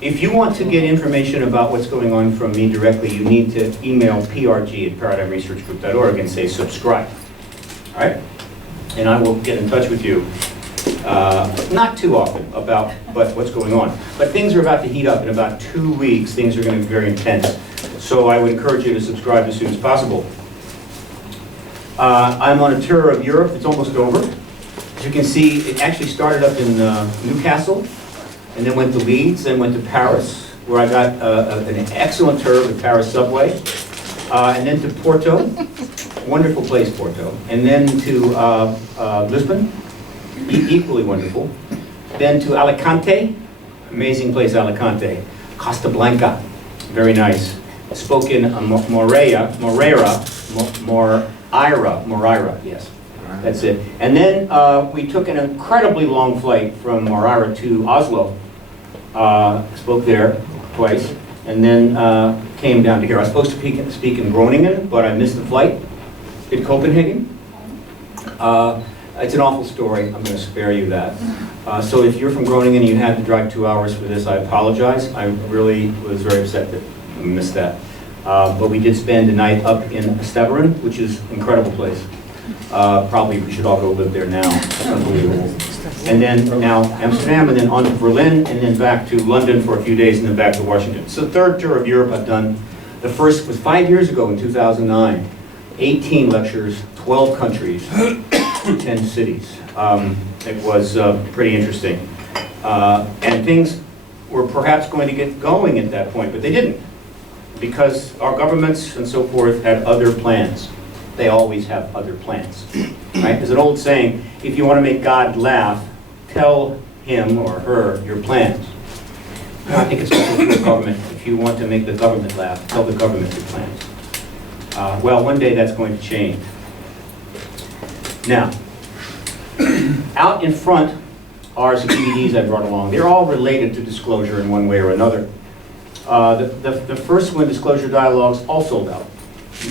If you want to get information about what's going on from me directly, you need to email prg@paradigmresearchgroup.org and say subscribe. All right? And I will get in touch with you, not too often, about what's going on. But things are about to heat up. In about 2 weeks, things are going to be very intense. So I would encourage you to subscribe as soon as possible. I'm on a tour of Europe. It's almost over. As you can see, it actually started up in Newcastle, and then went to Leeds, then went to Paris, where I got an excellent tour of the Paris subway, and then to Porto, wonderful place, Porto, and then to Lisbon, equally wonderful, then to Alicante, amazing place, Alicante, Costa Blanca, very nice, spoke in Moreira, yes. That's it. And then we took an incredibly long flight from Moreira to Oslo. Spoke there twice, and then came down to here. I was supposed to speak in Groningen, but I missed the flight in Copenhagen. It's an awful story. I'm going to spare you that. So if you're from Groningen and you had to drive 2 hours for this, I apologize. I really was very upset that I missed that. But we did spend the night up in Staveren, which is an incredible place. Probably we should all go live there now. It's unbelievable. And then now Amsterdam, and then on to Berlin, and then back to London for a few days, and then back to Washington. It's the third tour of Europe I've done. The first was 5 years ago in 2009. 18 lectures, 12 countries, 10 cities. It was pretty interesting. And things were perhaps going to get going at that point, but they didn't, because our governments and so forth had other plans. They always have other plans, right? There's an old saying, if you want to make God laugh, tell him or her your plans. I think it's also true of government. If you want to make the government laugh, tell the government your plans. Well, one day that's going to change. Now, out in front are some DVDs I brought along. They're all related to disclosure in one way or another. The first one, Disclosure Dialogues, all sold out.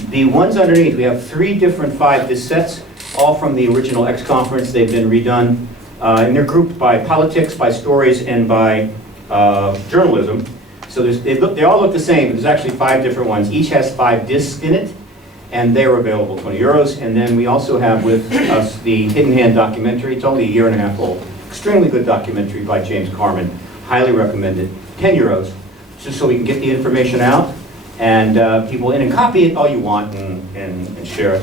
The ones underneath, we have 3 different 5-disc sets, all from the original X conference. They've been redone, and they're grouped by politics, by stories, and by journalism. So they all look the same, but there's actually 5 different ones. Each has 5 discs in it, and they are available, €20. And then we also have with us the Hidden Hand documentary. It's only a year and a half old. Extremely good documentary by James Carman. Highly recommended. €10, just so we can get the information out. And people in and copy it all you want and share it.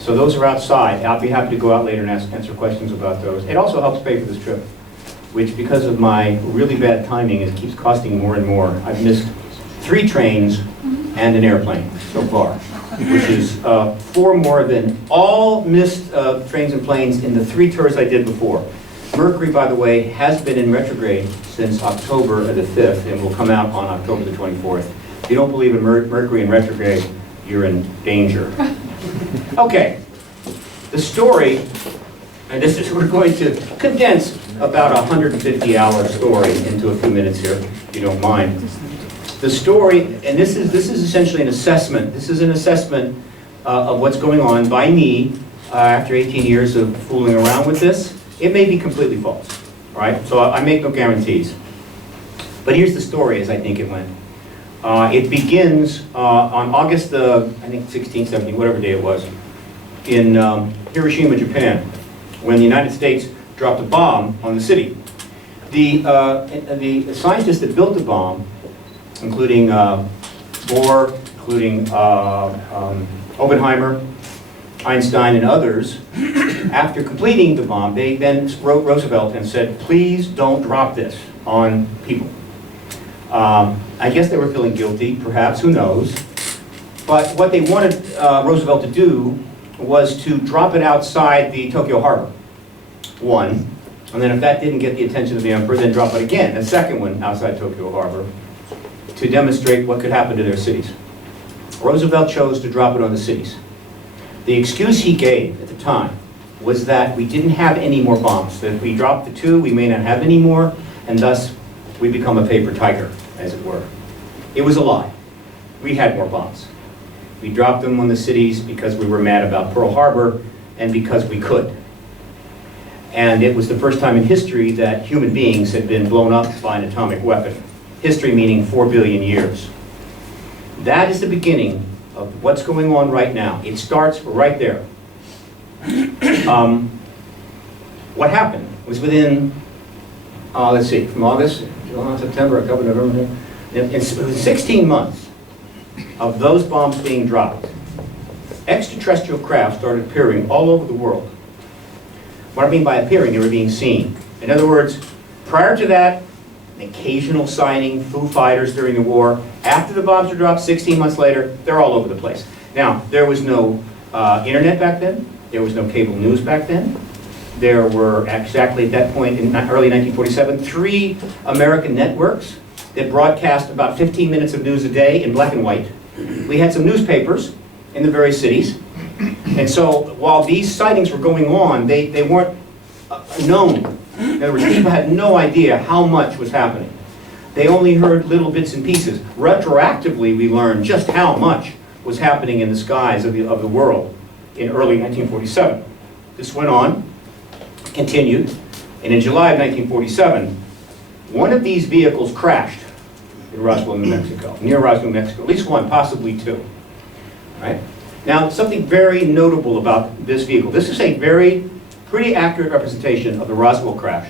So those are outside. I'll be happy to go out later and answer questions about those. It also helps pay for this trip, which because of my really bad timing, it keeps costing more and more. I've missed 3 trains and an airplane so far, which is 4 more than all missed trains and planes in the 3 tours I did before. Mercury, by the way, has been in retrograde since October the 5th and will come out on October the 24th. If you don't believe in Mercury in retrograde, you're in danger. Okay, the story, and this is, we're going to condense about a 150-hour story into a few minutes here, if you don't mind. The story, and this is essentially an assessment. This is an assessment of what's going on by me after 18 years of fooling around with this. It may be completely false, all right? So I make no guarantees. But here's the story as I think it went. It begins on August, I think 16, 17, whatever day it was, in Hiroshima, Japan, when the United States dropped a bomb on the city. The scientists that built the bomb, including Bohr, including Oppenheimer, Einstein, and others, after completing the bomb, they then wrote Roosevelt and said, please don't drop this on people. I guess they were feeling guilty, perhaps, who knows. But what they wanted Roosevelt to do was to drop it outside the Tokyo harbor, one. And then if that didn't get the attention of the emperor, then drop it again, a second one outside Tokyo harbor, to demonstrate what could happen to their cities. Roosevelt chose to drop it on the cities. The excuse he gave at the time was that we didn't have any more bombs. That if we dropped the 2, we may not have any more, and thus we become a paper tiger, as it were. It was a lie. We had more bombs. We dropped them on the cities because we were mad about Pearl Harbor and because we could. And it was the first time in history that human beings had been blown up by an atomic weapon. history meaning 4 billion years. That is the beginning of what's going on right now. It starts right there. What happened was within, let's see, from August, July, September, October, November, in 16 months of those bombs being dropped, extraterrestrial craft started appearing all over the world. What I mean by appearing, they were being seen. In other words, prior to that, an occasional sighting, Foo Fighters during the war. After the bombs were dropped, 16 months later, they're all over the place. Now, there was no internet back then. There was no cable news back then. There were exactly at that point in early 1947, 3 American networks that broadcast about 15 minutes of news a day in black and white. We had some newspapers in the various cities. And so while these sightings were going on, they weren't known. In other words, people had no idea how much was happening. They only heard little bits and pieces. Retroactively, we learned just how much was happening in the skies of the world in early 1947. This went on, continued, and in July of 1947, one of these vehicles crashed in Roswell, New Mexico, near Roswell, New Mexico. At least one, possibly 2. All right? Now, something very notable about this vehicle. This is a pretty accurate representation of the Roswell crash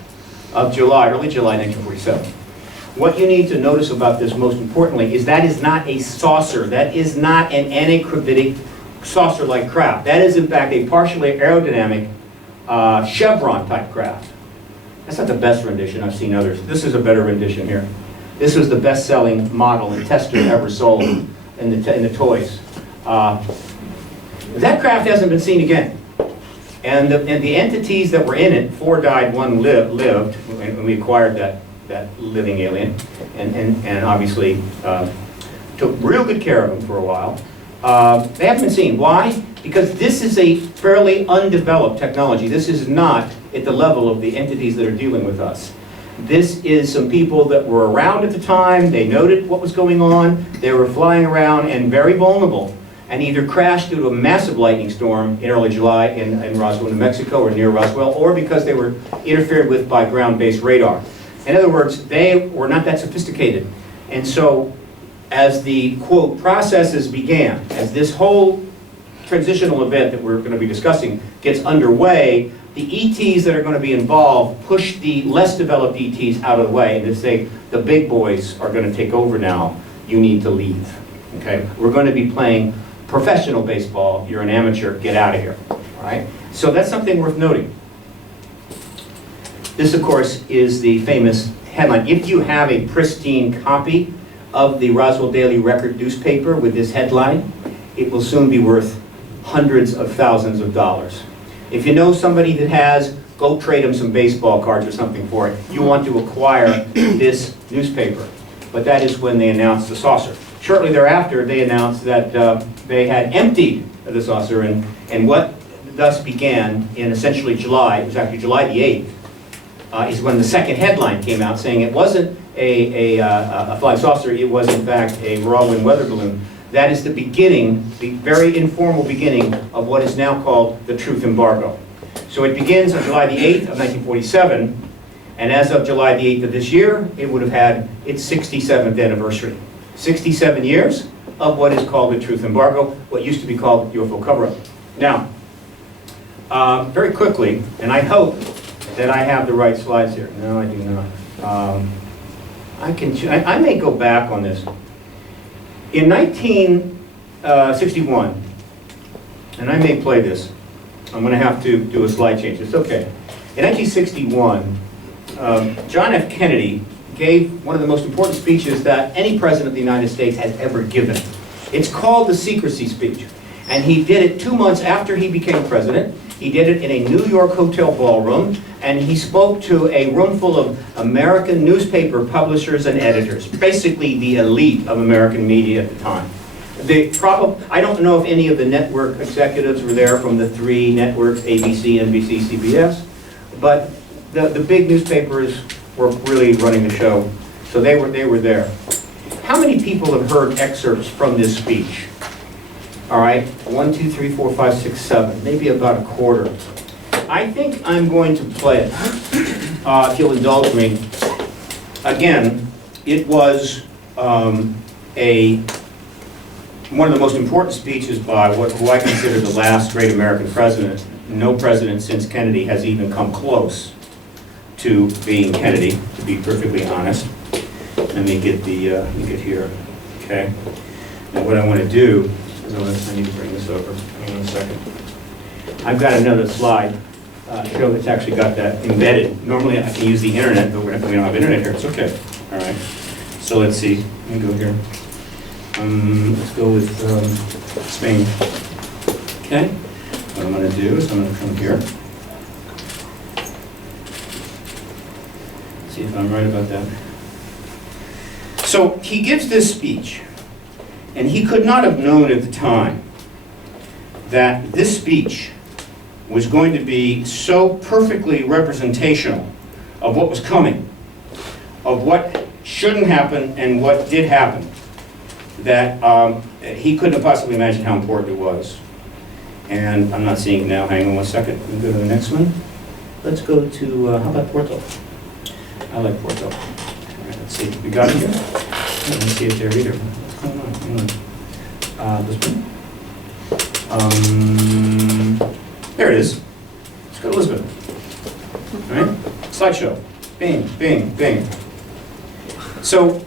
of early July 1947. What you need to notice about this, most importantly, is that is not a saucer. That is not an anacryptic saucer-like craft. That is, in fact, a partially aerodynamic chevron-type craft. That's not the best rendition. I've seen others. This is a better rendition here. This was the best-selling model and tester ever sold in the toys. That craft hasn't been seen again. And the entities that were in it, 4 died, 1 lived, and we acquired that living alien, and obviously took real good care of them for a while. They haven't been seen. Why? Because this is a fairly undeveloped technology. This is not at the level of the entities that are dealing with us. This is some people that were around at the time. They noted what was going on. They were flying around and very vulnerable, and either crashed due to a massive lightning storm in early July in Roswell, New Mexico, or near Roswell, or because they were interfered with by ground-based radar. In other words, they were not that sophisticated. And so, as the, quote, processes began, as this whole transitional event that we're going to be discussing gets underway, the ETs that are going to be involved push the less developed ETs out of the way, and they say, the big boys are going to take over now, you need to leave. Okay? We're going to be playing professional baseball, you're an amateur, get out of here. All right? So that's something worth noting. This, of course, is the famous headline. If you have a pristine copy of the Roswell Daily Record newspaper with this headline, it will soon be worth hundreds of thousands of dollars. If you know somebody that has, go trade them some baseball cards or something for it. You want to acquire this newspaper. But that is when they announced the saucer. Shortly thereafter, they announced that they had emptied the saucer, and what thus began in essentially July, it was actually July the 8th, is when the second headline came out saying it wasn't a flying saucer, it was in fact a raw wind weather balloon. That is the beginning, the very informal beginning of what is now called the truth embargo. So it begins on July the 8th of 1947, and as of July the 8th of this year, it would have had its 67th anniversary. 67 years of what is called the truth embargo, what used to be called UFO cover-up. Now, very quickly, and I hope that I have the right slides here. No, I do not. I may go back on this. In 1961, and I may play this, I'm going to have to do a slide change. It's okay. In 1961, John F. Kennedy gave one of the most important speeches that any president of the United States has ever given. It's called the secrecy speech. And he did it 2 months after he became president. He did it in a New York hotel ballroom, and he spoke to a room full of American newspaper publishers and editors, basically the elite of American media at the time. I don't know if any of the network executives were there from the 3 networks, ABC, NBC, CBS, but the big newspapers were really running the show, so they were there. How many people have heard excerpts from this speech? All right, 1, 2, 3, 4, 5, 6, 7, maybe about a quarter. I think I'm going to play it, if you'll indulge me. Again, it was one of the most important speeches by who I consider the last great American president. No president since Kennedy has even come close to being Kennedy, to be perfectly honest. Let me get here, okay? And what I want to do is I need to bring this over. Hang on a second. I've got another slide show that's actually got that embedded. Normally I can use the internet, but we don't have internet here. It's okay. All right. So let's see. Let me go here. Let's go with Spain. Okay. What I'm going to do is I'm going to come here. See if I'm right about that. So he gives this speech, and he could not have known at the time that this speech was going to be so perfectly representational of what was coming, of what shouldn't happen and what did happen, that he couldn't have possibly imagined how important it was. And I'm not seeing it now. Hang on one second. Let me go to the next one. Let's go to, how about Porto? I like Porto. All right, let's see. We got it here? I don't see it there either. What's going on? Hang on. This one? There it is. Let's go to Lisbon. All right? Slideshow. Bing, bing, bing. So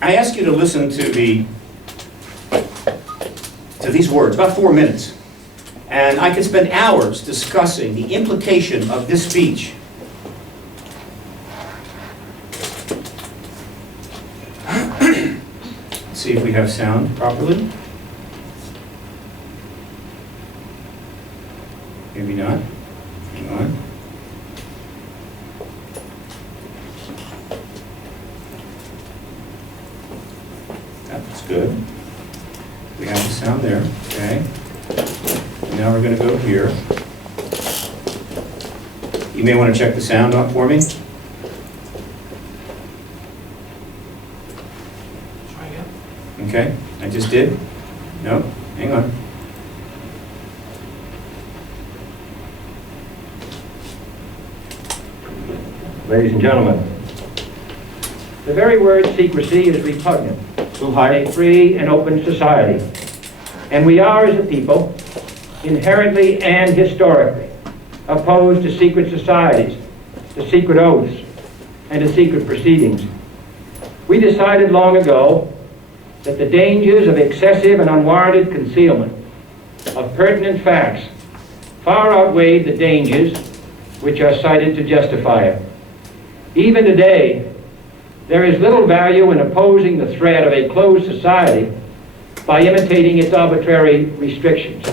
I ask you to listen to these words, about 4 minutes. And I could spend hours discussing the implication of this speech. Let's see if we have sound properly. Maybe not. Hang on. That's good. We have the sound there. Okay. Now we're going to go here. You may want to check the sound out for me. Try again. Okay, I just did. No, hang on. Ladies and gentlemen, the very word secrecy is repugnant A little higher. in a free and open society. And we are, as a people, inherently and historically opposed to secret societies, to secret oaths, and to secret proceedings. We decided long ago that the dangers of excessive and unwarranted concealment of pertinent facts far outweighed the dangers which are cited to justify it. Even today, there is little value in opposing the threat of a closed society by imitating its arbitrary restrictions.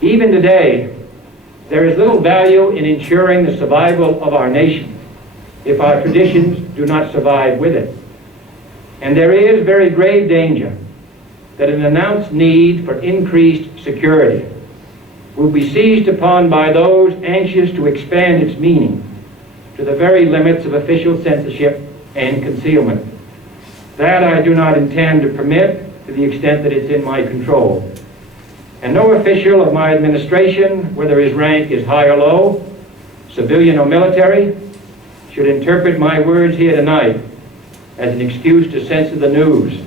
Even today, there is little value in ensuring the survival of our nation if our traditions do not survive with it. And there is very grave danger that an announced need for increased security will be seized upon by those anxious to expand its meaning to the very limits of official censorship and concealment. That I do not intend to permit to the extent that it's in my control. And no official of my administration, whether his rank is high or low, civilian or military, should interpret my words here tonight as an excuse to censor the news,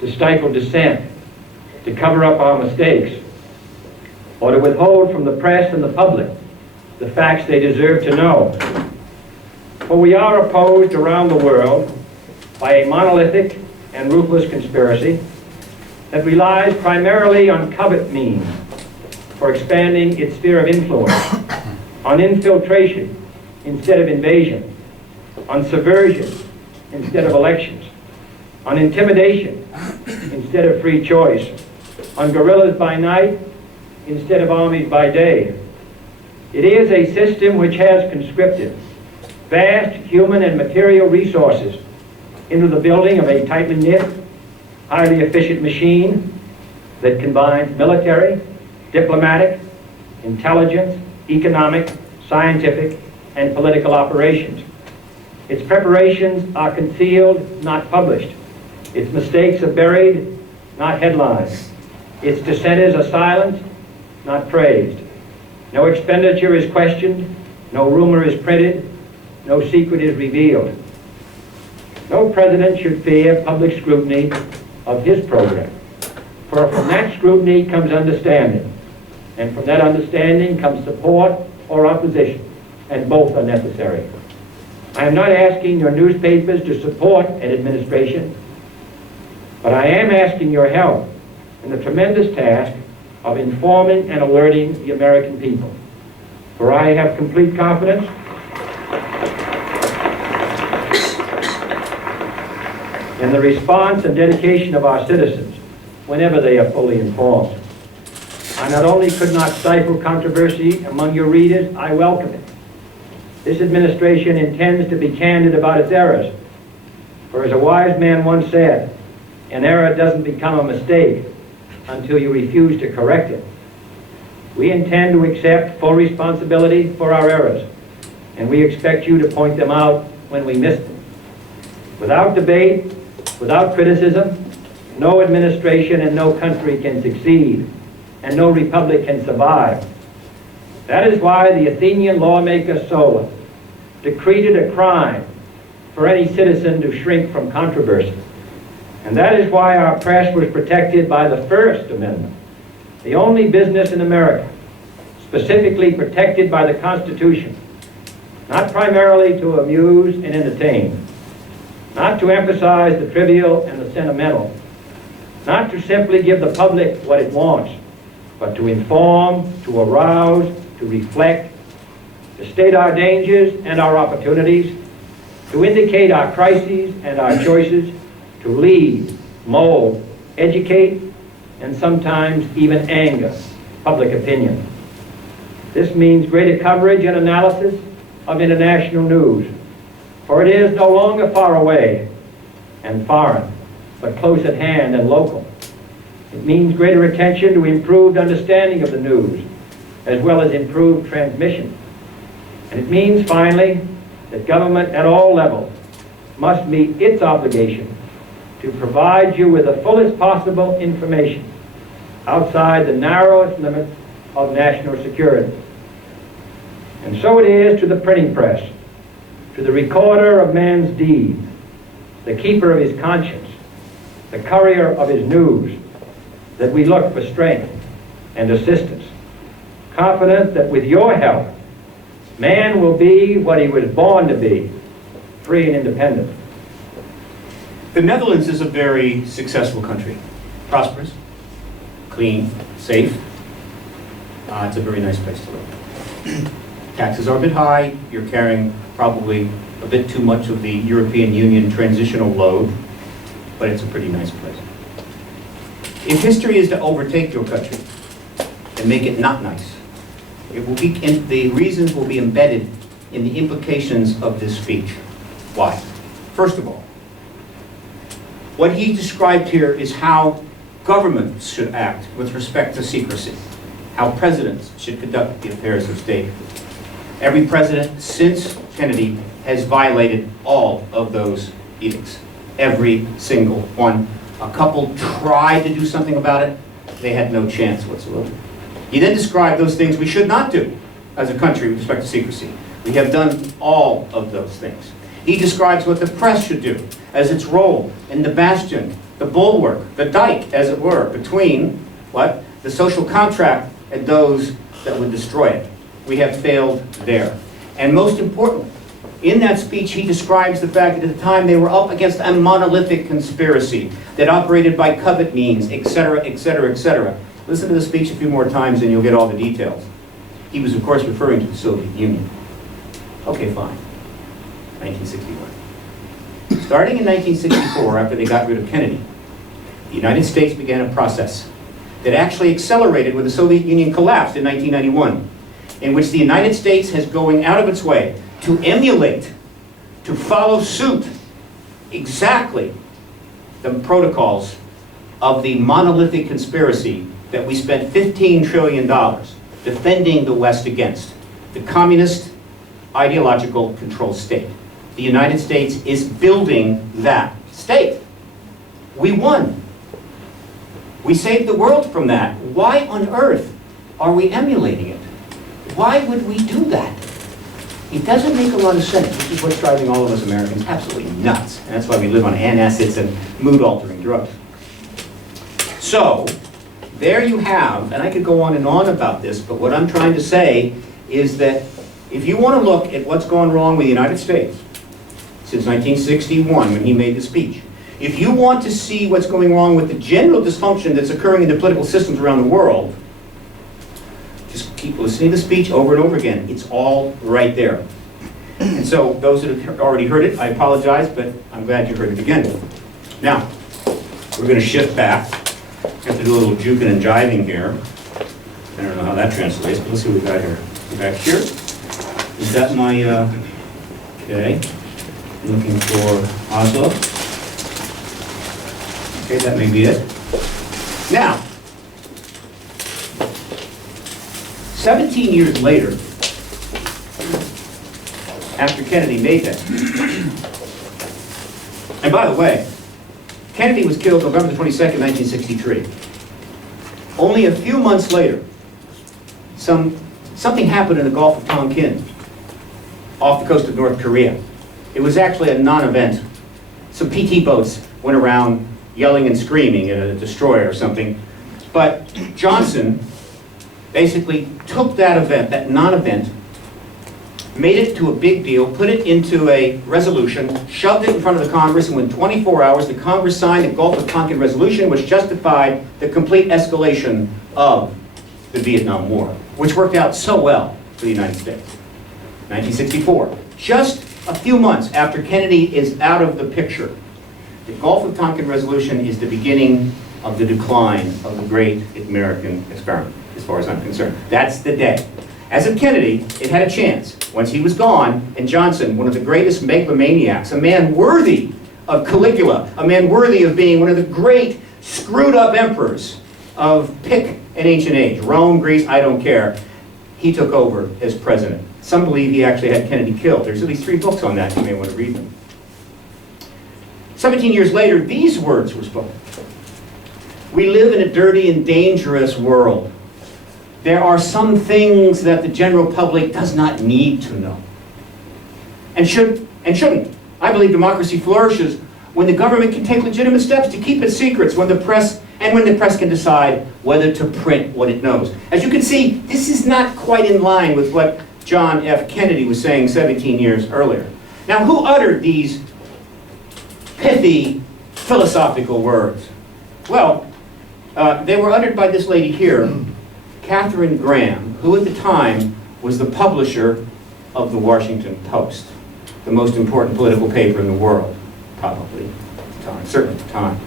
to stifle dissent, to cover up our mistakes, or to withhold from the press and the public the facts they deserve to know. For we are opposed around the world by a monolithic and ruthless conspiracy that relies primarily on covert means for expanding its sphere of influence, on infiltration instead of invasion, on subversion instead of elections, on intimidation instead of free choice, on guerrillas by night instead of armies by day. It is a system which has conscripted vast human and material resources into the building of a tightly knit, highly efficient machine that combines military, diplomatic, intelligence, economic, scientific, and political operations. Its preparations are concealed, not published. Its mistakes are buried, not headlined. Its dissenters are silenced, not praised. No expenditure is questioned, no rumor is printed, no secret is revealed. No president should fear public scrutiny of his program. For from that scrutiny comes understanding, and from that understanding comes support or opposition, and both are necessary. I am not asking your newspapers to support an administration, but I am asking your help in the tremendous task of informing and alerting the American people. For I have complete confidence in the response and dedication of our citizens whenever they are fully informed. I not only could not stifle controversy among your readers, I welcome it. This administration intends to be candid about its errors. For as a wise man once said, an error doesn't become a mistake until you refuse to correct it. We intend to accept full responsibility for our errors, and we expect you to point them out when we miss them. Without debate, without criticism, no administration and no country can succeed, and no republic can survive. That is why the Athenian lawmaker Solon decreed it a crime for any citizen to shrink from controversy. And that is why our press was protected by the First Amendment, the only business in America specifically protected by the Constitution, not primarily to amuse and entertain, not to emphasize the trivial and the sentimental, not to simply give the public what it wants, but to inform, to arouse, to reflect, to state our dangers and our opportunities, to indicate our crises and our choices, to lead, mold, educate, and sometimes even anger public opinion. This means greater coverage and analysis of international news, for it is no longer far away and foreign, but close at hand and local. It means greater attention to improved understanding of the news, as well as improved transmission. And it means, finally, that government at all levels must meet its obligation to provide you with the fullest possible information outside the narrowest limits of national security. And so it is to the printing press, to the recorder of man's deeds, the keeper of his conscience, the courier of his news, that we look for strength and assistance, confident that with your help, man will be what he was born to be, free and independent. The Netherlands is a very successful country. Prosperous, clean, safe. It's a very nice place to live. Taxes are a bit high. You're carrying probably a bit too much of the European Union transitional load, but it's a pretty nice place. If history is to overtake your country and make it not nice, it will be, the reasons will be embedded in the implications of this speech. Why? First of all, what he described here is how governments should act with respect to secrecy, how presidents should conduct the affairs of state. Every president since Kennedy has violated all of those edicts, every single one. A couple tried to do something about it, they had no chance whatsoever. He then described those things we should not do as a country with respect to secrecy. We have done all of those things. He describes what the press should do as its role in the bastion, the bulwark, the dike, as it were, between what? The social contract and those that would destroy it. We have failed there. And most importantly, in that speech, he describes the fact that at the time they were up against a monolithic conspiracy that operated by covert means, etc., etc., etc. Listen to the speech a few more times and you'll get all the details. He was, of course, referring to the Soviet Union. Okay, fine. 1961. Starting in 1964, after they got rid of Kennedy, the United States began a process that actually accelerated when the Soviet Union collapsed in 1991, in which the United States has going out of its way to emulate, to follow suit, exactly the protocols of the monolithic conspiracy that we spent $15 trillion defending the West against, the communist ideological control state. The United States is building that state. We won. We saved the world from that. Why on earth are we emulating it? Why would we do that? It doesn't make a lot of sense, which is what's driving all of us Americans absolutely nuts. And that's why we live on antacids and mood-altering drugs. So, there you have, and I could go on and on about this, but what I'm trying to say is that if you want to look at what's gone wrong with the United States since 1961 when he made the speech, if you want to see what's going wrong with the general dysfunction that's occurring in the political systems around the world, just keep listening to the speech over and over again. It's all right there. And so those that have already heard it, I apologize, but I'm glad you heard it again. Now, we're going to shift back. I have to do a little juking and jiving here. I don't know how that translates, but let's see what we got here. Back here. Is that my, okay. Looking for Oslo. Okay, that may be it. Now, 17 years later, after Kennedy made that, and by the way, Kennedy was killed November 22nd, 1963. Only a few months later, something happened in the Gulf of Tonkin, off the coast of North Korea. It was actually a non-event. Some PT boats went around yelling and screaming at a destroyer or something. But Johnson basically took that event, that non-event, made it to a big deal, put it into a resolution, shoved it in front of the Congress, and within 24 hours, the Congress signed the Gulf of Tonkin resolution, which justified the complete escalation of the Vietnam War, which worked out so well for the United States. 1964, just a few months after Kennedy is out of the picture, the Gulf of Tonkin resolution is the beginning of the decline of the great American experiment, as far as I'm concerned. That's the day. As of Kennedy, it had a chance. Once he was gone, and Johnson, one of the greatest megalomaniacs, a man worthy of Caligula, a man worthy of being one of the great screwed up emperors of pick an ancient age, Rome, Greece, I don't care, he took over as president. Some believe he actually had Kennedy killed. There's at least 3 books on that, you may want to read them. 17 years later, these words were spoken. We live in a dirty and dangerous world. There are some things that the general public does not need to know. And shouldn't. I believe democracy flourishes when the government can take legitimate steps to keep its secrets, when the press can decide whether to print what it knows. As you can see, this is not quite in line with what John F. Kennedy was saying 17 years earlier. Now, who uttered these pithy, philosophical words? Well, they were uttered by this lady here, Katharine Graham, who at the time was the publisher of the Washington Post, the most important political paper in the world, probably at the time, certainly at the time.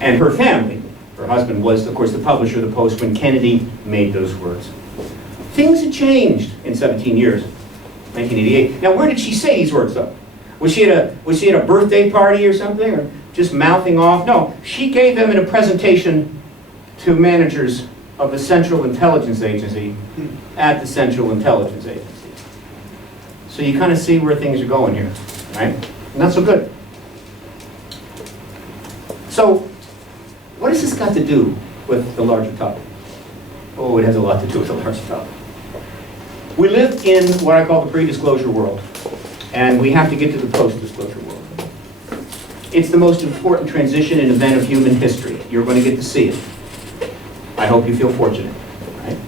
And her family, her husband was, of course, the publisher of the Post when Kennedy made those words. Things had changed in 17 years, 1988. Now, where did she say these words, though? Was she at a birthday party or something, or just mouthing off? No, she gave them in a presentation to managers of the Central Intelligence Agency at the Central Intelligence Agency. So you kind of see where things are going here, right? Not so good. So, what has this got to do with the larger topic? Oh, it has a lot to do with the larger topic. We live in what I call the pre-disclosure world, and we have to get to the post-disclosure world. It's the most important transition and event of human history. You're going to get to see it. I hope you feel fortunate, right?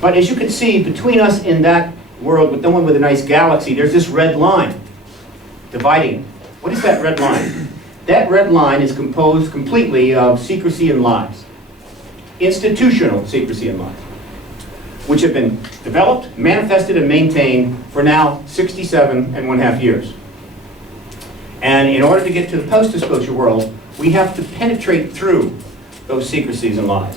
But as you can see, between us in that world, with the one with a nice galaxy, there's this red line dividing. What is that red line? That red line is composed completely of secrecy and lies. Institutional secrecy and lies, which have been developed, manifested, and maintained for now 67.5 years. And in order to get to the post-disclosure world, we have to penetrate through those secrecies and lies.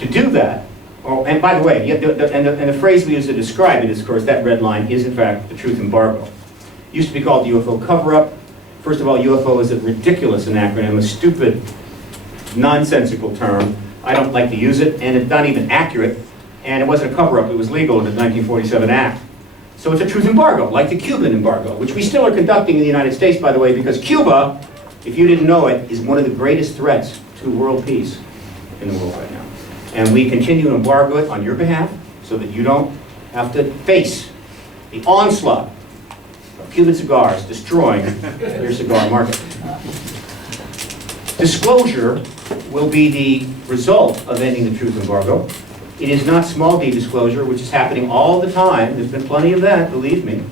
To do that, and by the way, the phrase we use to describe it is, of course, that red line is in fact the truth embargo. It used to be called the UFO cover-up. First of all, UFO is a ridiculous acronym, a stupid, nonsensical term. I don't like to use it, and it's not even accurate, and it wasn't a cover-up, it was legal in the 1947 Act. So it's a truth embargo, like the Cuban embargo, which we still are conducting in the United States, by the way, because Cuba, if you didn't know it, is one of the greatest threats to world peace in the world right now. And we continue to embargo it on your behalf, so that you don't have to face the onslaught of Cuban cigars destroying your cigar market. Disclosure will be the result of ending the truth embargo. It is not small d disclosure, which is happening all the time. There's been plenty of that, believe me.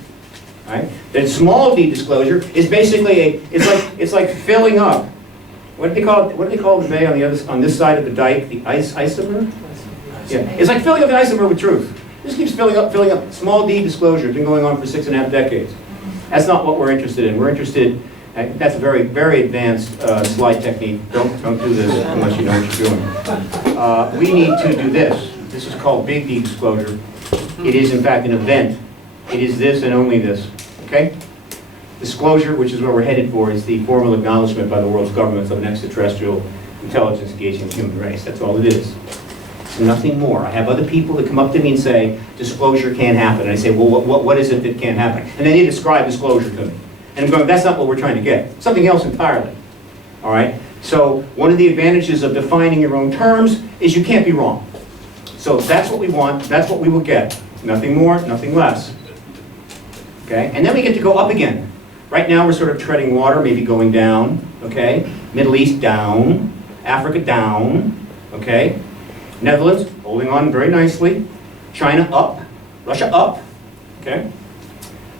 Right? That small d disclosure is basically it's like filling up. What do they call it? What do they call the bay on this side of the dike? The isomer? Yeah, it's like filling up the isomer with truth. This keeps filling up. Small d disclosure has been going on for 6.5 decades. That's not what we're interested in. We're interested. That's a very, very advanced slide technique. Don't do this unless you know what you're doing. We need to do this. This is called big D disclosure. It is in fact an event. It is this and only this. Okay? Disclosure, which is where we're headed for, is the formal acknowledgement by the world's governments of an extraterrestrial intelligence engaging the human race. That's all it is. It's nothing more. I have other people that come up to me and say, disclosure can't happen. And I say, well, what is it that can't happen? And then they describe disclosure to me. And I'm going, that's not what we're trying to get. Something else entirely. All right? So one of the advantages of defining your own terms is you can't be wrong. So that's what we want. That's what we will get. Nothing more, nothing less. Okay? And then we get to go up again. Right now we're sort of treading water, maybe going down. Okay? Middle East down. Africa down. Okay? Netherlands holding on very nicely. China up. Russia up. Okay?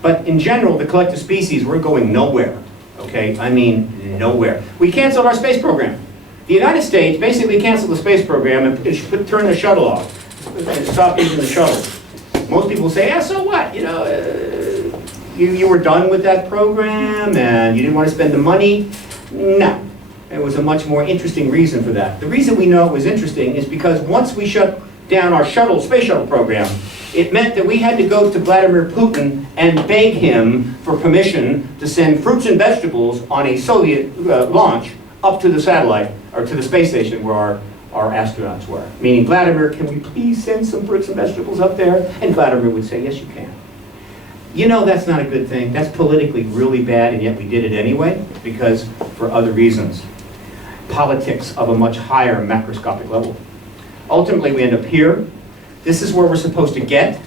But in general, the collective species, we're going nowhere. Okay? I mean, nowhere. We canceled our space program. The United States basically canceled the space program and turned the shuttle off. And stopped using the shuttle. Most people say, yeah, so what? You know, you were done with that program and you didn't want to spend the money. No. There was a much more interesting reason for that. The reason we know it was interesting is because once we shut down our space shuttle program, it meant that we had to go to Vladimir Putin and beg him for permission to send fruits and vegetables on a Soviet launch up to the satellite, or to the space station where our astronauts were. Meaning, Vladimir, can we please send some fruits and vegetables up there? And Vladimir would say, yes, you can. You know that's not a good thing. That's politically really bad, and yet we did it anyway, because for other reasons. Politics of a much higher macroscopic level. Ultimately, we end up here. This is where we're supposed to get.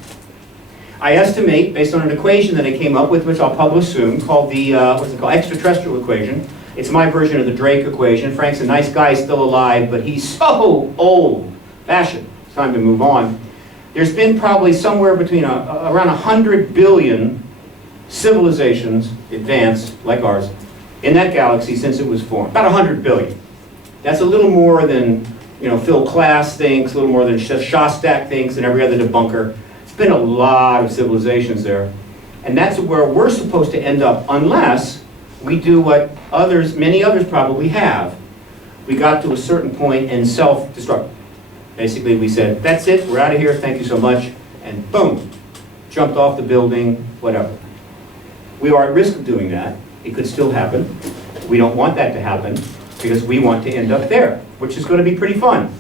I estimate, based on an equation that I came up with, which I'll publish soon, called the, extraterrestrial equation. It's my version of the Drake equation. Frank's a nice guy, still alive, but he's so old-fashioned. It's time to move on. There's been probably somewhere between around 100 billion civilizations, advanced, like ours, in that galaxy since it was formed. About 100 billion. That's a little more than, Phil Klass thinks, a little more than Shostak thinks, and every other debunker. It's been a lot of civilizations there. And that's where we're supposed to end up, unless we do what many others probably have. We got to a certain point and self-destruct. Basically, we said, that's it, we're out of here, thank you so much, and boom, jumped off the building, whatever. We are at risk of doing that. It could still happen. We don't want that to happen because we want to end up there, which is going to be pretty fun.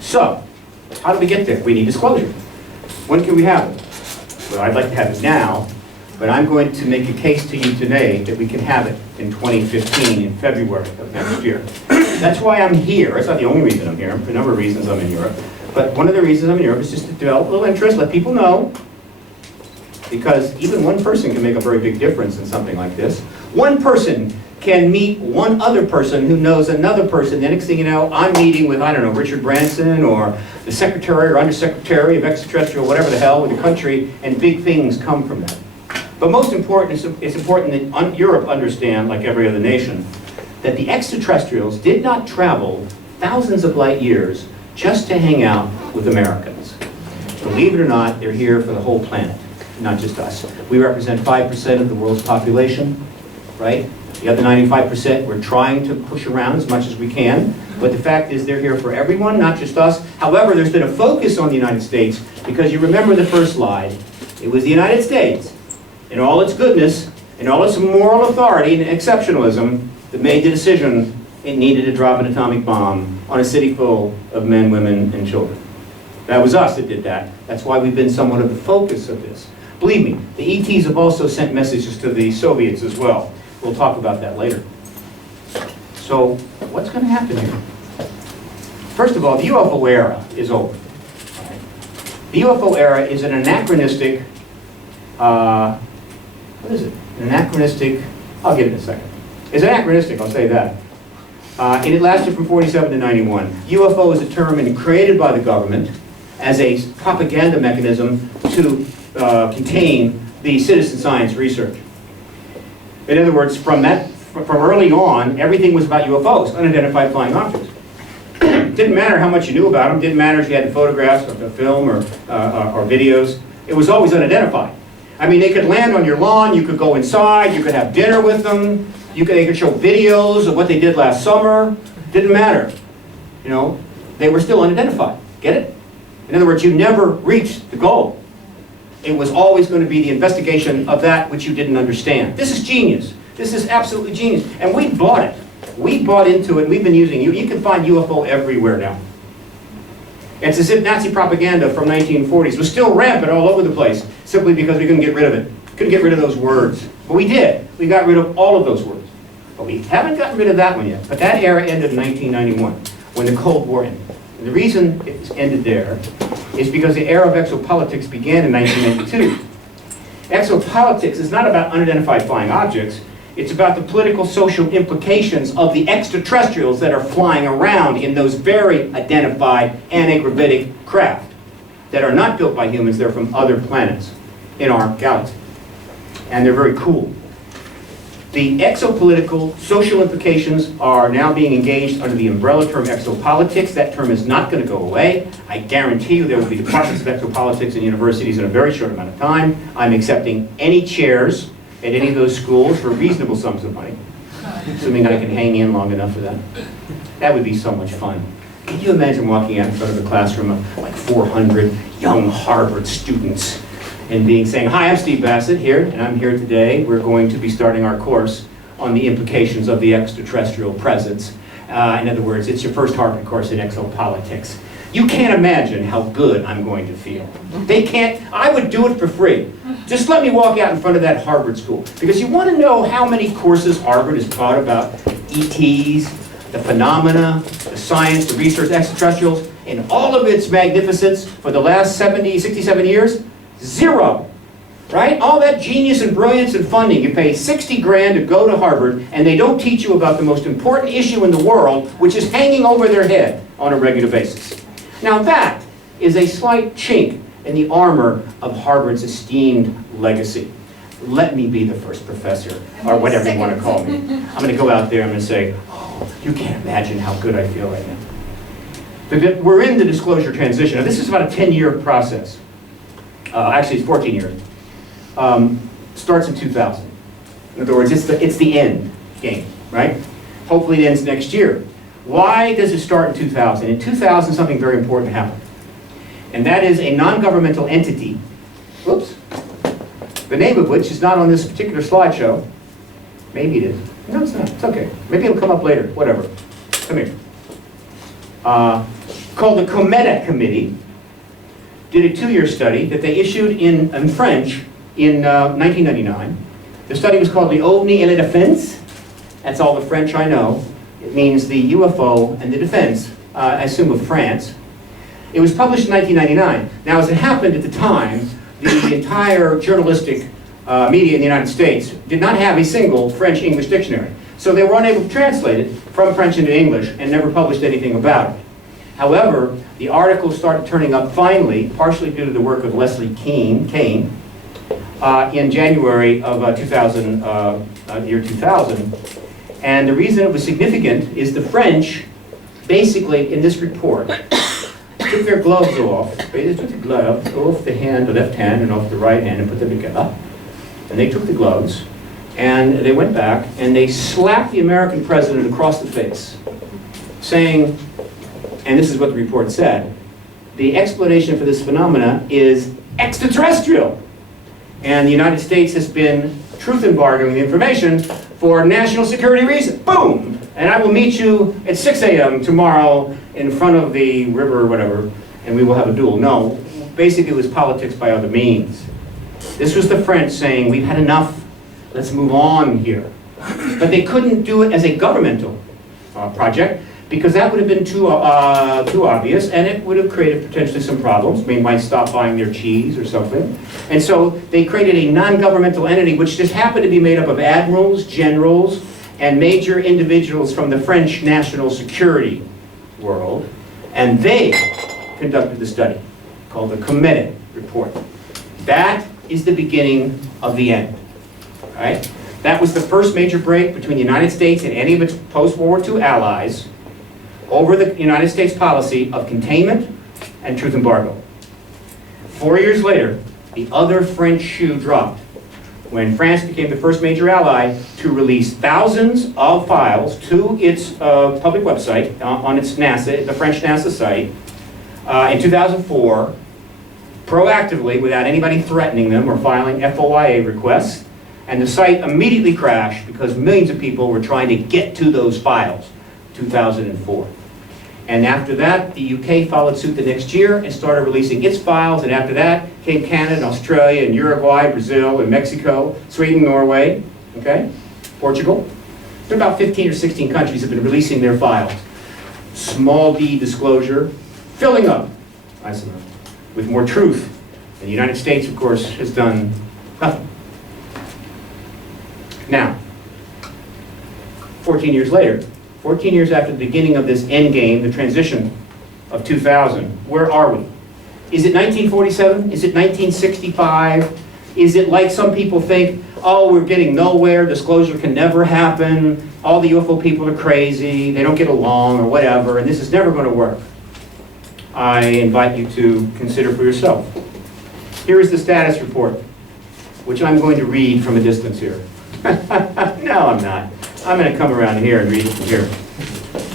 So, how do we get there? We need disclosure. When can we have it? Well, I'd like to have it now, but I'm going to make a case to you today that we can have it in 2015, in February of next year. That's why I'm here. It's not the only reason I'm here. For a number of reasons I'm in Europe. But one of the reasons I'm in Europe is just to develop a little interest, let people know. Because even one person can make a very big difference in something like this. One person can meet one other person who knows another person. The next thing you know, I'm meeting with, I don't know, Richard Branson or the Secretary or Undersecretary of Extraterrestrial, whatever the hell, with the country, and big things come from that. But most important, it's important that Europe understand, like every other nation, that the extraterrestrials did not travel thousands of light years just to hang out with Americans. Believe it or not, they're here for the whole planet, not just us. We represent 5% of the world's population, right? The other 95% we're trying to push around as much as we can, but the fact is they're here for everyone, not just us. However, there's been a focus on the United States because you remember the first slide. It was the United States, in all its goodness, in all its moral authority and exceptionalism, that made the decision it needed to drop an atomic bomb on a city full of men, women, and children. That was us that did that. That's why we've been somewhat of the focus of this. Believe me, the ETs have also sent messages to the Soviets as well. We'll talk about that later. So, what's going to happen here? First of all, the UFO era is over. The UFO era is an anachronistic, what is it? An anachronistic, I'll get it in a second. It's anachronistic, I'll say that. And it lasted from 47 to 91. UFO is a term created by the government as a propaganda mechanism to contain the citizen science research. In other words, from early on, everything was about UFOs, unidentified flying objects. Didn't matter how much you knew about them, didn't matter if you had the photographs or the film or videos. It was always unidentified. I mean, they could land on your lawn, you could go inside, you could have dinner with them, they could show videos of what they did last summer. Didn't matter. You know, they were still unidentified. Get it? In other words, you never reached the goal. It was always going to be the investigation of that which you didn't understand. This is genius. This is absolutely genius. And we bought it. We bought into it. We've been using it. You can find UFO everywhere now. It's as if Nazi propaganda from 1940s was still rampant all over the place, simply because we couldn't get rid of it. Couldn't get rid of those words. But we did. We got rid of all of those words. But we haven't gotten rid of that one yet. But that era ended in 1991, when the Cold War ended. And the reason it ended there is because the era of exopolitics began in 1992. Exopolitics is not about unidentified flying objects. It's about the political, social implications of the extraterrestrials that are flying around in those very identified anagravitic craft that are not built by humans, they're from other planets in our galaxy. And they're very cool. The exopolitical social implications are now being engaged under the umbrella term exopolitics. That term is not going to go away. I guarantee you there will be departments of exopolitics in universities in a very short amount of time. I'm accepting any chairs at any of those schools for reasonable sums of money, assuming I can hang in long enough for that. That would be so much fun. Can you imagine walking out in front of a classroom of like 400 young Harvard students and saying, "Hi, I'm Steve Bassett here, and I'm here today. We're going to be starting our course on the implications of the extraterrestrial presence." In other words, it's your first Harvard course in exopolitics. You can't imagine how good I'm going to feel. They can't, I would do it for free. Just let me walk out in front of that Harvard school. Because you want to know how many courses Harvard has taught about ETs, the phenomena, the science, the research, extraterrestrials, in all of its magnificence for the last 67 years? Zero. Right? All that genius and brilliance and funding. You pay 60 grand to go to Harvard, and they don't teach you about the most important issue in the world, which is hanging over their head on a regular basis. Now that is a slight chink in the armor of Harvard's esteemed legacy. Let me be the first professor, or whatever you want to call me. I'm going to go out there and I'm going to say, "Oh, you can't imagine how good I feel right now." We're in the disclosure transition. Now, this is about a 10-year process. Actually, it's 14 years. Starts in 2000. In other words, it's the end game, right? Hopefully it ends next year. Why does it start in 2000? In 2000, something very important happened. And that is a non-governmental entity, whoops, the name of which is not on this particular slideshow. Maybe it is. No, it's not. It's okay. Maybe it'll come up later. Whatever. Come here. Called the Cometa Committee. Did a 2-year study that they issued in French in 1999. The study was called the OVNI et la Défense. That's all the French I know. It means the UFO and the defense, I assume of France. It was published in 1999. Now, as it happened at the time, the entire journalistic media in the United States did not have a single French-English dictionary. So they were unable to translate it from French into English and never published anything about it. However, the articles started turning up finally, partially due to the work of Leslie Kane, in January of year 2000. And the reason it was significant is the French, basically in this report, took their gloves off. They took the gloves off the hand, the left hand, and off the right hand, and put them together. And they took the gloves, and they went back, and they slapped the American president across the face, saying, and this is what the report said, the explanation for this phenomena is extraterrestrial. And the United States has been truth embargoing the information for national security reasons. Boom! And I will meet you at 6 a.m. tomorrow in front of the river or whatever, and we will have a duel. No, basically it was politics by other means. This was the French saying, we've had enough, let's move on here. But they couldn't do it as a governmental project because that would have been too obvious, and it would have created potentially some problems. They might stop buying their cheese or something. And so they created a non-governmental entity which just happened to be made up of admirals, generals, and major individuals from the French national security world. And they conducted the study called the Comedic Report. That is the beginning of the end. Right? That was the first major break between the United States and any of its post-World War II allies over the United States policy of containment and truth embargo. 4 years later, the other French shoe dropped when France became the first major ally to release thousands of files to its public website on its NASA, the French NASA site, in 2004, proactively without anybody threatening them or filing FOIA requests. And the site immediately crashed because millions of people were trying to get to those files, 2004. And after that, the UK followed suit the next year and started releasing its files, and after that came Canada and Australia and Uruguay, Brazil and Mexico, Sweden, Norway, okay, Portugal. There are about 15 or 16 countries have been releasing their files. Small d disclosure, filling up, I suppose, with more truth. And the United States, of course, has done nothing. Now, 14 years later, 14 years after the beginning of this end game, the transition of 2000, where are we? Is it 1947? Is it 1965? Is it like some people think, oh, we're getting nowhere, disclosure can never happen, all the UFO people are crazy, they don't get along, or whatever, and this is never going to work? I invite you to consider for yourself. Here is the status report, which I'm going to read from a distance here. No, I'm not. I'm going to come around here and read it from here.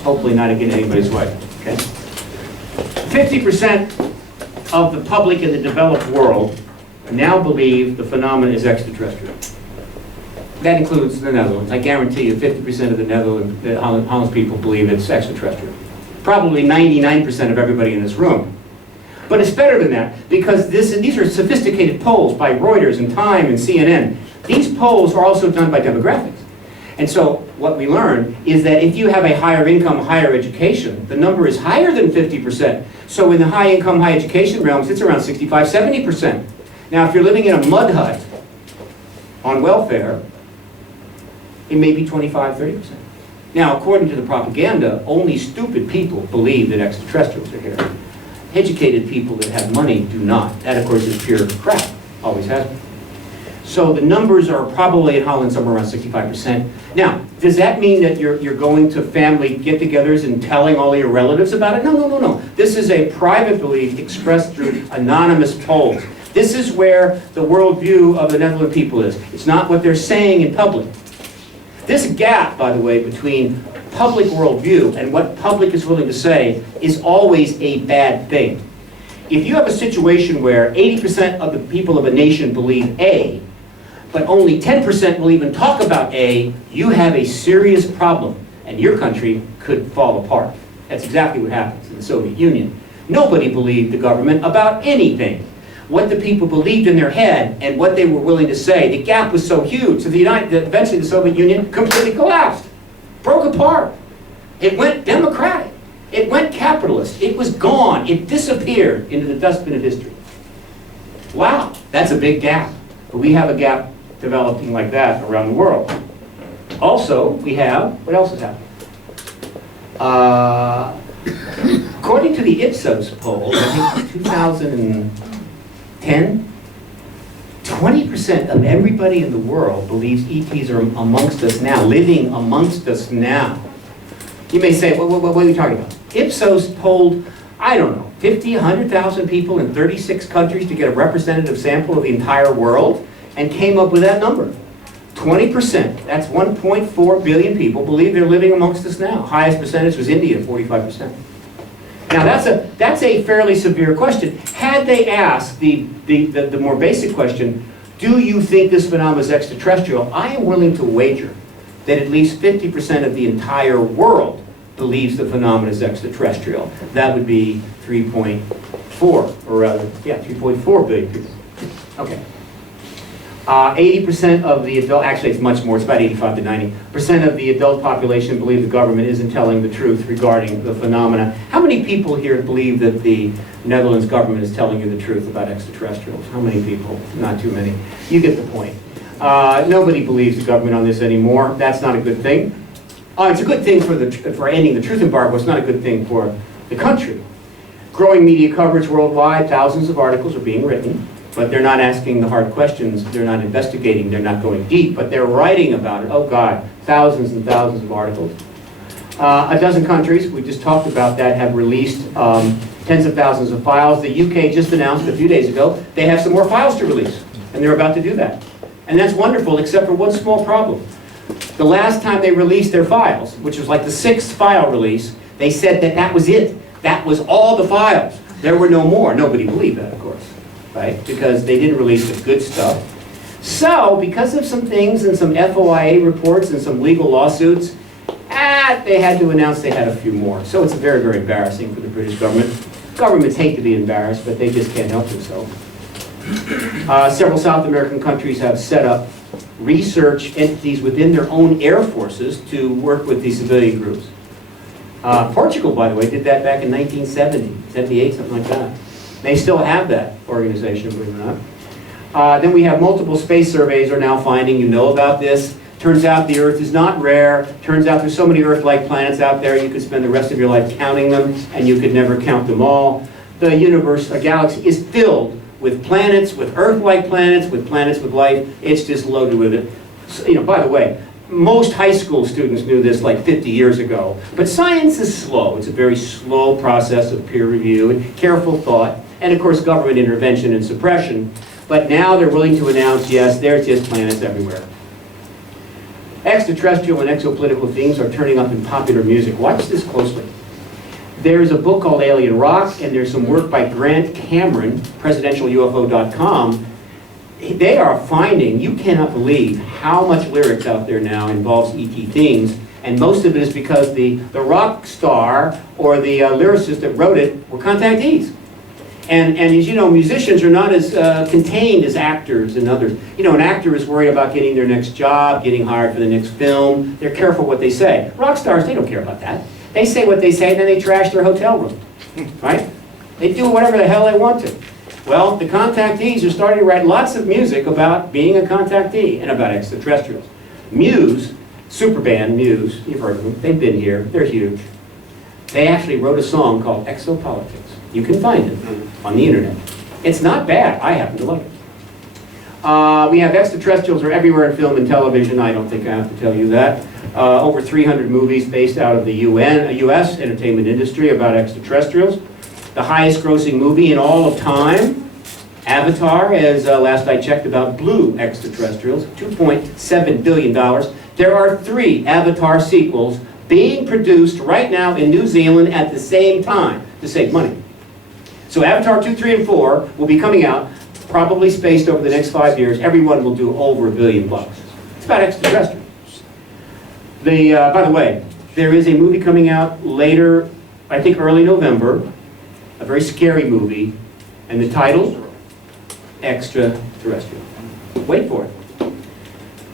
Hopefully not again anybody's way. Okay? 50% of the public in the developed world now believe the phenomenon is extraterrestrial. That includes the Netherlands. I guarantee you 50% of the Netherlands, the Holland people believe it's extraterrestrial. Probably 99% of everybody in this room. But it's better than that, because these are sophisticated polls by Reuters and Time and CNN. These polls are also done by demographics. And so what we learn is that if you have a higher income, higher education, the number is higher than 50%. So in the high income, high education realms, it's around 65, 70%. Now if you're living in a mud hut on welfare, it may be 25, 30%. Now according to the propaganda, only stupid people believe that extraterrestrials are here. Educated people that have money do not. That of course is pure crap, always has been. So the numbers are probably in Holland somewhere around 65%. Now, does that mean that you're going to family get-togethers and telling all your relatives about it? No, no, no, no. This is a private belief expressed through anonymous polls. This is where the worldview of the Netherlands people is. It's not what they're saying in public. This gap, by the way, between public worldview and what public is willing to say is always a bad thing. If you have a situation where 80% of the people of a nation believe A, but only 10% will even talk about A, you have a serious problem, and your country could fall apart. That's exactly what happens in the Soviet Union. Nobody believed the government about anything. What the people believed in their head and what they were willing to say, the gap was so huge. So eventually the Soviet Union completely collapsed, broke apart. It went democratic. It went capitalist. It was gone. It disappeared into the dustbin of history. Wow, that's a big gap. But we have a gap developing like that around the world. Also, we have, what else has happened? According to the Ipsos poll, I think 2010, 20% of everybody in the world believes ETs are amongst us now, living amongst us now. You may say, what are you talking about? Ipsos polled, I don't know, 50, 100,000 people in 36 countries to get a representative sample of the entire world and came up with that number. 20%, that's 1.4 billion people believe they're living amongst us now. Highest percentage was India, 45%. Now that's a fairly severe question. Had they asked the more basic question, do you think this phenomenon is extraterrestrial? I am willing to wager that at least 50% of the entire world believes the phenomenon is extraterrestrial. That would be 3.4 billion people. Okay. 80% of the adult, actually it's much more, it's about 85 to 90% of the adult population believe the government isn't telling the truth regarding the phenomena. How many people here believe that the Netherlands government is telling you the truth about extraterrestrials? How many people? Not too many. You get the point. Nobody believes the government on this anymore. That's not a good thing. It's a good thing for ending the truth embargo. It's not a good thing for the country. Growing media coverage worldwide, thousands of articles are being written, but they're not asking the hard questions, they're not investigating, they're not going deep, but they're writing about it. Oh God, thousands and thousands of articles. A dozen countries, we just talked about that, have released tens of thousands of files. The UK just announced a few days ago they have some more files to release, and they're about to do that. And that's wonderful, except for one small problem. The last time they released their files, which was like the 6th file release, they said that that was it. That was all the files. There were no more. Nobody believed that, of course, right? Because they didn't release the good stuff. So, because of some things and some FOIA reports and some legal lawsuits, they had to announce they had a few more. So it's very, very embarrassing for the British government. Governments hate to be embarrassed, but they just can't help themselves. Several South American countries have set up research entities within their own air forces to work with these civilian groups. Portugal, by the way, did that back in 1970, 78, something like that. They still have that organization, believe it or not. Then we have multiple space surveys are now finding, you know about this. Turns out the Earth is not rare. Turns out there's so many Earth-like planets out there, you could spend the rest of your life counting them, and you could never count them all. The universe, a galaxy, is filled with planets, with Earth-like planets, with life. It's just loaded with it. So, you know, by the way, most high school students knew this like 50 years ago. But science is slow. It's a very slow process of peer review and careful thought, and of course government intervention and suppression. But now they're willing to announce, yes, there's just planets everywhere. Extraterrestrial and exopolitical themes are turning up in popular music. Watch this closely. There's a book called Alien Rock, and there's some work by Grant Cameron, presidentialufo.com. They are finding, you cannot believe how much lyrics out there now involves ET themes, and most of it is because the rock star or the lyricist that wrote it were contactees. And as you know, musicians are not as contained as actors and others. You know, an actor is worried about getting their next job, getting hired for the next film. They're careful what they say. Rock stars, they don't care about that. They say what they say, then they trash their hotel room, right? They do whatever the hell they want to. Well, the contactees are starting to write lots of music about being a contactee and about extraterrestrials. Muse, super band Muse, you've heard of them, they've been here, they're huge. They actually wrote a song called Exopolitics. You can find it on the internet. It's not bad, I happen to like it. We have extraterrestrials are everywhere in film and television, I don't think I have to tell you that. Over 300 movies based out of the US entertainment industry about extraterrestrials. The highest grossing movie in all of time, Avatar, as last I checked about blue extraterrestrials, $2.7 billion. There are 3 Avatar sequels being produced right now in New Zealand at the same time to save money. So Avatar 2, 3, and 4 will be coming out, probably spaced over the next 5 years. Everyone will do over $1 billion. It's about extraterrestrials. By the way, there is a movie coming out later, I think early November, a very scary movie, and the title, Extraterrestrial. Wait for it.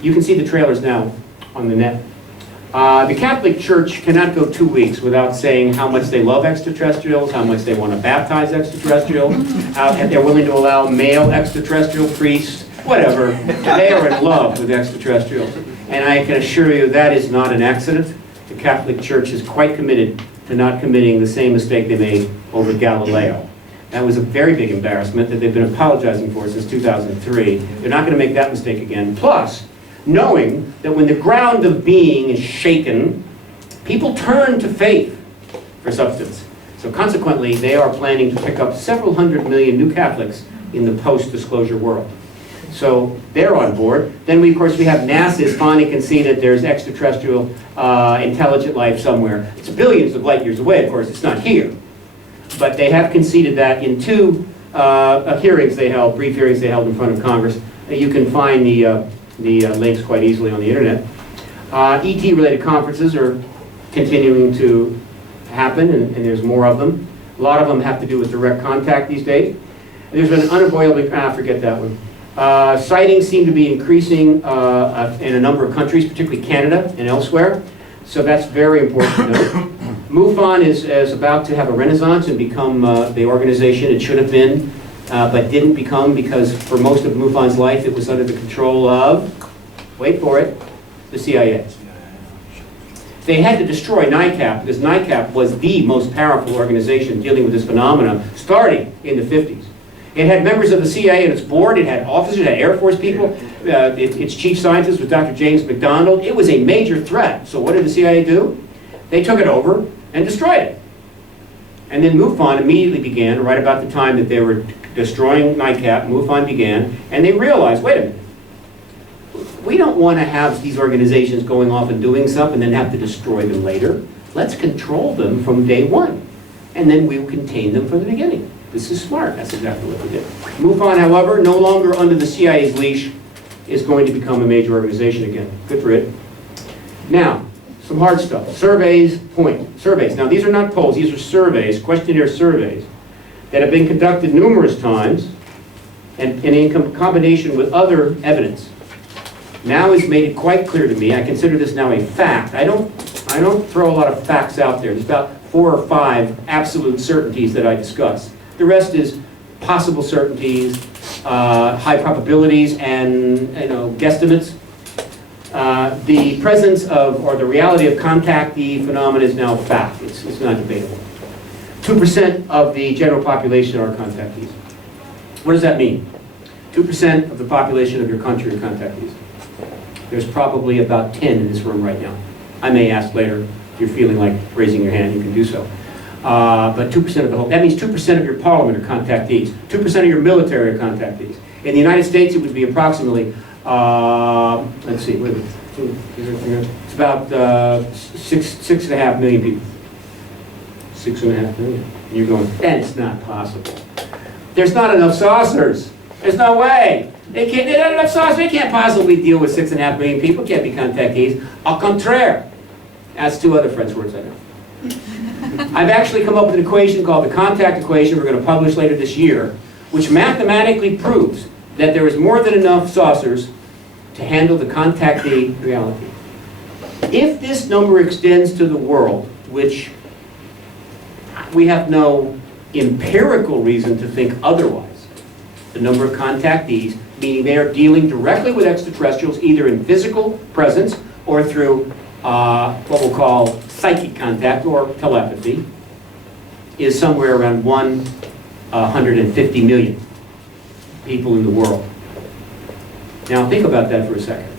You can see the trailers now on the net. The Catholic Church cannot go 2 weeks without saying how much they love extraterrestrials, how much they want to baptize extraterrestrials, and they're willing to allow male extraterrestrial priests, whatever. They are in love with extraterrestrials. And I can assure you that is not an accident. The Catholic Church is quite committed to not committing the same mistake they made over Galileo. That was a very big embarrassment that they've been apologizing for since 2003. They're not going to make that mistake again. Plus, knowing that when the ground of being is shaken, people turn to faith for substance. So consequently, they are planning to pick up several hundred million new Catholics in the post-disclosure world. So they're on board. Then we, of course, we have NASA is finally conceded there's extraterrestrial intelligent life somewhere. It's billions of light years away, of course, it's not here. But they have conceded that in 2 hearings they held, brief hearings they held in front of Congress. You can find the links quite easily on the internet. ET-related conferences are continuing to happen, and there's more of them. A lot of them have to do with direct contact these days. And there's been an unavoidable, forget that one. Sightings seem to be increasing in a number of countries, particularly Canada and elsewhere. So that's very important to note. MUFON is about to have a renaissance and become the organization it should have been, but didn't become because for most of MUFON's life it was under the control of, wait for it, the CIA. They had to destroy NICAP because NICAP was the most powerful organization dealing with this phenomenon starting in the 50s. It had members of the CIA in its board, it had officers, it had Air Force people, its chief scientist was Dr. James McDonald. It was a major threat. So what did the CIA do? They took it over and destroyed it. And then MUFON immediately began, right about the time that they were destroying NICAP, MUFON began, and they realized, wait a minute, we don't want to have these organizations going off and doing something and then have to destroy them later. Let's control them from day one, and then we will contain them from the beginning. This is smart. That's exactly what they did. MUFON, however, no longer under the CIA's leash, is going to become a major organization again. Good for it. Now, some hard stuff. Surveys. Now, these are not polls. These are surveys, questionnaire surveys, that have been conducted numerous times and in combination with other evidence. Now has made it quite clear to me, I consider this now a fact. I don't throw a lot of facts out there. There's about 4 or 5 absolute certainties that I discuss. The rest is possible certainties, high probabilities, and guesstimates. The presence of, or the reality of contactee phenomena is now a fact. It's not debatable. 2% of the general population are contactees. What does that mean? 2% of the population of your country are contactees. There's probably about 10 in this room right now. I may ask later if you're feeling like raising your hand, you can do so. But 2% of the whole, that means 2% of your parliament are contactees. 2% of your military are contactees. In the United States, it would be approximately, let's see, it's about 6.5 million people. 6.5 million. And you're going, that's not possible. There's not enough saucers. There's no way. They don't have enough saucers. They can't possibly deal with 6.5 million people. Can't be contactees. Au contraire. That's 2 other French words I know. I've actually come up with an equation called the contact equation we're going to publish later this year, which mathematically proves that there is more than enough saucers to handle the contactee reality. If this number extends to the world, which we have no empirical reason to think otherwise, the number of contactees, meaning they are dealing directly with extraterrestrials either in physical presence or through what we'll call psychic contact or telepathy, is somewhere around 150 million people in the world. Now think about that for a second.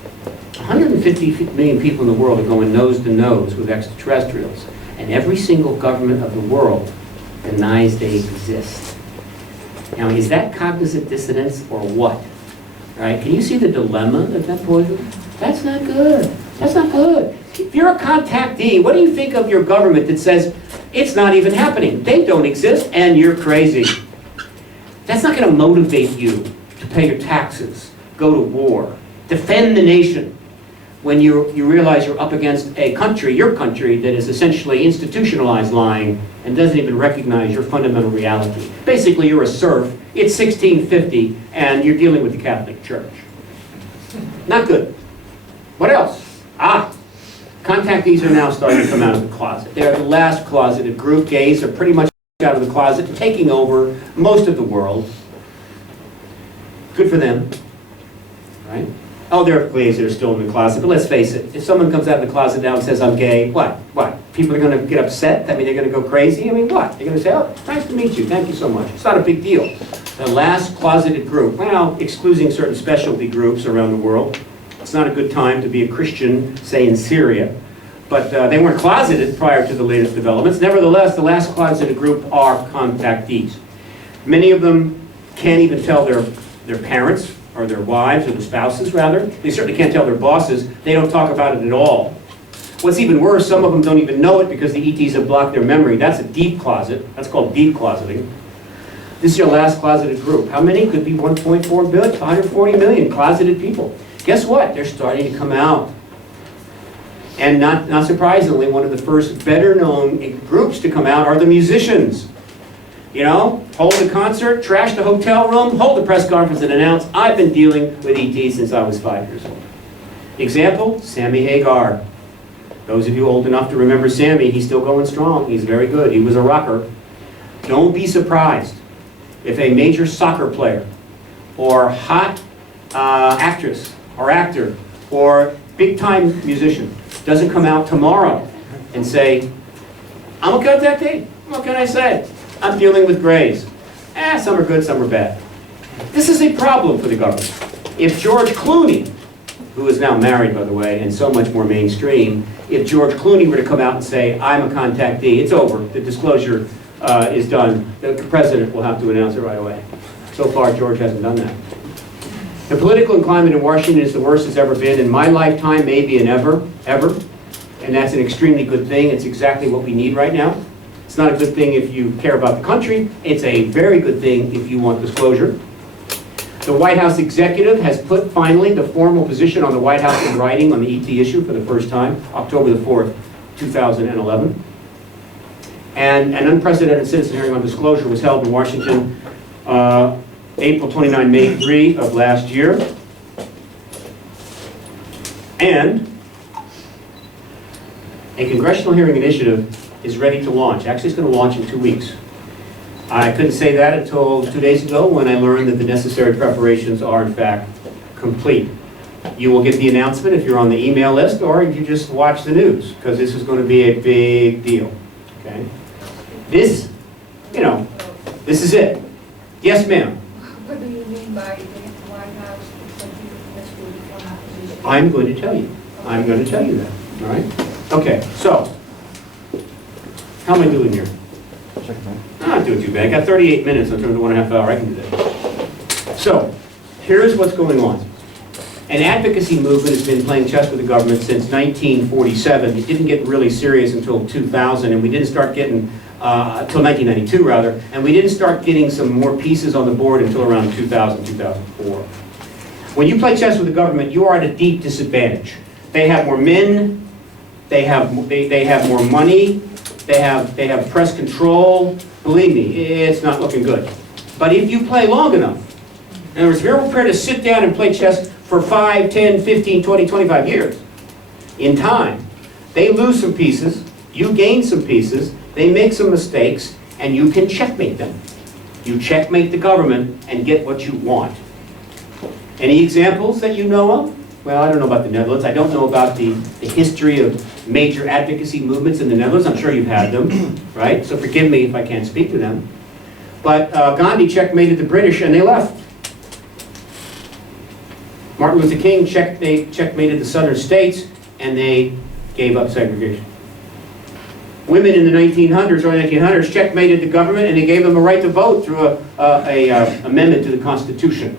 150 million people in the world are going nose to nose with extraterrestrials, and every single government of the world denies they exist. Now, is that cognitive dissonance or what? Right? Can you see the dilemma at that point? That's not good. That's not good. If you're a contactee, what do you think of your government that says, it's not even happening, they don't exist, and you're crazy? That's not going to motivate you to pay your taxes, go to war, defend the nation, when you realize you're up against a country, your country, that is essentially institutionalized lying and doesn't even recognize your fundamental reality. Basically, you're a serf, it's 1650, and you're dealing with the Catholic Church. Not good. What else? Contactees are now starting to come out of the closet. They are the last closeted group. Gays are pretty much out of the closet, taking over most of the world. Good for them, right? Oh, there are gays that are still in the closet, but let's face it, if someone comes out of the closet now and says, I'm gay, what? People are going to get upset? I mean, they're going to go crazy? I mean, what? They're going to say, oh, nice to meet you, thank you so much. It's not a big deal. The last closeted group, well, excluding certain specialty groups around the world. It's not a good time to be a Christian, say in Syria, but they weren't closeted prior to the latest developments. Nevertheless, the last closeted group are contactees. Many of them can't even tell their parents, or their wives, or their spouses, rather. They certainly can't tell their bosses. They don't talk about it at all. What's even worse, some of them don't even know it because the ETs have blocked their memory. That's a deep closet. That's called deep closeting. This is your last closeted group. How many? Could be 1.4 billion, 140 million closeted people. Guess what? They're starting to come out. And not surprisingly, one of the first better known groups to come out are the musicians. You know, hold the concert, trash the hotel room, hold the press conference and announce, I've been dealing with ET since I was 5 years old. Example, Sammy Hagar. Those of you old enough to remember Sammy, he's still going strong. He's very good. He was a rocker. Don't be surprised if a major soccer player or hot actress or actor or big-time musician doesn't come out tomorrow and say, I'm a contactee. What can I say? I'm dealing with grays. Some are good, some are bad. This is a problem for the government. If George Clooney, who is now married, by the way, and so much more mainstream, if George Clooney were to come out and say, I'm a contactee, it's over, the disclosure is done, the president will have to announce it right away. So far, George hasn't done that. The political climate in Washington is the worst it's ever been in my lifetime, maybe in ever, and that's an extremely good thing. It's exactly what we need right now. It's not a good thing if you care about the country. It's a very good thing if you want disclosure. The White House executive has put finally the formal position on the White House in writing on the ET issue for the first time, October the 4th, 2011. And an unprecedented citizen hearing on disclosure was held in Washington April 29, May 3 of last year. And a congressional hearing initiative is ready to launch. Actually, it's going to launch in 2 weeks. I couldn't say that until 2 days ago when I learned that the necessary preparations are, in fact, complete. You will get the announcement if you're on the email list or if you just watch the news, because this is going to be a big deal. Okay? This, this is it. Yes, ma'am? What do you mean by the White House executive has to become a position? I'm going to tell you. I'm going to tell you that. All right? Okay, so, how am I doing here? I'm not doing too bad. I got 38 minutes in terms of 1.5 hours. I can do that. So, here's what's going on. An advocacy movement has been playing chess with the government since 1947. It didn't get really serious until 2000, and we didn't start getting, until 1992 rather, and we didn't start getting some more pieces on the board until around 2000, 2004. When you play chess with the government, you are at a deep disadvantage. They have more men, they have more money, they have press control. Believe me, it's not looking good. But if you play long enough, in other words, if you're prepared to sit down and play chess for 5, 10, 15, 20, 25 years, in time, they lose some pieces, you gain some pieces, they make some mistakes, and you can checkmate them. You checkmate the government and get what you want. Any examples that you know of? Well, I don't know about the Netherlands. I don't know about the history of major advocacy movements in the Netherlands. I'm sure you've had them, right? So forgive me if I can't speak to them. But Gandhi checkmated the British and they left. Martin Luther King checkmated the southern states and they gave up segregation. Women in the 1900s, early 1900s, checkmated the government and they gave them a right to vote through an amendment to the Constitution.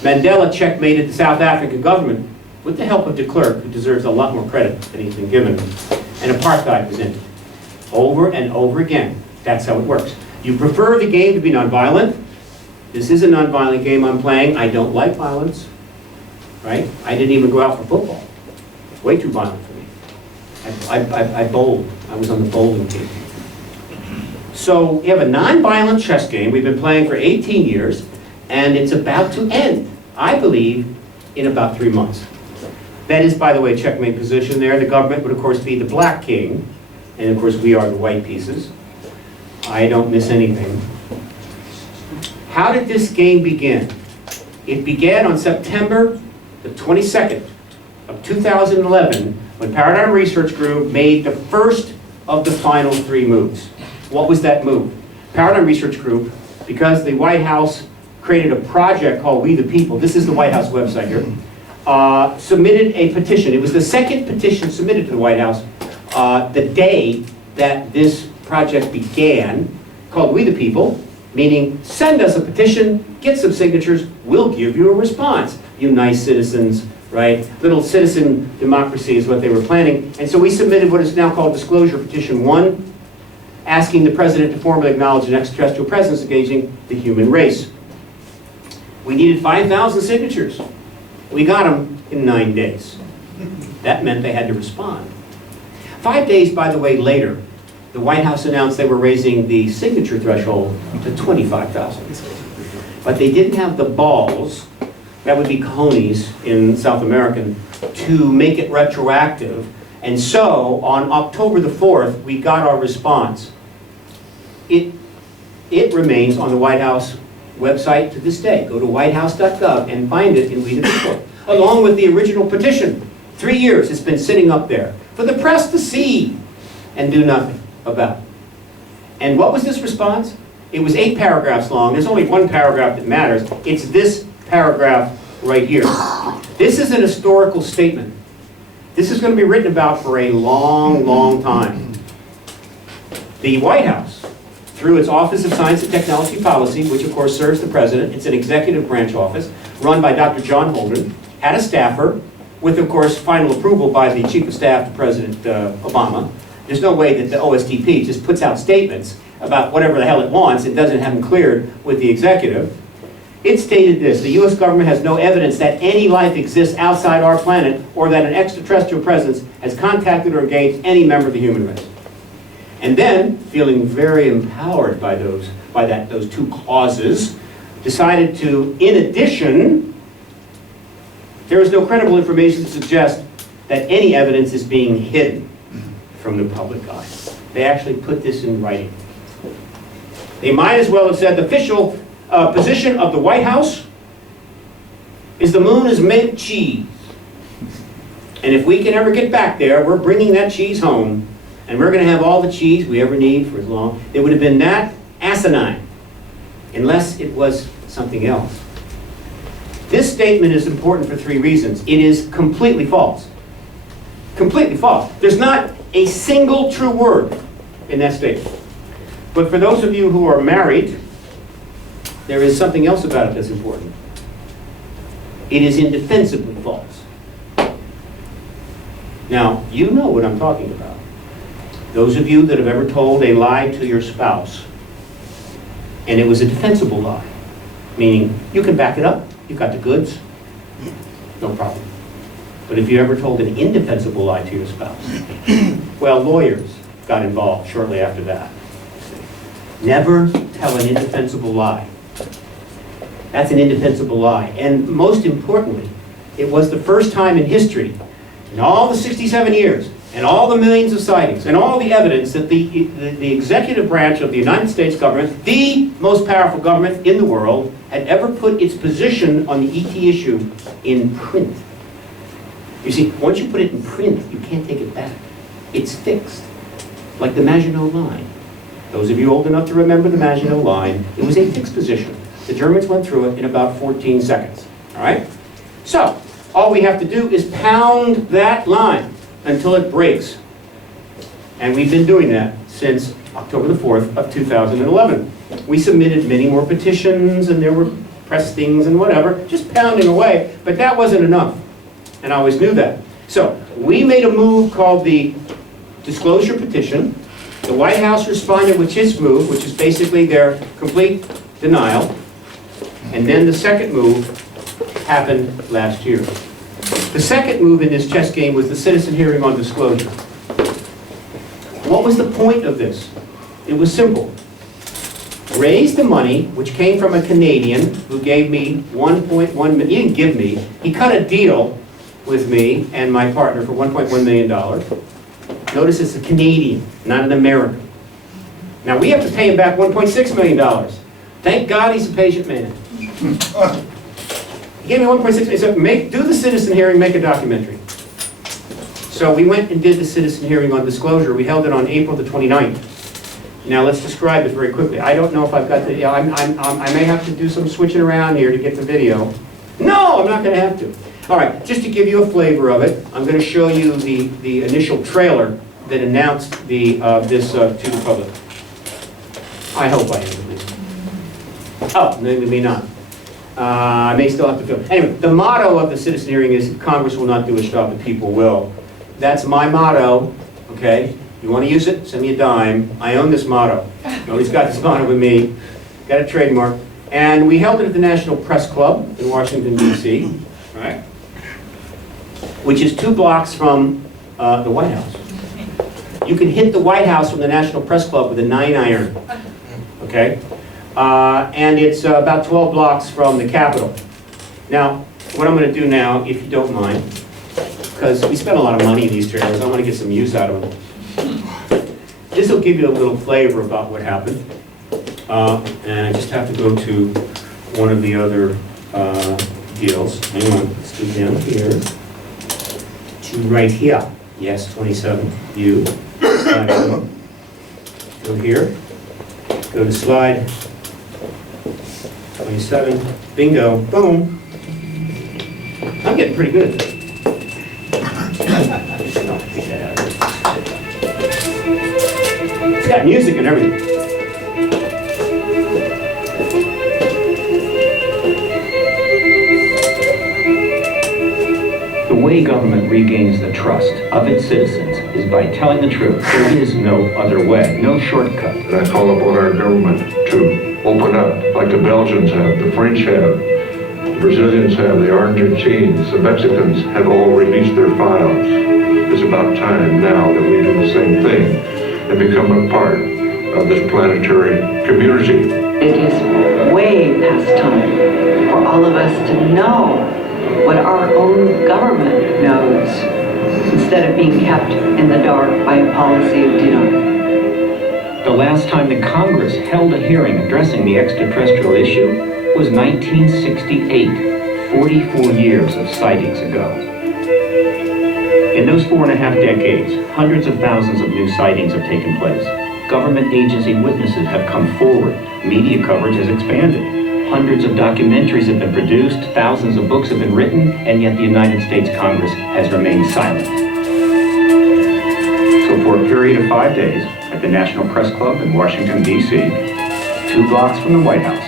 Mandela checkmated the South African government with the help of de Klerk, who deserves a lot more credit than he's been given, and apartheid was ended. Over and over again. That's how it works. You prefer the game to be nonviolent. This is a nonviolent game I'm playing. I don't like violence, right? I didn't even go out for football. It's way too violent for me. I bowled. I was on the bowling team. So we have a nonviolent chess game we've been playing for 18 years, and it's about to end, I believe, in about 3 months. That is, by the way, checkmate position there. The government would, of course, be the black king, and of course, we are the white pieces. I don't miss anything. How did this game begin? It began on September the 22nd of 2011 when Paradigm Research Group made the first of the final 3 moves. What was that move? Paradigm Research Group, because the White House created a project called We the People, this is the White House website here, submitted a petition. It was the second petition submitted to the White House the day that this project began, called We the People, meaning send us a petition, get some signatures, we'll give you a response. You nice citizens, right? Little citizen democracy is what they were planning. And so we submitted what is now called Disclosure Petition 1, asking the President to formally acknowledge an extraterrestrial presence engaging the human race. We needed 5,000 signatures. We got them in 9 days. That meant they had to respond. 5 days, by the way, later, the White House announced they were raising the signature threshold to 25,000. But they didn't have the balls, that would be cojones in South American, to make it retroactive. And so, on October the 4th, we got our response. It remains on the White House website to this day. Go to whitehouse.gov and find it and read it before. Along with the original petition. 3 years it's been sitting up there for the press to see and do nothing about. And what was this response? It was 8 paragraphs long. There's only one paragraph that matters. It's this paragraph right here. This is an historical statement. This is going to be written about for a long, long time. The White House, through its Office of Science and Technology Policy, which of course serves the President, it's an executive branch office, run by Dr. John Holden, had a staffer, with of course final approval by the Chief of Staff to President Obama. There's no way that the OSTP just puts out statements about whatever the hell it wants and doesn't have them cleared with the executive. It stated this: the U.S. government has no evidence that any life exists outside our planet or that an extraterrestrial presence has contacted or engaged any member of the human race. And then, feeling very empowered by those two clauses, decided to, in addition, there is no credible information to suggest that any evidence is being hidden from the public eye. They actually put this in writing. They might as well have said the official position of the White House is the moon is mint cheese. And if we can ever get back there, we're bringing that cheese home, and we're going to have all the cheese we ever need for as long. It would have been that asinine, unless it was something else. This statement is important for 3 reasons. It is completely false. Completely false. There's not a single true word in that statement. But for those of you who are married, there is something else about it that's important. It is indefensibly false. Now, you know what I'm talking about. Those of you that have ever told a lie to your spouse, and it was a defensible lie, meaning you can back it up, you've got the goods, no problem. But if you ever told an indefensible lie to your spouse, well, lawyers got involved shortly after that. Never tell an indefensible lie. That's an indefensible lie. And most importantly, it was the first time in history, in all the 67 years, and all the millions of sightings, and all the evidence that the executive branch of the United States government, the most powerful government in the world, had ever put its position on the ET issue in print. You see, once you put it in print, you can't take it back. It's fixed, like the Maginot Line. Those of you old enough to remember the Maginot Line, it was a fixed position. The Germans went through it in about 14 seconds, all right? So, all we have to do is pound that line until it breaks. And we've been doing that since October the 4th of 2011. We submitted many more petitions, and there were press things and whatever, just pounding away, but that wasn't enough. And I always knew that. So, we made a move called the disclosure petition. The White House responded with its move, which is basically their complete denial. And then the second move happened last year. The second move in this chess game was the citizen hearing on disclosure. What was the point of this? It was simple. Raise the money, which came from a Canadian who gave me 1.1 million. He didn't give me. He cut a deal with me and my partner for $1.1 million. Notice it's a Canadian, not an American. Now we have to pay him back $1.6 million. Thank God he's a patient man. He gave me 1.6 million. He said, do the citizen hearing, make a documentary. So we went and did the citizen hearing on disclosure. We held it on April the 29th. Now let's describe it very quickly. I don't know if I've got the, I may have to do some switching around here to get the video. No, I'm not going to have to. All right, just to give you a flavor of it, I'm going to show you the initial trailer that announced this to the public. I hope I am at least. Oh, maybe not. I may still have to film. Anyway, the motto of the citizen hearing is Congress will not do its job, the people will. That's my motto, okay? You want to use it? Send me a dime. I own this motto. Nobody's got this motto with me. Got a trademark. And we held it at the National Press Club in Washington, D.C., right? Which is 2 blocks from the White House. You can hit the White House from the National Press Club with a 9-iron, okay? And it's about 12 blocks from the Capitol. Now, what I'm going to do now, if you don't mind, because we spend a lot of money in these trailers, I want to get some use out of them. This will give you a little flavor about what happened. And I just have to go to one of the other deals. Hang on, let's go down here to right here. Yes, 27 view. Go here. Go to slide 27. Bingo. Boom. I'm getting pretty good. It's got music and everything. The way government regains the trust of its citizens is by telling the truth. There is no other way, no shortcut. And I call upon our government to open up, like the Belgians have, the French have, the Brazilians have, the Argentines, the Mexicans have all released their files. It's about time now that we do the same thing and become a part of this planetary community. It is way past time for all of us to know what our own government knows, instead of being kept in the dark by a policy of denial. The last time the Congress held a hearing addressing the extraterrestrial issue was 1968, 44 years of sightings ago. In those 4.5 decades, hundreds of thousands of new sightings have taken place. Government agency witnesses have come forward. Media coverage has expanded. Hundreds of documentaries have been produced, thousands of books have been written, and yet the United States Congress has remained silent. So for a period of 5 days, at the National Press Club in Washington, D.C., 2 blocks from the White House,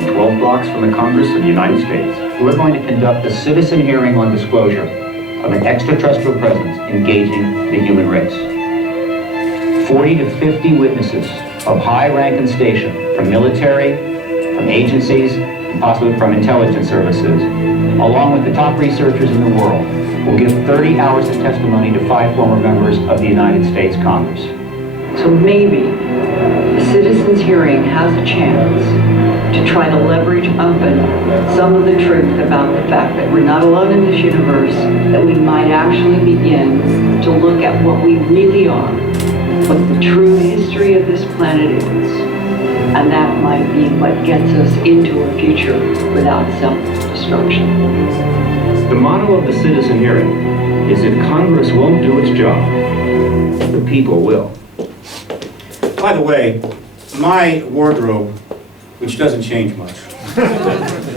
and 12 blocks from the Congress of the United States, we're going to conduct a citizen hearing on disclosure of an extraterrestrial presence engaging the human race. 40 to 50 witnesses of high rank and station, from military, from agencies, and possibly from intelligence services, along with the top researchers in the world, will give 30 hours of testimony to 5 former members of the United States Congress. So maybe the citizens' hearing has a chance to try to leverage up some of the truth about the fact that we're not alone in this universe, that we might actually begin to look at what we really are, what the true history of this planet is, and that might be what gets us into a future without self-destruction. The motto of the citizen hearing is if Congress won't do its job, the people will. By the way, my wardrobe, which doesn't change much,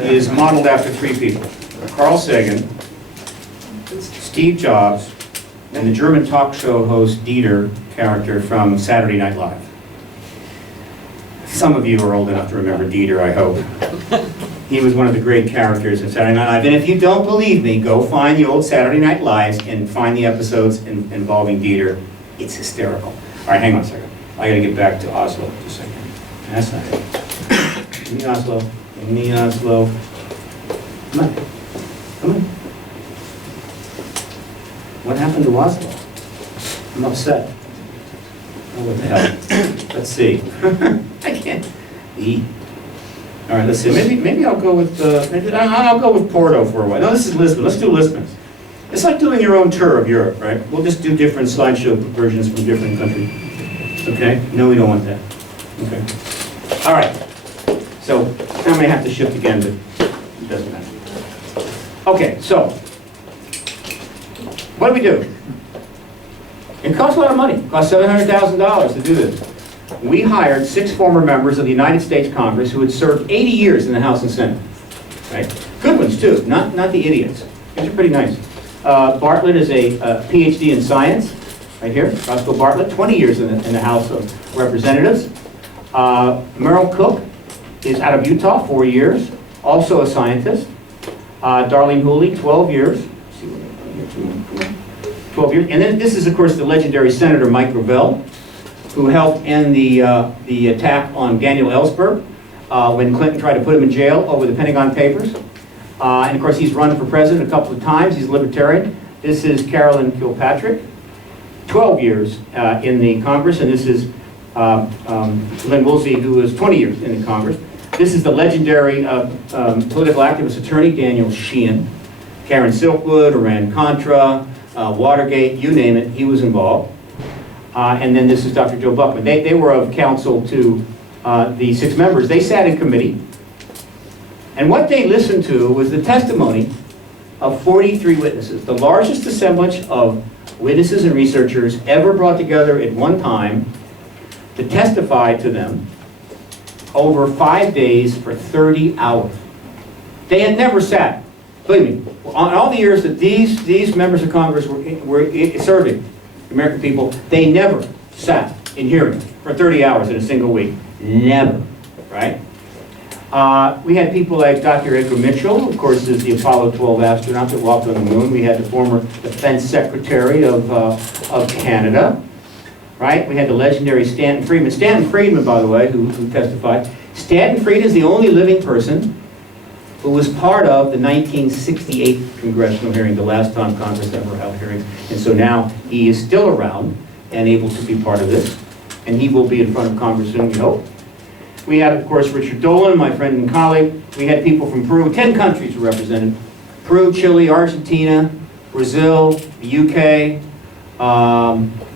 is modeled after 3 people. Carl Sagan, Steve Jobs, and the German talk show host Dieter character from Saturday Night Live. Some of you are old enough to remember Dieter, I hope. He was one of the great characters in Saturday Night Live. And if you don't believe me, go find the old Saturday Night Lives and find the episodes involving Dieter. It's hysterical. All right, hang on a second. I gotta get back to Oslo just a second. That's not it. Give me Oslo. Give me Oslo. Come on. Come on. What happened to Oslo? I'm upset. Oh, what the hell? Let's see. I can't. All right, let's see. Maybe I'll go with I'll go with Porto for a while. No, this is Lisbon. Let's do Lisbon. It's like doing your own tour of Europe, right? We'll just do different slideshow versions from different countries. Okay? No, we don't want that. Okay. All right. So I may have to shift again, but it doesn't matter. Okay, so what do we do? It costs a lot of money. It costs $700,000 to do this. We hired 6 former members of the United States Congress who had served 80 years in the House and Senate. Right? Good ones too, not the idiots. These are pretty nice. Bartlett is a PhD in science, right here, Roscoe Bartlett, 20 years in the House of Representatives. Merrill Cook is out of Utah, 4 years, also a scientist. Darlene Hooley, 12 years. 12 years. And then this is, of course, the legendary Senator Mike Gravel, who helped end the attack on Daniel Ellsberg when Clinton tried to put him in jail over the Pentagon Papers. And of course, he's run for president a couple of times. He's a libertarian. This is Carolyn Kilpatrick. 12 years in the Congress, and this is Lynn Woolsey, who is 20 years in the Congress. This is the legendary political activist attorney, Daniel Sheehan. Karen Silkwood, Iran-Contra, Watergate, you name it, he was involved. And then this is Dr. Joe Buckman. They were of counsel to the 6 members. They sat in committee, and what they listened to was the testimony of 43 witnesses, the largest assemblage of witnesses and researchers ever brought together at one time to testify to them over 5 days for 30 hours. They had never sat, believe me, on all the years that these members of Congress were serving the American people, they never sat in hearings for 30 hours in a single week. Never, right? We had people like Dr. Edgar Mitchell, of course, is the Apollo 12 astronaut that walked on the moon. We had the former Defense Secretary of Canada, right? We had the legendary Stanton Friedman. Stanton Friedman, by the way, who testified. Stanton Friedman is the only living person who was part of the 1968 congressional hearing, the last time Congress ever held hearings. And so now he is still around and able to be part of this. And he will be in front of Congress soon, we hope. We had, of course, Richard Dolan, my friend and colleague. We had people from Peru. 10 countries were represented. Peru, Chile, Argentina, Brazil, the UK,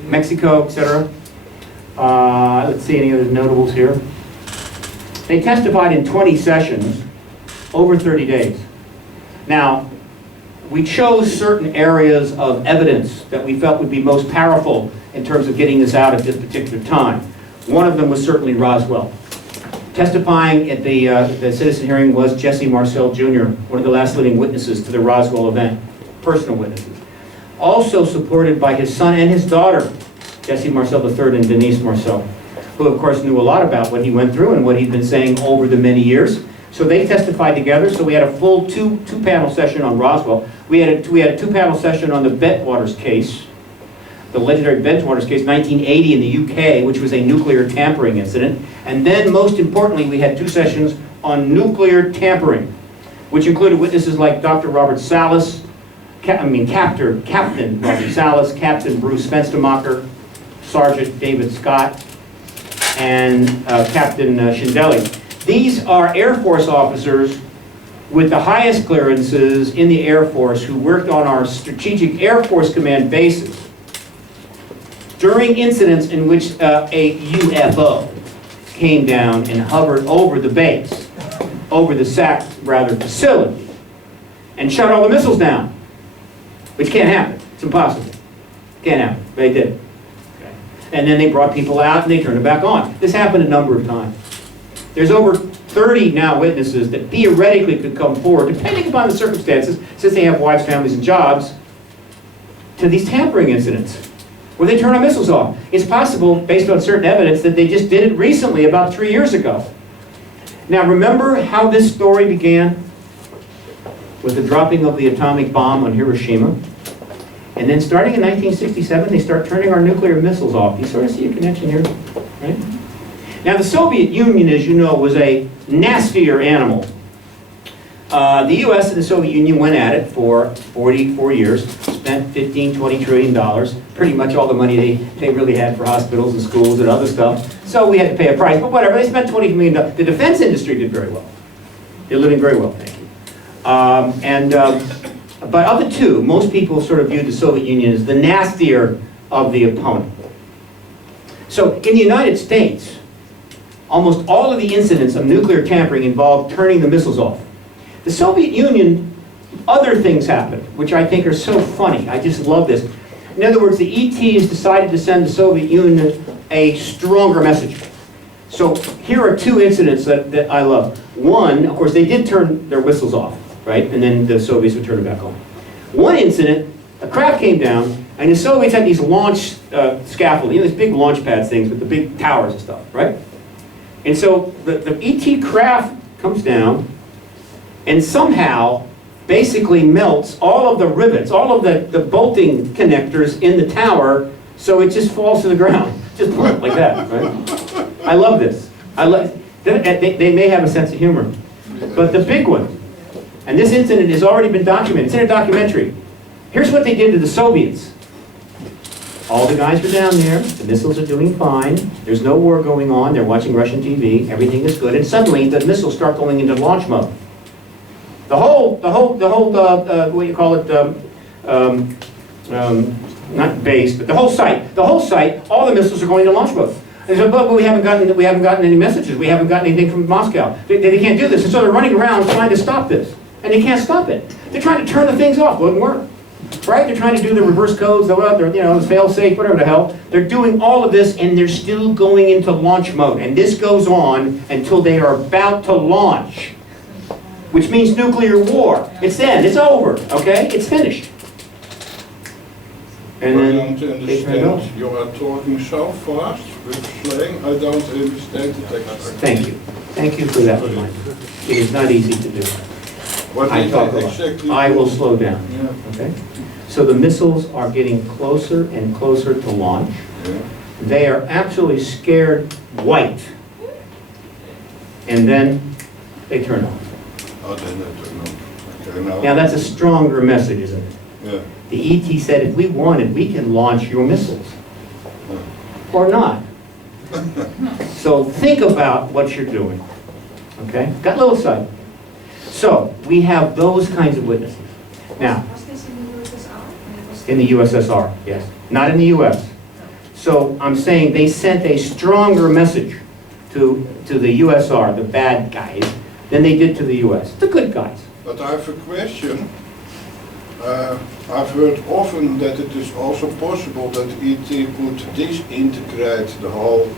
Mexico, etc. Let's see any other notables here. They testified in 20 sessions over 30 days. Now, we chose certain areas of evidence that we felt would be most powerful in terms of getting this out at this particular time. One of them was certainly Roswell. Testifying at the citizen hearing was Jesse Marcel Jr., one of the last living witnesses to the Roswell event, personal witnesses. Also supported by his son and his daughter, Jesse Marcel III and Denise Marcel, who of course knew a lot about what he went through and what he'd been saying over the many years. So they testified together, so we had a full two-panel session on Roswell. We had a two-panel session on the Bentwaters case, the legendary Bentwaters case, 1980 in the UK, which was a nuclear tampering incident. And then, most importantly, we had 2 sessions on nuclear tampering, which included witnesses like Dr. Robert Salas, Captain Robert Salas, Captain Bruce Fenstermacher, Sergeant David Scott, and Captain Schindele. These are Air Force officers with the highest clearances in the Air Force who worked on our Strategic Air Force Command bases during incidents in which a UFO came down and hovered over the base, over the SAC, facility, and shot all the missiles down, which can't happen. It's impossible. Can't happen. They did. Okay. And then they brought people out and they turned it back on. This happened a number of times. There's over 30 now witnesses that theoretically could come forward, depending upon the circumstances, since they have wives, families, and jobs, to these tampering incidents, where they turn our missiles off. It's possible, based on certain evidence, that they just did it recently, about 3 years ago. Now, remember how this story began? With the dropping of the atomic bomb on Hiroshima. And then starting in 1967, they start turning our nuclear missiles off. You sort of see a connection here, right? Now, the Soviet Union, as you know, was a nastier animal. The U.S. and the Soviet Union went at it for 44 years, spent $15–20 trillion, pretty much all the money they really had for hospitals and schools and other stuff. So we had to pay a price, but whatever, they spent $20 million. The defense industry did very well. They're living very well, thank you. But of the two, most people sort of viewed the Soviet Union as the nastier of the opponent. So in the United States, almost all of the incidents of nuclear tampering involved turning the missiles off. The Soviet Union, other things happened, which I think are so funny. I just love this. In other words, the ETs decided to send the Soviet Union a stronger message. So here are 2 incidents that I love. One, of course, they did turn their whistles off, right? And then the Soviets would turn it back on. One incident, a craft came down, and the Soviets had these launch scaffolding, these big launch pads things with the big towers and stuff, right? And so the ET craft comes down and somehow basically melts all of the rivets, all of the bolting connectors in the tower, so it just falls to the ground, just like that, right? I love this. They may have a sense of humor. But the big one, and this incident has already been documented, it's in a documentary. Here's what they did to the Soviets. All the guys are down there, the missiles are doing fine, there's no war going on, they're watching Russian TV, everything is good, and suddenly the missiles start going into launch mode. The whole, what do you call it, not base, but the whole site, all the missiles are going into launch mode. And so, but we haven't gotten any messages, we haven't gotten anything from Moscow. They can't do this, and so they're running around trying to stop this, and they can't stop it. They're trying to turn the things off, wouldn't work. Right? They're trying to do the reverse codes, the fail-safe, whatever the hell. They're doing all of this, and they're still going into launch mode. And this goes on until they are about to launch, which means nuclear war. It's then, it's over, okay? It's finished. And I then don't they turn it off. understand. You are talking so fast with slang. I don't understand the text. Thank you. Thank you for that reminder. It is not easy to do. What I is talk that a lot. exactly? I will slow down, Yeah. okay? So the missiles are getting closer and closer to launch. Yeah. They are actually scared white. And then they turn off. Oh, then I don't know. Okay, now. Now that's a stronger message, isn't it? Yeah. The ET said if we wanted, we can launch your missiles. Or not. So think about what you're doing. Okay? Got a little side. So we have those kinds of witnesses. Now, Was this in the USSR? in the USSR, yes. Not in the US. So I'm saying they sent a stronger message to the USR, the bad guys, than they did to the US, the good guys. But I have a question. I've heard often that it is also possible that ET could disintegrate the whole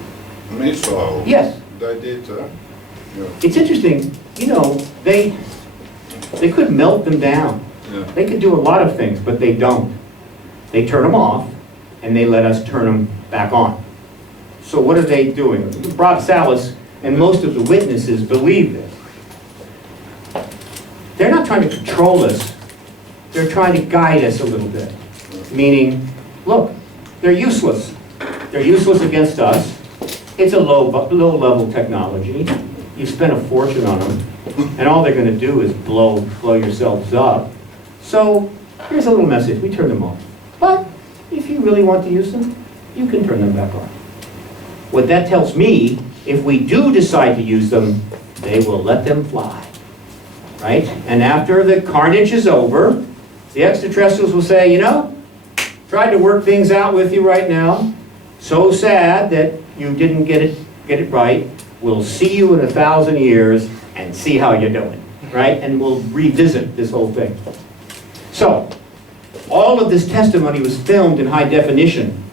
missile. Yes. They did, huh? Yeah. It's interesting, you know, they could melt them down. Yeah. They could do a lot of things, but they don't. They turn them off, and they let us turn them back on. So what are they doing? Brock Salas and most of the witnesses believe this. They're not trying to control us. They're trying to guide us a little bit. Meaning, look, they're useless. They're useless against us. It's a low-level technology. You spend a fortune on them, and all they're going to do is blow yourselves up. So here's a little message. We turn them off. But if you really want to use them, you can turn them back on. What that tells me, if we do decide to use them, they will let them fly. Right? And after the carnage is over, the extraterrestrials will say, you know, tried to work things out with you right now. So sad that you didn't get it right. We'll see you in 1,000 years and see how you're doing, right? And we'll revisit this whole thing. So, all of this testimony was filmed in high definition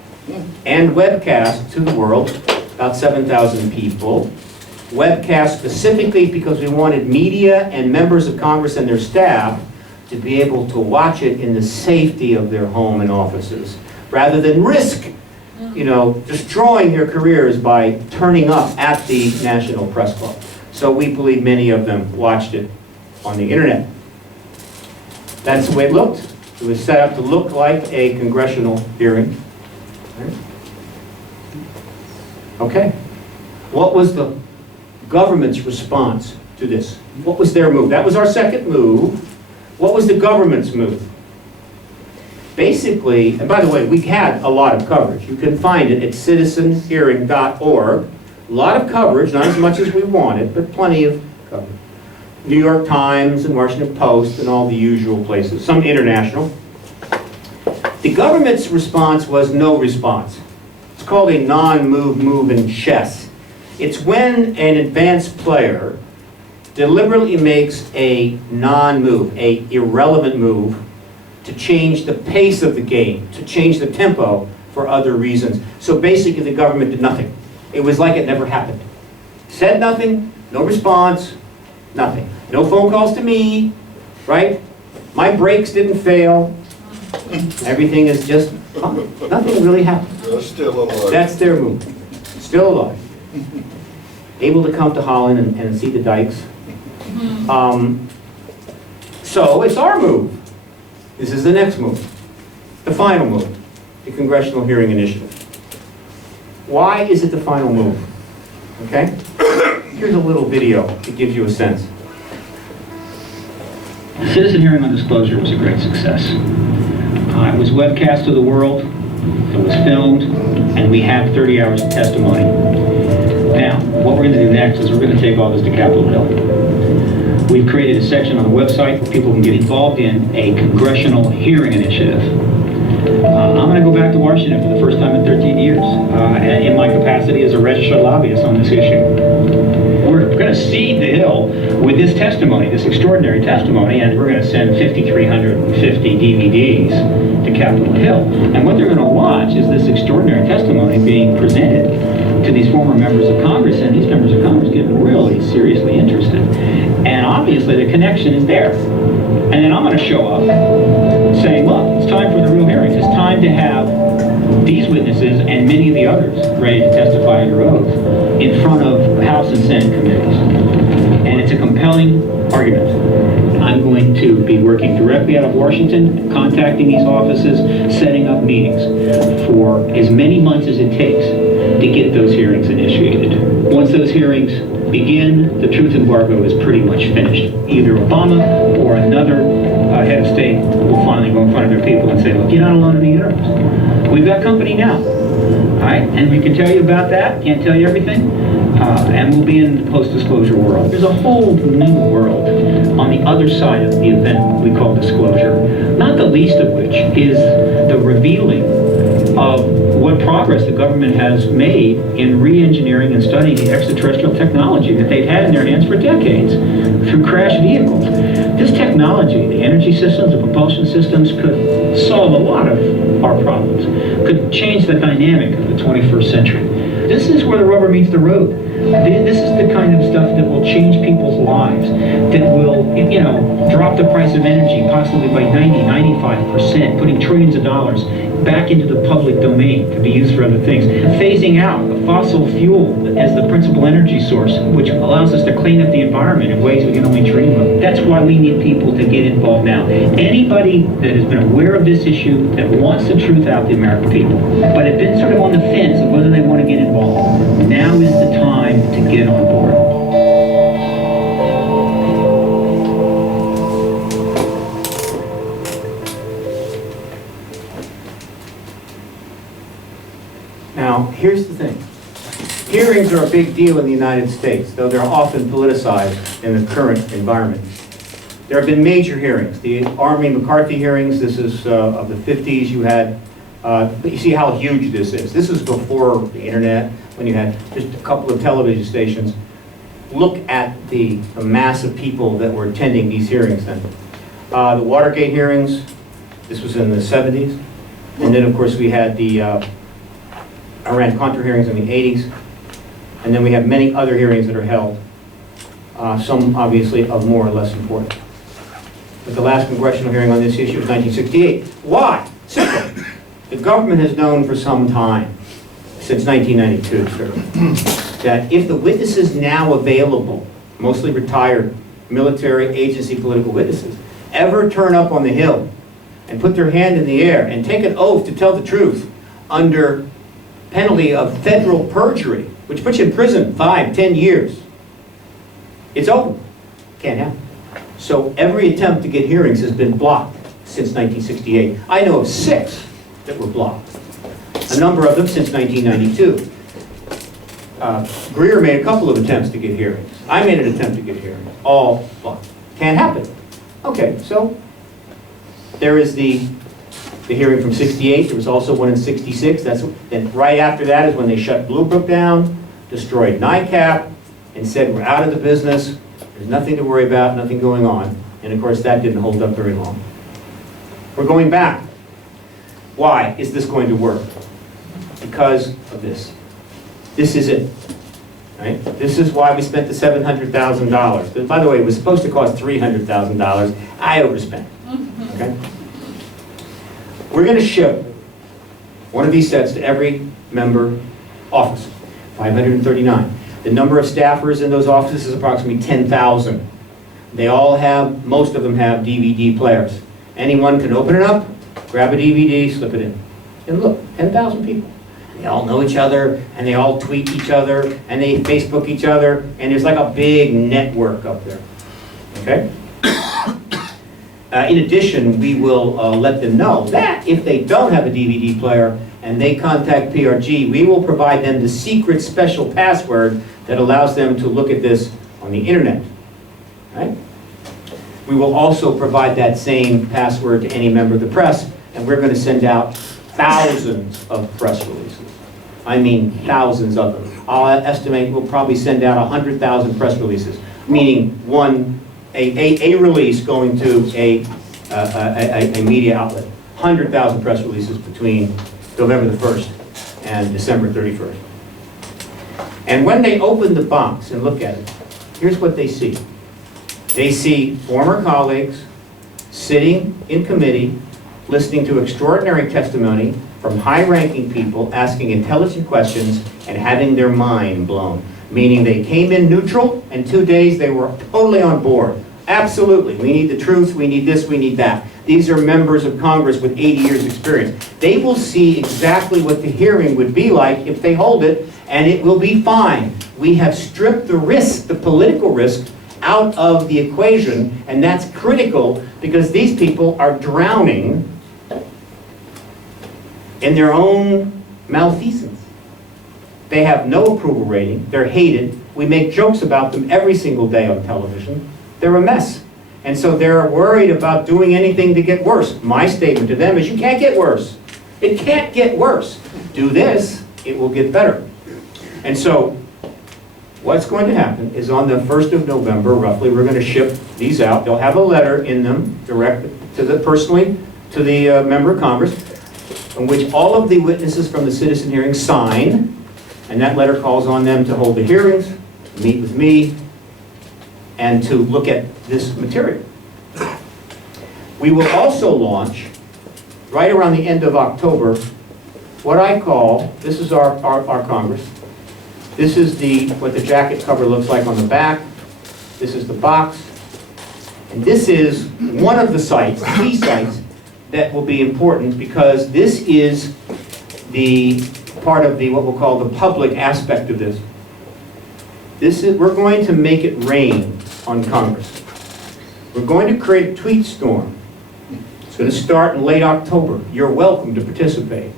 and webcast to the world, about 7,000 people. Webcast specifically because we wanted media and members of Congress and their staff to be able to watch it in the safety of their home and offices, rather than risk, you know, destroying their careers by turning up at the National Press Club. So we believe many of them watched it on the internet. That's the way it looked. It was set up to look like a congressional hearing. Okay. What was the government's response to this? What was their move? That was our second move. What was the government's move? Basically, and by the way, we had a lot of coverage. You can find it at citizenhearing.org. A lot of coverage, not as much as we wanted, but plenty of coverage. New York Times and Washington Post and all the usual places, some international. The government's response was no response. It's called a non-move move in chess. It's when an advanced player deliberately makes a non-move, a irrelevant move, to change the pace of the game, to change the tempo for other reasons. So basically the government did nothing. It was like it never happened. Said nothing, no response, nothing. No phone calls to me, right? My brakes didn't fail. Everything is just, nothing really happened. They're still alive. That's their move. Still alive. Able to come to Holland and see the dikes. So it's our move. This is the next move. The final move. The Congressional Hearing Initiative. Why is it the final move? Okay? Here's a little video that gives you a sense. The citizen hearing on disclosure was a great success. It was webcast to the world. It was filmed, and we have 30 hours of testimony. Now, what we're going to do next is we're going to take all this to Capitol Hill. We've created a section on the website where people can get involved in a congressional hearing initiative. I'm going to go back to Washington for the first time in 13 years in my capacity as a registered lobbyist on this issue. We're going to seed the Hill with this testimony, this extraordinary testimony, and we're going to send 5,350 DVDs to Capitol Hill. And what they're going to watch is this extraordinary testimony being presented to these former members of Congress, and these members of Congress get really seriously interested. And obviously the connection is there. And then I'm going to show up saying, look, it's time for the real hearings. It's time to have these witnesses and many of the others ready to testify under oath in front of House and Senate committees. And it's a compelling argument. I'm going to be working directly out of Washington, contacting these offices, setting up meetings for as many months as it takes to get those hearings initiated. Once those hearings begin, the truth embargo is pretty much finished. Either Obama or another head of state will finally go in front of their people and say, look, you're not alone in the universe. We've got company now. All right? And we can tell you about that, can't tell you everything, and we'll be in the post-disclosure world. There's a whole new world on the other side of the event we call disclosure, not the least of which is the revealing of what progress the government has made in re-engineering and studying the extraterrestrial technology that they've had in their hands for decades through crashed vehicles. This technology, the energy systems, the propulsion systems, could solve a lot of our problems, could change the dynamic of the 21st century. This is where the rubber meets the road. This is the kind of stuff that will change people's lives, that will, drop the price of energy possibly by 90–95%, putting trillions of dollars back into the public domain to be used for other things. Phasing out the fossil fuel as the principal energy source, which allows us to clean up the environment in ways we can only dream of. That's why we need people to get involved now. Anybody that has been aware of this issue, that wants the truth out to the American people, but have been sort of on the fence of whether they want to get involved, now is the time to get on board. Now, here's the thing. Hearings are a big deal in the United States, though they're often politicized in the current environment. There have been major hearings. The Army McCarthy hearings, this is of the 50s, you had, but you see how huge this is. This is before the internet, when you had just a couple of television stations. Look at the mass of people that were attending these hearings then. The Watergate hearings, this was in the 70s. And then, of course, we had the Iran-Contra hearings in the 80s, and then we have many other hearings that are held, some obviously of more or less importance. But the last congressional hearing on this issue was 1968. Why? Simple. The government has known for some time, since 1992, that if the witnesses now available, mostly retired military agency political witnesses, ever turn up on the Hill and put their hand in the air and take an oath to tell the truth under penalty of federal perjury, which puts you in prison 5–10 years, it's over. Can't happen. So every attempt to get hearings has been blocked since 1968. I know of 6 that were blocked. A number of them since 1992. Greer made a couple of attempts to get hearings. I made an attempt to get hearings. All blocked. Can't happen. Okay, so there is the hearing from 68. There was also one in 66. Then right after that is when they shut Blue Book down, destroyed NICAP, and said we're out of the business. There's nothing to worry about, nothing going on. And of course that didn't hold up very long. We're going back. Why is this going to work? Because of this. This is it. Right? This is why we spent the $700,000. By the way, it was supposed to cost $300,000. I overspent. Okay? We're going to ship one of these sets to every member office, 539. The number of staffers in those offices is approximately 10,000. They all have, most of them have DVD players. Anyone can open it up, grab a DVD, slip it in. And look, 10,000 people. They all know each other, and they all tweet each other, and they Facebook each other, and there's like a big network up there. Okay? In addition, we will let them know that if they don't have a DVD player, and they contact PRG, we will provide them the secret special password that allows them to look at this on the internet. Right? We will also provide that same password to any member of the press, and we're going to send out thousands of press releases. I mean thousands of them. I'll estimate we'll probably send out 100,000 press releases, meaning a release going to a media outlet. 100,000 press releases between November the 1st and December 31st. And when they open the box and look at it, here's what they see. They see former colleagues sitting in committee, listening to extraordinary testimony from high-ranking people, asking intelligent questions and having their mind blown. Meaning they came in neutral, and 2 days they were totally on board. Absolutely, we need the truth, we need this, we need that. These are members of Congress with 80 years experience. They will see exactly what the hearing would be like if they hold it, and it will be fine. We have stripped the risk, the political risk, out of the equation, and that's critical because these people are drowning in their own malfeasance. They have no approval rating, they're hated, we make jokes about them every single day on television, they're a mess. And so they're worried about doing anything to get worse. My statement to them is you can't get worse. It can't get worse. Do this, it will get better. And so what's going to happen is on the 1st of November, roughly, we're going to ship these out. They'll have a letter in them, directed to personally to the member of Congress, in which all of the witnesses from the citizen hearing sign, and that letter calls on them to hold the hearings, meet with me, and to look at this material. We will also launch, right around the end of October, what I call, this is our Congress, this is what the jacket cover looks like on the back, this is the box, and this is one of the sites, key sites, that will be important because this is the part of what we'll call the public aspect of this. We're going to make it rain on Congress. We're going to create a tweet storm. It's going to start in late October. You're welcome to participate.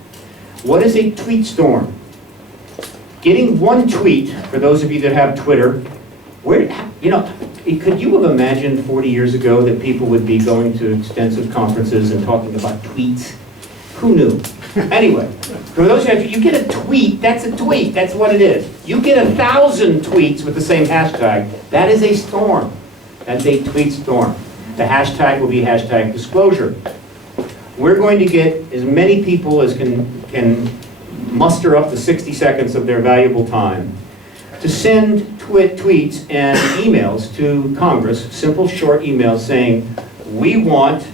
What is a tweet storm? Getting one tweet, for those of you that have Twitter, could you have imagined 40 years ago that people would be going to extensive conferences and talking about tweets? Who knew? Anyway, for those of you get a tweet, that's a tweet, that's what it is. You get 1,000 tweets with the same hashtag, that is a storm. That's a tweet storm. The hashtag will be hashtag disclosure. We're going to get as many people as can muster up the 60 seconds of their valuable time to send tweets and emails to Congress, simple short emails saying, we want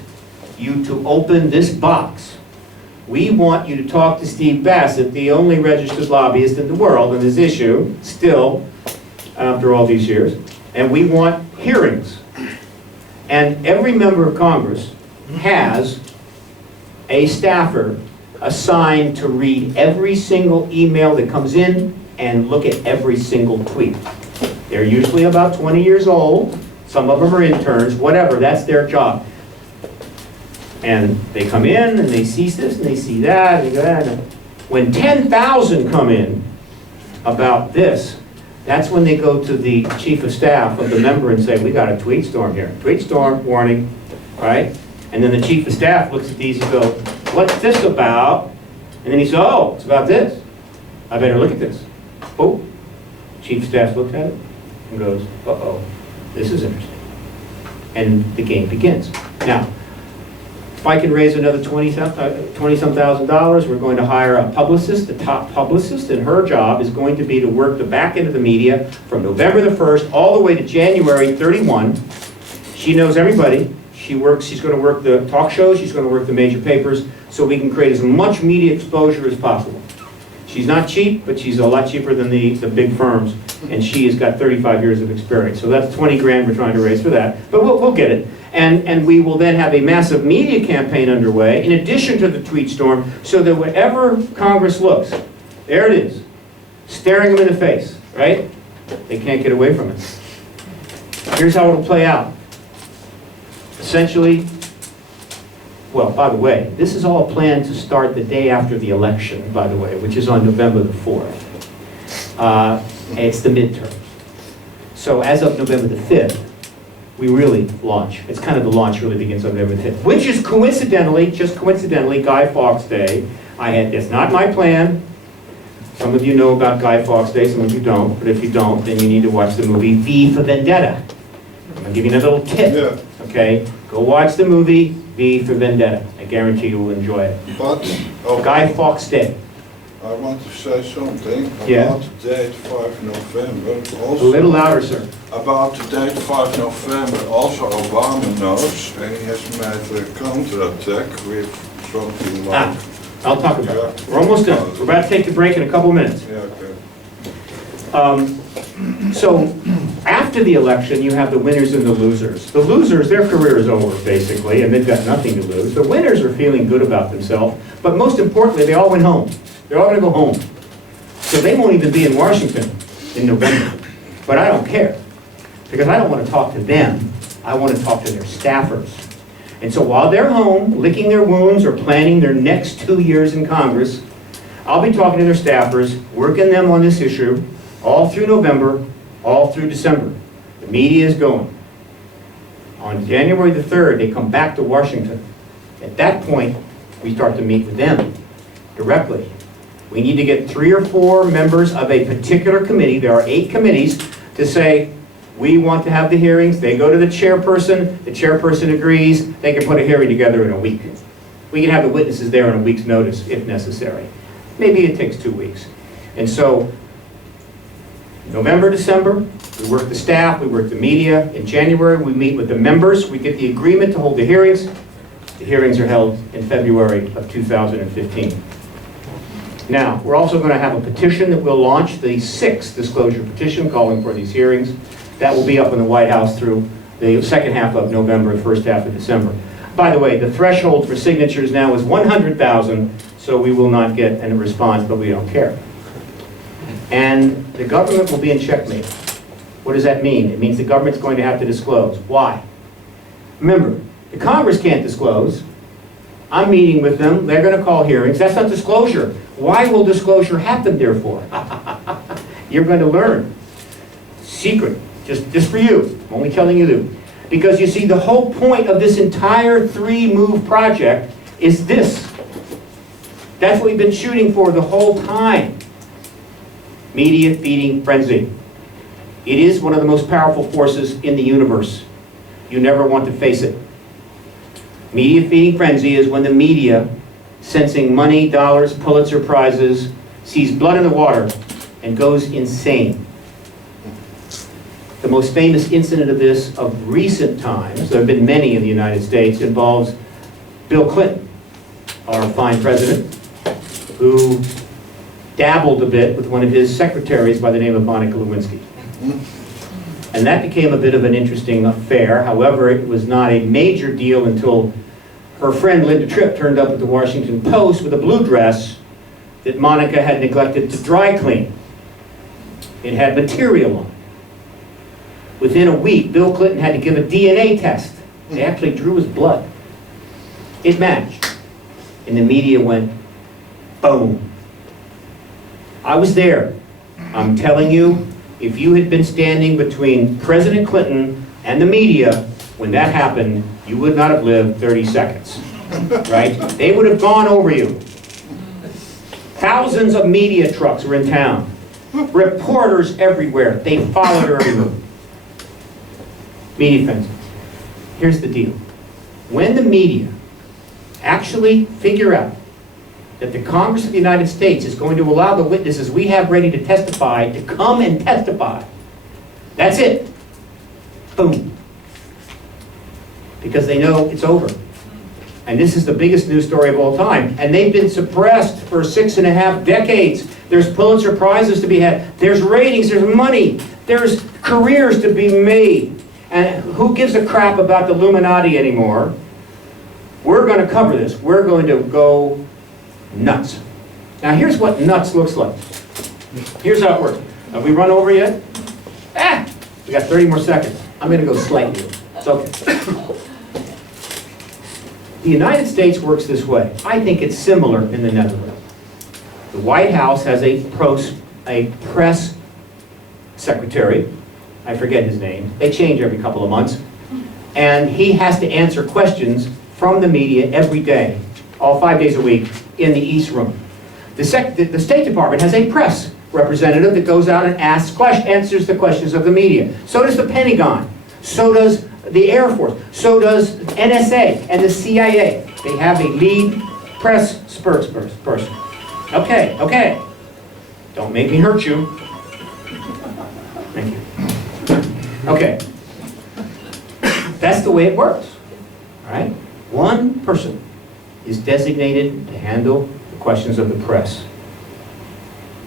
you to open this box. We want you to talk to Steve Bassett, the only registered lobbyist in the world on this issue, still, after all these years, and we want hearings. And every member of Congress has a staffer assigned to read every single email that comes in and look at every single tweet. They're usually about 20 years old. Some of them are interns, whatever, that's their job. And they come in and they see this and they see that. And they go, when 10,000 come in about this, that's when they go to the chief of staff of the member and say, we got a tweet storm here. Tweet storm, warning, right? And then the chief of staff looks at these and goes, what's this about? And then he says, oh, it's about this. I better look at this. Oh, chief of staff looked at it and goes, uh-oh, this is interesting. And the game begins. Now, if I can raise another $20-some thousand, we're going to hire a publicist, the top publicist, and her job is going to be to work the back end of the media from November the 1st all the way to January 31. She knows everybody. She's going to work the talk shows, she's going to work the major papers, so we can create as much media exposure as possible. She's not cheap, but she's a lot cheaper than the big firms, and she has got 35 years of experience. So that's 20 grand we're trying to raise for that, but we'll get it. And we will then have a massive media campaign underway, in addition to the tweet storm, so that wherever Congress looks, there it is, staring them in the face, right? They can't get away from it. Here's how it'll play out. Essentially, Well, by the way, this is all planned to start the day after the election, by the way, which is on November the 4th. It's the midterm. So as of November the 5th, we really launch. It's kind of the launch really begins on November the 5th, which is coincidentally, just coincidentally, Guy Fawkes Day. It's not my plan. Some of you know about Guy Fawkes Day, some of you don't. But if you don't, then you need to watch the movie V for Vendetta. I'm going to give you another little tip. Yeah. Okay? Go watch the movie V for Vendetta. I guarantee you will enjoy it. But oh, Guy Fawkes Day. I want to say something Yeah. about the date 5 November. A Also, little louder, sir. about the date 5 November, also Obama knows, and he has made a counterattack with something like... I'll talk about it. We're almost done. We're about to take the break in a couple minutes. Yeah, okay. So after the election, you have the winners and the losers. The losers, their career is over, basically, and they've got nothing to lose. The winners are feeling good about themselves, but most importantly, they all went home. They're all going to go home. So they won't even be in Washington in November. But I don't care, because I don't want to talk to them. I want to talk to their staffers. And so while they're home, licking their wounds or planning their next 2 years in Congress, I'll be talking to their staffers, working them on this issue, all through November, all through December. The media is going. On January the 3rd, they come back to Washington. At that point, we start to meet with them directly. We need to get 3 or 4 members of a particular committee, there are 8 committees, to say, we want to have the hearings. They go to the chairperson agrees, they can put a hearing together in a week. We can have the witnesses there on a week's notice if necessary. Maybe it takes 2 weeks. And so, November, December, we work the staff, we work the media. In January, we meet with the members, we get the agreement to hold the hearings. The hearings are held in February of 2015. Now, we're also going to have a petition that we'll launch, the 6th disclosure petition calling for these hearings. That will be up in the White House through the second half of November and first half of December. By the way, the threshold for signatures now is 100,000, so we will not get a response, but we don't care. And the government will be in checkmate. What does that mean? It means the government's going to have to disclose. Why? Remember, the Congress can't disclose. I'm meeting with them. They're going to call hearings. That's not disclosure. Why will disclosure happen, therefore? You're going to learn. Secret. Just for you. I'm only telling you this. Because you see, the whole point of this entire 3-move project is this. That's what we've been shooting for the whole time. Media feeding frenzy. It is one of the most powerful forces in the universe. You never want to face it. Media feeding frenzy is when the media, sensing money, dollars, Pulitzer Prizes, sees blood in the water and goes insane. The most famous incident of this of recent times, there have been many in the United States, involves Bill Clinton, our fine president, who dabbled a bit with one of his secretaries by the name of Monica Lewinsky. And that became a bit of an interesting affair. However, it was not a major deal until her friend Linda Tripp turned up at the Washington Post with a blue dress that Monica had neglected to dry clean. It had material on it. Within a week, Bill Clinton had to give a DNA test. They actually drew his blood. It matched. And the media went, boom. I was there. I'm telling you, if you had been standing between President Clinton and the media when that happened, you would not have lived 30 seconds, right? They would have gone over you. Thousands of media trucks were in town. Reporters everywhere. They followed her everywhere. Media frenzy. Here's the deal. When the media actually figure out that the Congress of the United States is going to allow the witnesses we have ready to testify to come and testify, that's it. Boom. Because they know it's over. And this is the biggest news story of all time. And they've been suppressed for 6.5 decades. There's Pulitzer Prizes to be had. There's ratings, there's money, there's careers to be made. And who gives a crap about the Illuminati anymore? We're going to cover this. We're going to go nuts. Now here's what nuts looks like. Here's how it works. Have we run over yet? We got 30 more seconds. I'm going to go slightly. It's okay. The United States works this way. I think it's similar in the Netherlands. The White House has a press secretary. I forget his name. They change every couple of months. And he has to answer questions from the media every day, all 5 days a week, in the East Room. The State Department has a press representative that goes out and answers the questions of the media. So does the Pentagon. So does the Air Force. So does NSA and the CIA. They have a lead press spokesperson. Okay, okay. Don't make me hurt you. Thank you. Okay. That's the way it works. All right? One person is designated to handle the questions of the press.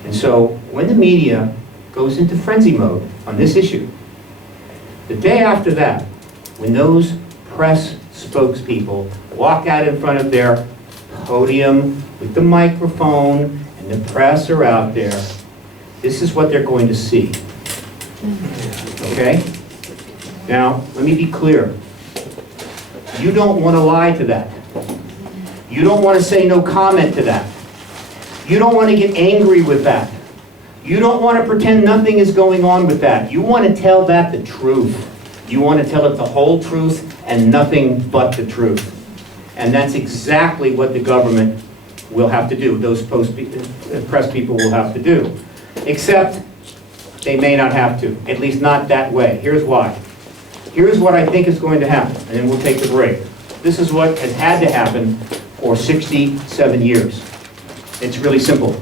And so when the media goes into frenzy mode on this issue, the day after that, when those press spokespeople walk out in front of their podium with the microphone and the press are out there, this is what they're going to see. Okay? Now, let me be clear. You don't want to lie to that. You don't want to say no comment to that. You don't want to get angry with that. You don't want to pretend nothing is going on with that. You want to tell that the truth. You want to tell it the whole truth and nothing but the truth. And that's exactly what the government will have to do. Those press people will have to do. Except they may not have to, at least not that way. Here's why. Here's what I think is going to happen, and then we'll take the break. This is what has had to happen for 67 years. It's really simple.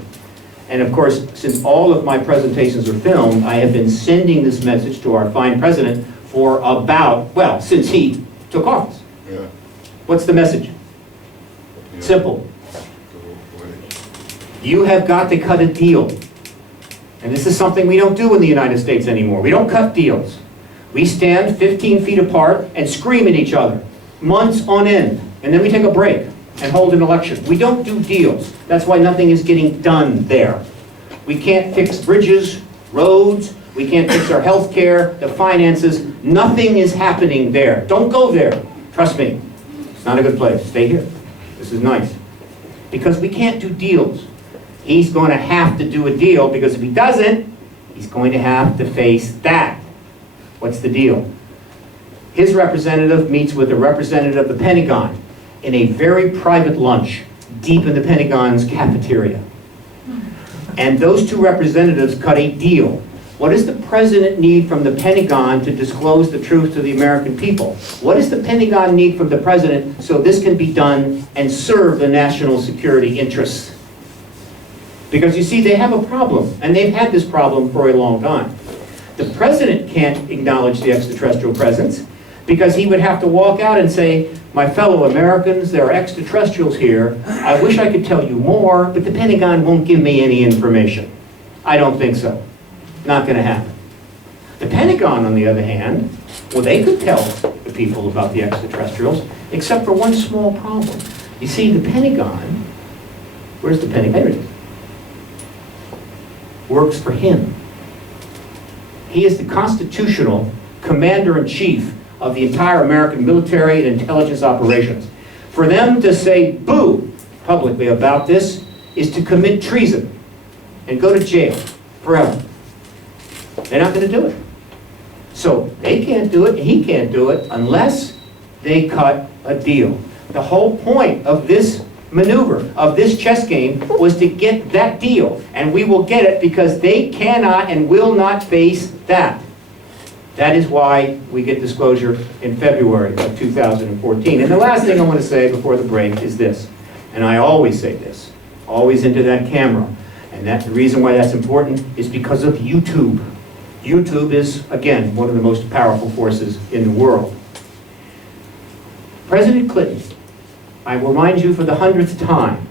And of course, since all of my presentations are filmed, I have been sending this message to our fine president for about, well, since he took office. Yeah. What's the message? Yeah. Simple. Go away. You have got to cut a deal. And this is something we don't do in the United States anymore. We don't cut deals. We stand 15 feet apart and scream at each other, months on end, and then we take a break and hold an election. We don't do deals. That's why nothing is getting done there. We can't fix bridges, roads, we can't fix our health care, the finances. Nothing is happening there. Don't go there. Trust me. It's not a good place. Stay here. This is nice. Because we can't do deals. He's going to have to do a deal, because if he doesn't, he's going to have to face that. What's the deal? His representative meets with a representative of the Pentagon in a very private lunch deep in the Pentagon's cafeteria. And those two representatives cut a deal. What does the president need from the Pentagon to disclose the truth to the American people? What does the Pentagon need from the president so this can be done and serve the national security interests? Because you see, they have a problem, and they've had this problem for a long time. The president can't acknowledge the extraterrestrial presence because he would have to walk out and say, my fellow Americans, there are extraterrestrials here. I wish I could tell you more, but the Pentagon won't give me any information. I don't think so. Not going to happen. The Pentagon, on the other hand, well, they could tell the people about the extraterrestrials, except for one small problem. You see, the Pentagon, where's the Pentagon? There it is. Works for him. He is the constitutional commander-in-chief of the entire American military and intelligence operations. For them to say boo publicly about this is to commit treason and go to jail forever. They're not going to do it. So they can't do it, and he can't do it unless they cut a deal. The whole point of this maneuver, of this chess game, was to get that deal. And we will get it because they cannot and will not face that. That is why we get disclosure in February of 2014. And the last thing I want to say before the break is this, and I always say this, always into that camera. And that the reason why that's important is because of YouTube. YouTube is, again, one of the most powerful forces in the world. President Clinton, I will remind you for the 100th time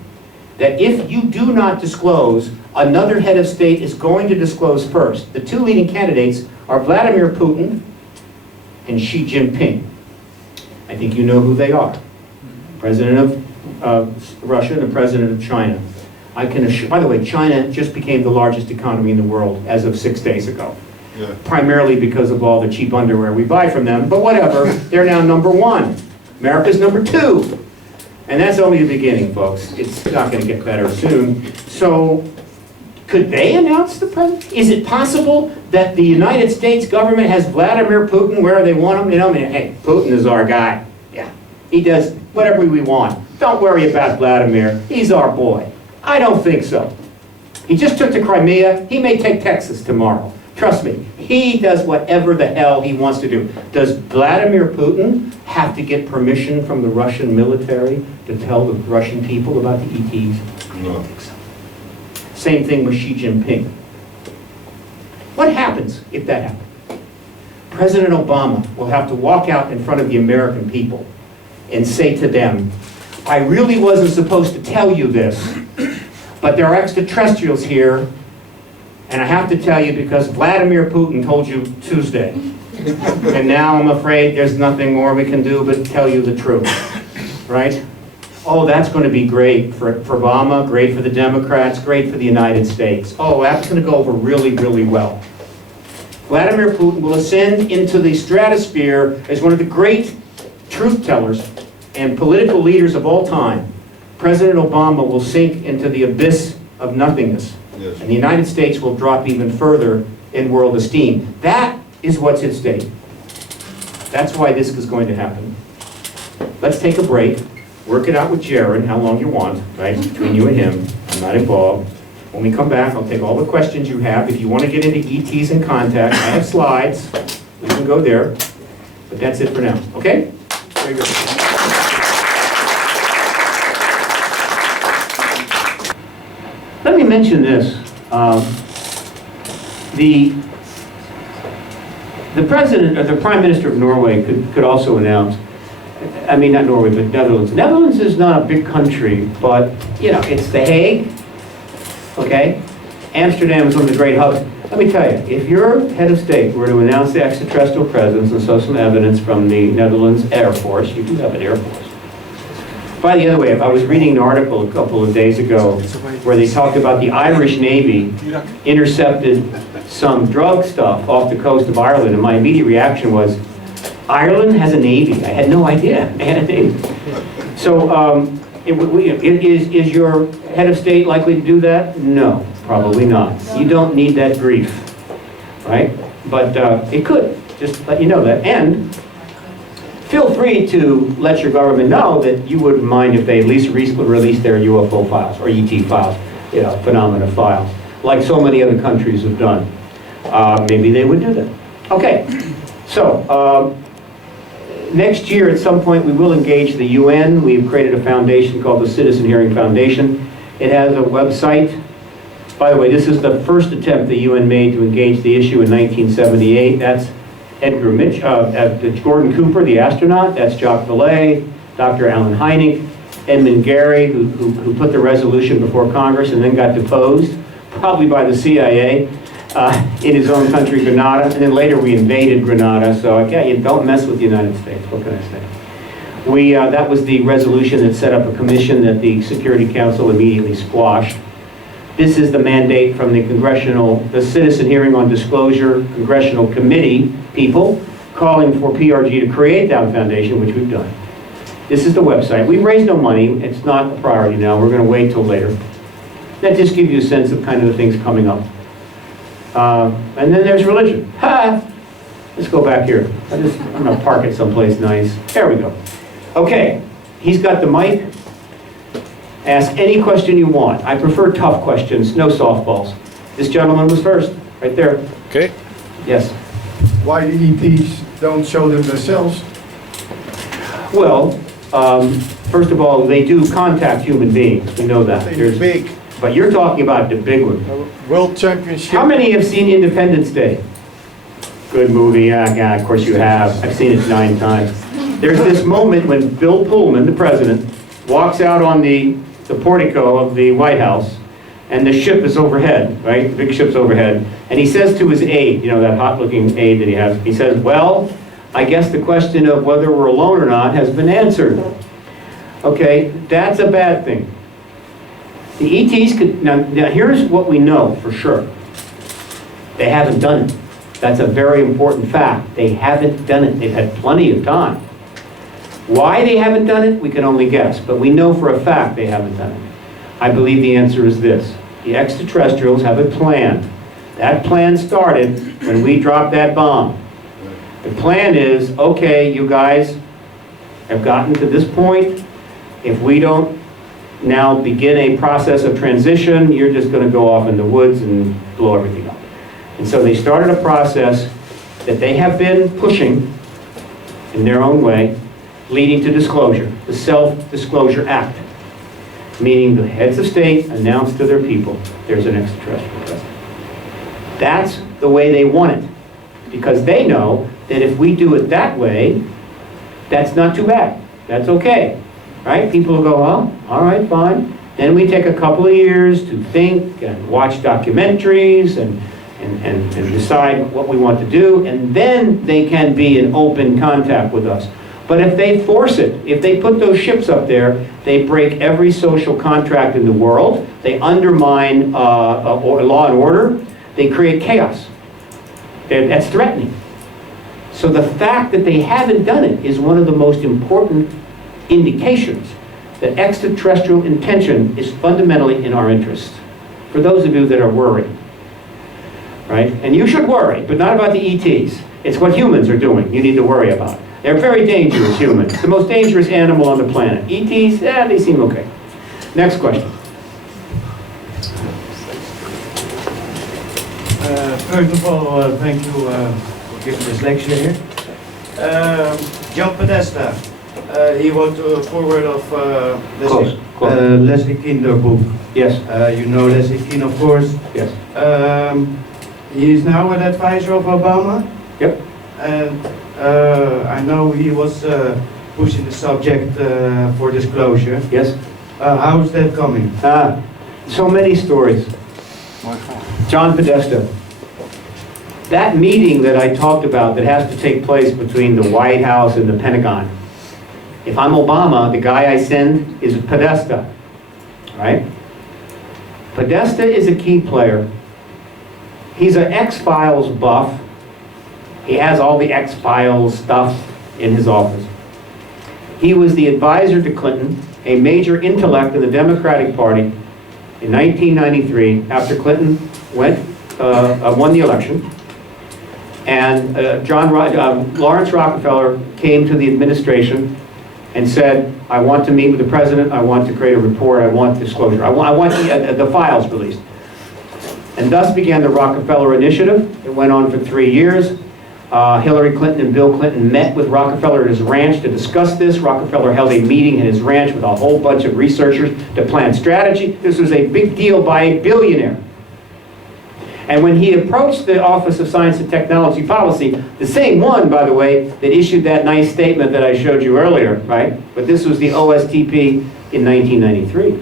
that if you do not disclose, another head of state is going to disclose first. The two leading candidates are Vladimir Putin and Xi Jinping. I think you know who they are. President of Russia and the President of China. I can assure, by the way, China just became the largest economy in the world as of 6 days ago. Yeah. Primarily because of all the cheap underwear we buy from them, but whatever, they're now #1. America's #2. And that's only the beginning, folks. It's not going to get better soon. So, could they announce the president? Is it possible that the United States government has Vladimir Putin where they want him? You know, I mean, hey, Putin is our guy. Yeah, he does whatever we want. Don't worry about Vladimir. He's our boy. I don't think so. He just took to Crimea. He may take Texas tomorrow. Trust me, he does whatever the hell he wants to do. Does Vladimir Putin have to get permission from the Russian military to tell the Russian people about the ETs? I don't think so. Same thing with Xi Jinping. What happens if that happens? President Obama will have to walk out in front of the American people and say to them, I really wasn't supposed to tell you this, but there are extraterrestrials here, and I have to tell you because Vladimir Putin told you Tuesday. And now I'm afraid there's nothing more we can do but tell you the truth, right? Oh, that's going to be great for Obama, great for the Democrats, great for the United States. Oh, that's going to go over really, really well. Vladimir Putin will ascend into the stratosphere as one of the great truth tellers and political leaders of all time. President Obama will sink into the abyss of nothingness. Yes. And the United States will drop even further in world esteem. That is what's at stake. That's why this is going to happen. Let's take a break. Work it out with Jaron, how long you want, right? Between you and him. I'm not involved. When we come back, I'll take all the questions you have. If you want to get into ETs and contact, I have slides. We can go there. But that's it for now. Okay? Very good. Let me mention this. The president, or the prime minister of Norway could also announce, I mean, not Norway, but Netherlands. Netherlands is not a big country, but, you know, it's The Hague, okay? Amsterdam is one of the great hubs. Let me tell you, if your head of state were to announce the extraterrestrial presence and show some evidence from the Netherlands Air Force, you do have an Air Force. By the other way, I was reading an article a couple of days ago where they talked about the Irish Navy intercepted some drug stuff off the coast of Ireland, and my immediate reaction was, Ireland has a Navy. I had no idea they had a Navy. So is your head of state likely to do that? No, probably not. You don't need that grief, right? But it could, just let you know that. And feel free to let your government know that you wouldn't mind if they at least release their UFO files, or ET files, you know, phenomena files, like so many other countries have done. Maybe they would do that. Okay, so next year at some point we will engage the UN. We've created a foundation called the Citizen Hearing Foundation. It has a website. By the way, this is the first attempt the UN made to engage the issue in 1978. That's Edgar Mitch, Gordon Cooper, the astronaut. That's Jacques Vallée, Dr. Alan Hynek, Edmund Gary, who put the resolution before Congress and then got deposed, probably by the CIA, in his own country, Grenada. And then later we invaded Grenada. So yeah, you don't mess with the United States. What can I say? That was the resolution that set up a commission that the Security Council immediately squashed. This is the mandate from the Citizen Hearing on Disclosure Congressional Committee people calling for PRG to create that foundation, which we've done. This is the website. We've raised no money. It's not a priority now. We're going to wait till later. That just gives you a sense of kind of the things coming up. And then there's religion. Ha! Let's go back here. I'm going to park it someplace nice. There we go. Okay, he's got the mic. Ask any question you want. I prefer tough questions, no softballs. This gentleman was first, right there. Okay. Yes. Why the ETs don't show them themselves? Well, first of all, they do contact human beings. We know that. They're big. But you're talking about the big one. World Championship. How many have seen Independence Day? Good movie. Yeah, of course you have. I've seen it 9 times. There's this moment when Bill Pullman, the president, walks out on the portico of the White House, and the ship is overhead, right? The big ship's overhead. And he says to his aide, you know, that hot-looking aide that he has, he says, well, I guess the question of whether we're alone or not has been answered. Okay, that's a bad thing. The ETs could, now here's what we know for sure. They haven't done it. That's a very important fact. They haven't done it. They've had plenty of time. Why they haven't done it, we can only guess, but we know for a fact they haven't done it. I believe the answer is this. The extraterrestrials have a plan. That plan started when we dropped that bomb. The plan is, okay, you guys have gotten to this point. If we don't now begin a process of transition, you're just going to go off in the woods and blow everything up. And so they started a process that they have been pushing in their own way, leading to disclosure, the Self-Disclosure Act, meaning the heads of state announce to their people, there's an extraterrestrial presence. That's the way they want it, because they know that if we do it that way, that's not too bad. That's okay, right? People will go, oh, all right, fine. Then we take a couple of years to think and watch documentaries and decide what we want to do, and then they can be in open contact with us. But if they force it, if they put those ships up there, they break every social contract in the world, they undermine law and order, they create chaos. That's threatening. So the fact that they haven't done it is one of the most important indications that extraterrestrial intention is fundamentally in our interest. For those of you that are worried, right? And you should worry, but not about the ETs. It's what humans are doing you need to worry about. They're very dangerous, humans. The most dangerous animal on the planet. ETs, they seem okay. Next question. First of all, thank you for giving this lecture here. John Podesta, he wrote a foreword of Leslie Kean book. Yes. You know Leslie Kean, of course. Yes. He is now an advisor of Obama. Yep. And I know he was pushing the subject for disclosure. Yes. How is that coming? So many stories. John Podesta. That meeting that I talked about that has to take place between the White House and the Pentagon. If I'm Obama, the guy I send is Podesta, right? Podesta is a key player. He's an X-Files buff. He has all the X-Files stuff in his office. He was the advisor to Clinton, a major intellect in the Democratic Party in 1993 after Clinton won the election. And Lawrence Rockefeller came to the administration and said, I want to meet with the president, I want to create a report, I want disclosure, I want the files released. And thus began the Rockefeller Initiative. It went on for 3 years. Hillary Clinton and Bill Clinton met with Rockefeller at his ranch to discuss this. Rockefeller held a meeting at his ranch with a whole bunch of researchers to plan strategy. This was a big deal by a billionaire. And when he approached the Office of Science and Technology Policy, the same one, by the way, that issued that nice statement that I showed you earlier, right? But this was the OSTP in 1993.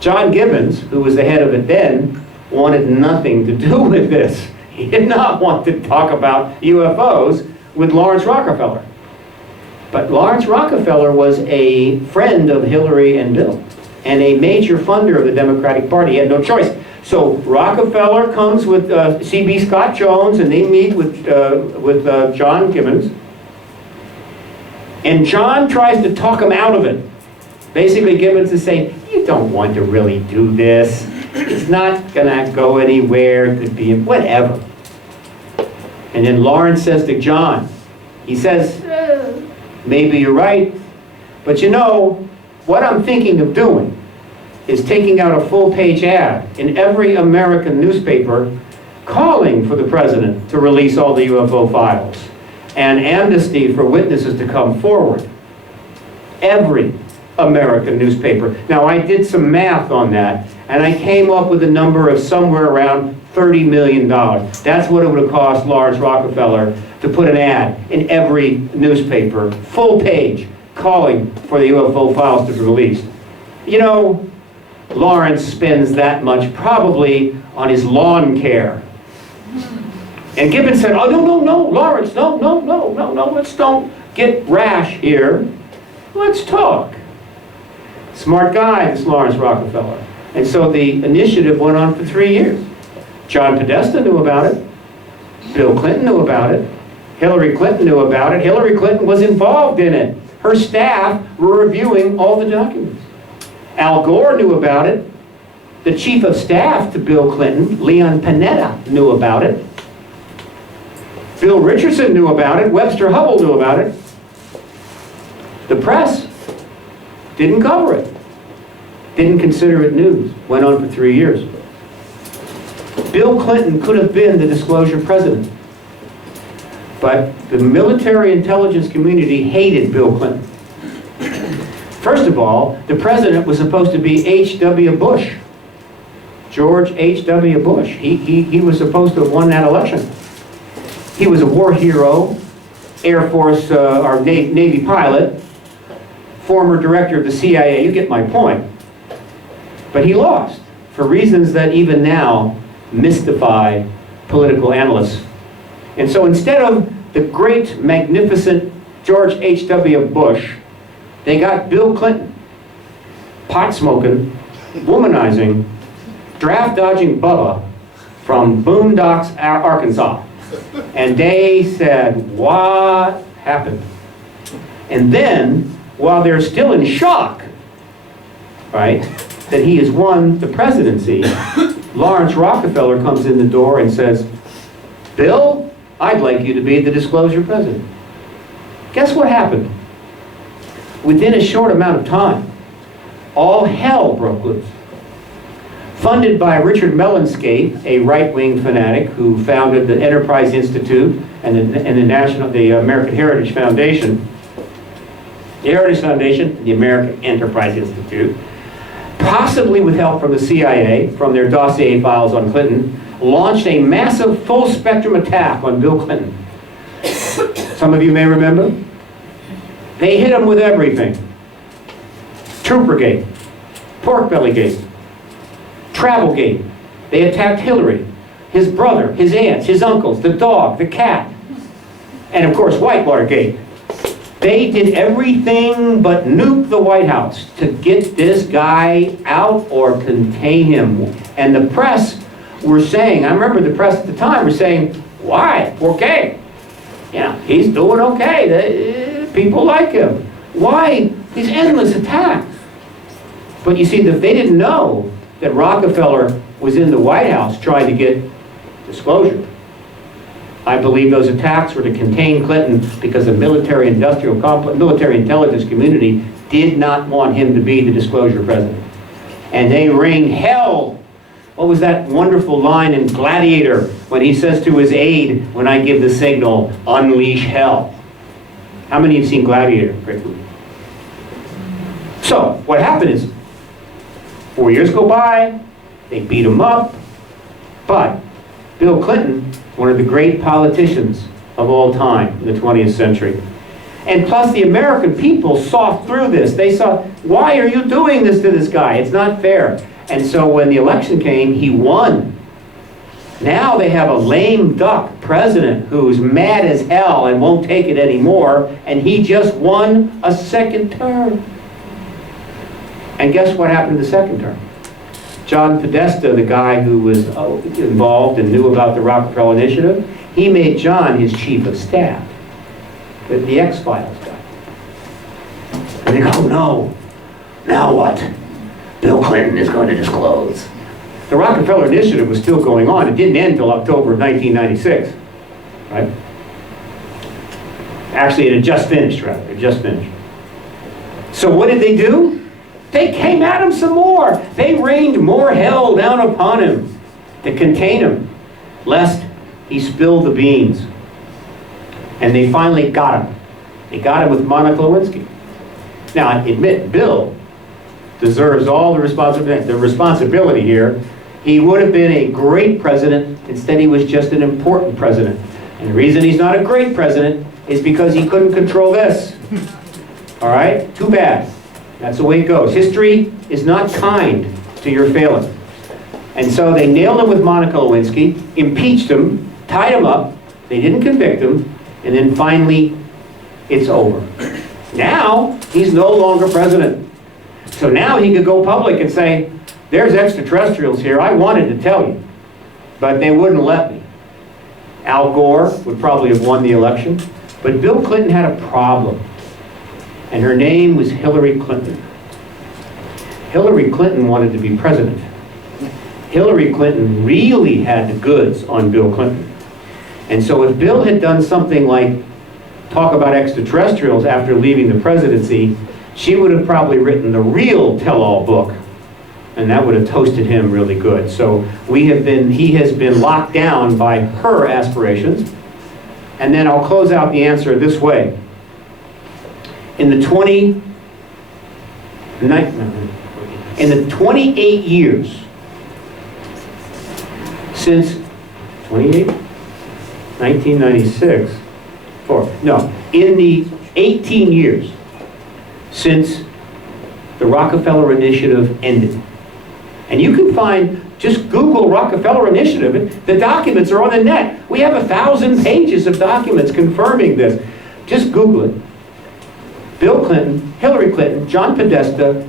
John Gibbons, who was the head of it then, wanted nothing to do with this. He did not want to talk about UFOs with Lawrence Rockefeller. But Lawrence Rockefeller was a friend of Hillary and Bill, and a major funder of the Democratic Party. He had no choice. So Rockefeller comes with C.B. Scott Jones, and they meet with John Gibbons. And John tries to talk him out of it. Basically, Gibbons is saying, you don't want to really do this. It's not going to go anywhere. It could be whatever. And then Lawrence says to John, he says, maybe you're right, but you know, what I'm thinking of doing is taking out a full-page ad in every American newspaper calling for the president to release all the UFO files and amnesty for witnesses to come forward. Every American newspaper. Now, I did some math on that, and I came up with a number of somewhere around $30 million. That's what it would have cost Lawrence Rockefeller to put an ad in every newspaper, full page, calling for the UFO files to be released. You know, Lawrence spends that much probably on his lawn care. And Gibbons said, oh, no, Lawrence, no, let's don't get rash here. Let's talk. Smart guy, this Lawrence Rockefeller. And so the initiative went on for 3 years. John Podesta knew about it. Bill Clinton knew about it. Hillary Clinton knew about it. Hillary Clinton was involved in it. her staff were reviewing all the documents. Al Gore knew about it. The chief of staff to Bill Clinton, Leon Panetta, knew about it. Bill Richardson knew about it. Webster Hubbell knew about it. The press didn't cover it. Didn't consider it news. Went on for 3 years. Bill Clinton could have been the disclosure president. But the military intelligence community hated Bill Clinton. First of all, the president was supposed to be H.W. Bush. George H.W. Bush. He was supposed to have won that election. He was a war hero, Air Force or Navy pilot, former director of the CIA. You get my point. But he lost for reasons that even now mystify political analysts. And so instead of the great, magnificent George H.W. Bush, they got Bill Clinton, pot-smoking, womanizing, draft-dodging Bubba from Boondocks, Arkansas. And they said, what happened? And then, while they're still in shock, right, that he has won the presidency, Lawrence Rockefeller comes in the door and says, Bill, I'd like you to be the disclosure president. Guess what happened? Within a short amount of time, all hell broke loose. Funded by Richard Mellonscape, a right-wing fanatic who founded the Enterprise Institute and the American Heritage Foundation, the Heritage Foundation, the American Enterprise Institute, possibly with help from the CIA, from their dossier files on Clinton, launched a massive full-spectrum attack on Bill Clinton. Some of you may remember. They hit him with everything. Troopergate, Porkbellygate, Travelgate. They attacked Hillary, his brother, his aunts, his uncles, the dog, the cat, and of course Whitewatergate. They did everything but nuke the White House to get this guy out or contain him. And the press were saying, I remember the press at the time were saying, why? Okay. Yeah, he's doing okay. People like him. Why these endless attacks? But you see, they didn't know that Rockefeller was in the White House trying to get disclosure. I believe those attacks were to contain Clinton because the military intelligence community did not want him to be the disclosure president. And they rained hell. What was that wonderful line in Gladiator when he says to his aide, when I give the signal, unleash hell? How many have seen Gladiator? Great movie. So, what happened is, 4 years go by, they beat him up, but Bill Clinton, one of the great politicians of all time in the 20th century. And plus the American people saw through this. They saw, why are you doing this to this guy? It's not fair. And so when the election came, he won. Now they have a lame duck president who's mad as hell and won't take it anymore, and he just won a second term. And guess what happened the second term? John Podesta, the guy who was involved and knew about the Rockefeller Initiative, he made John his chief of staff, the X-Files guy. And they go, no, now what? Bill Clinton is going to disclose. The Rockefeller Initiative was still going on. It didn't end until October of 1996, right? Actually, it had just finished, rather. It just finished. So what did they do? They came at him some more. They rained more hell down upon him to contain him, lest he spilled the beans. And they finally got him. They got him with Monica Lewinsky. Now, I admit, Bill deserves all the responsibility here. He would have been a great president. Instead, he was just an important president. And the reason he's not a great president is because he couldn't control this. All right? Too bad. That's the way it goes. History is not kind to your failing. And so they nailed him with Monica Lewinsky, impeached him, tied him up, they didn't convict him, and then finally, it's over. Now, he's no longer president. So now he could go public and say, there's extraterrestrials here, I wanted to tell you, but they wouldn't let me. Al Gore would probably have won the election, but Bill Clinton had a problem. and her name was Hillary Clinton. Hillary Clinton wanted to be president. Hillary Clinton really had the goods on Bill Clinton. And so if Bill had done something like talk about extraterrestrials after leaving the presidency, she would have probably written the real tell-all book, and that would have toasted him really good. So he has been locked down by her aspirations. And then I'll close out the answer this way. In the 28 years since 1996, in the 18 years since the Rockefeller Initiative ended. And you can find, just Google Rockefeller Initiative, the documents are on the net. We have 1,000 pages of documents confirming this. Just Google it. Bill Clinton, Hillary Clinton, John Podesta,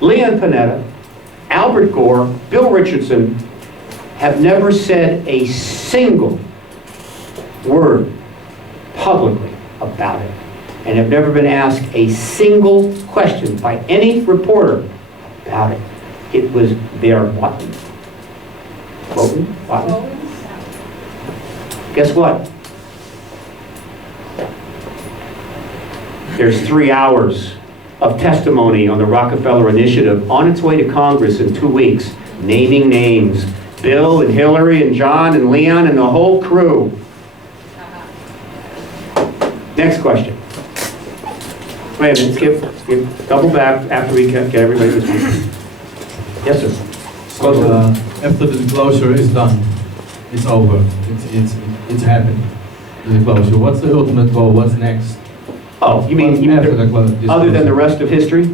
Leon Panetta, Albert Gore, Bill Richardson have never said a single word publicly about it, and have never been asked a single question by any reporter about it. It was their button. Button? Guess what? There's 3 hours of testimony on the Rockefeller Initiative on its way to Congress in 2 weeks, naming names. Bill and Hillary and John and Leon and the whole crew. Next question. Wait a minute, skip, double back after we get everybody to speak. Yes, sir. So after the closure is done, it's over. It's happened. The closure. What's the ultimate goal? What's next? Oh, you mean after the other than the rest of history?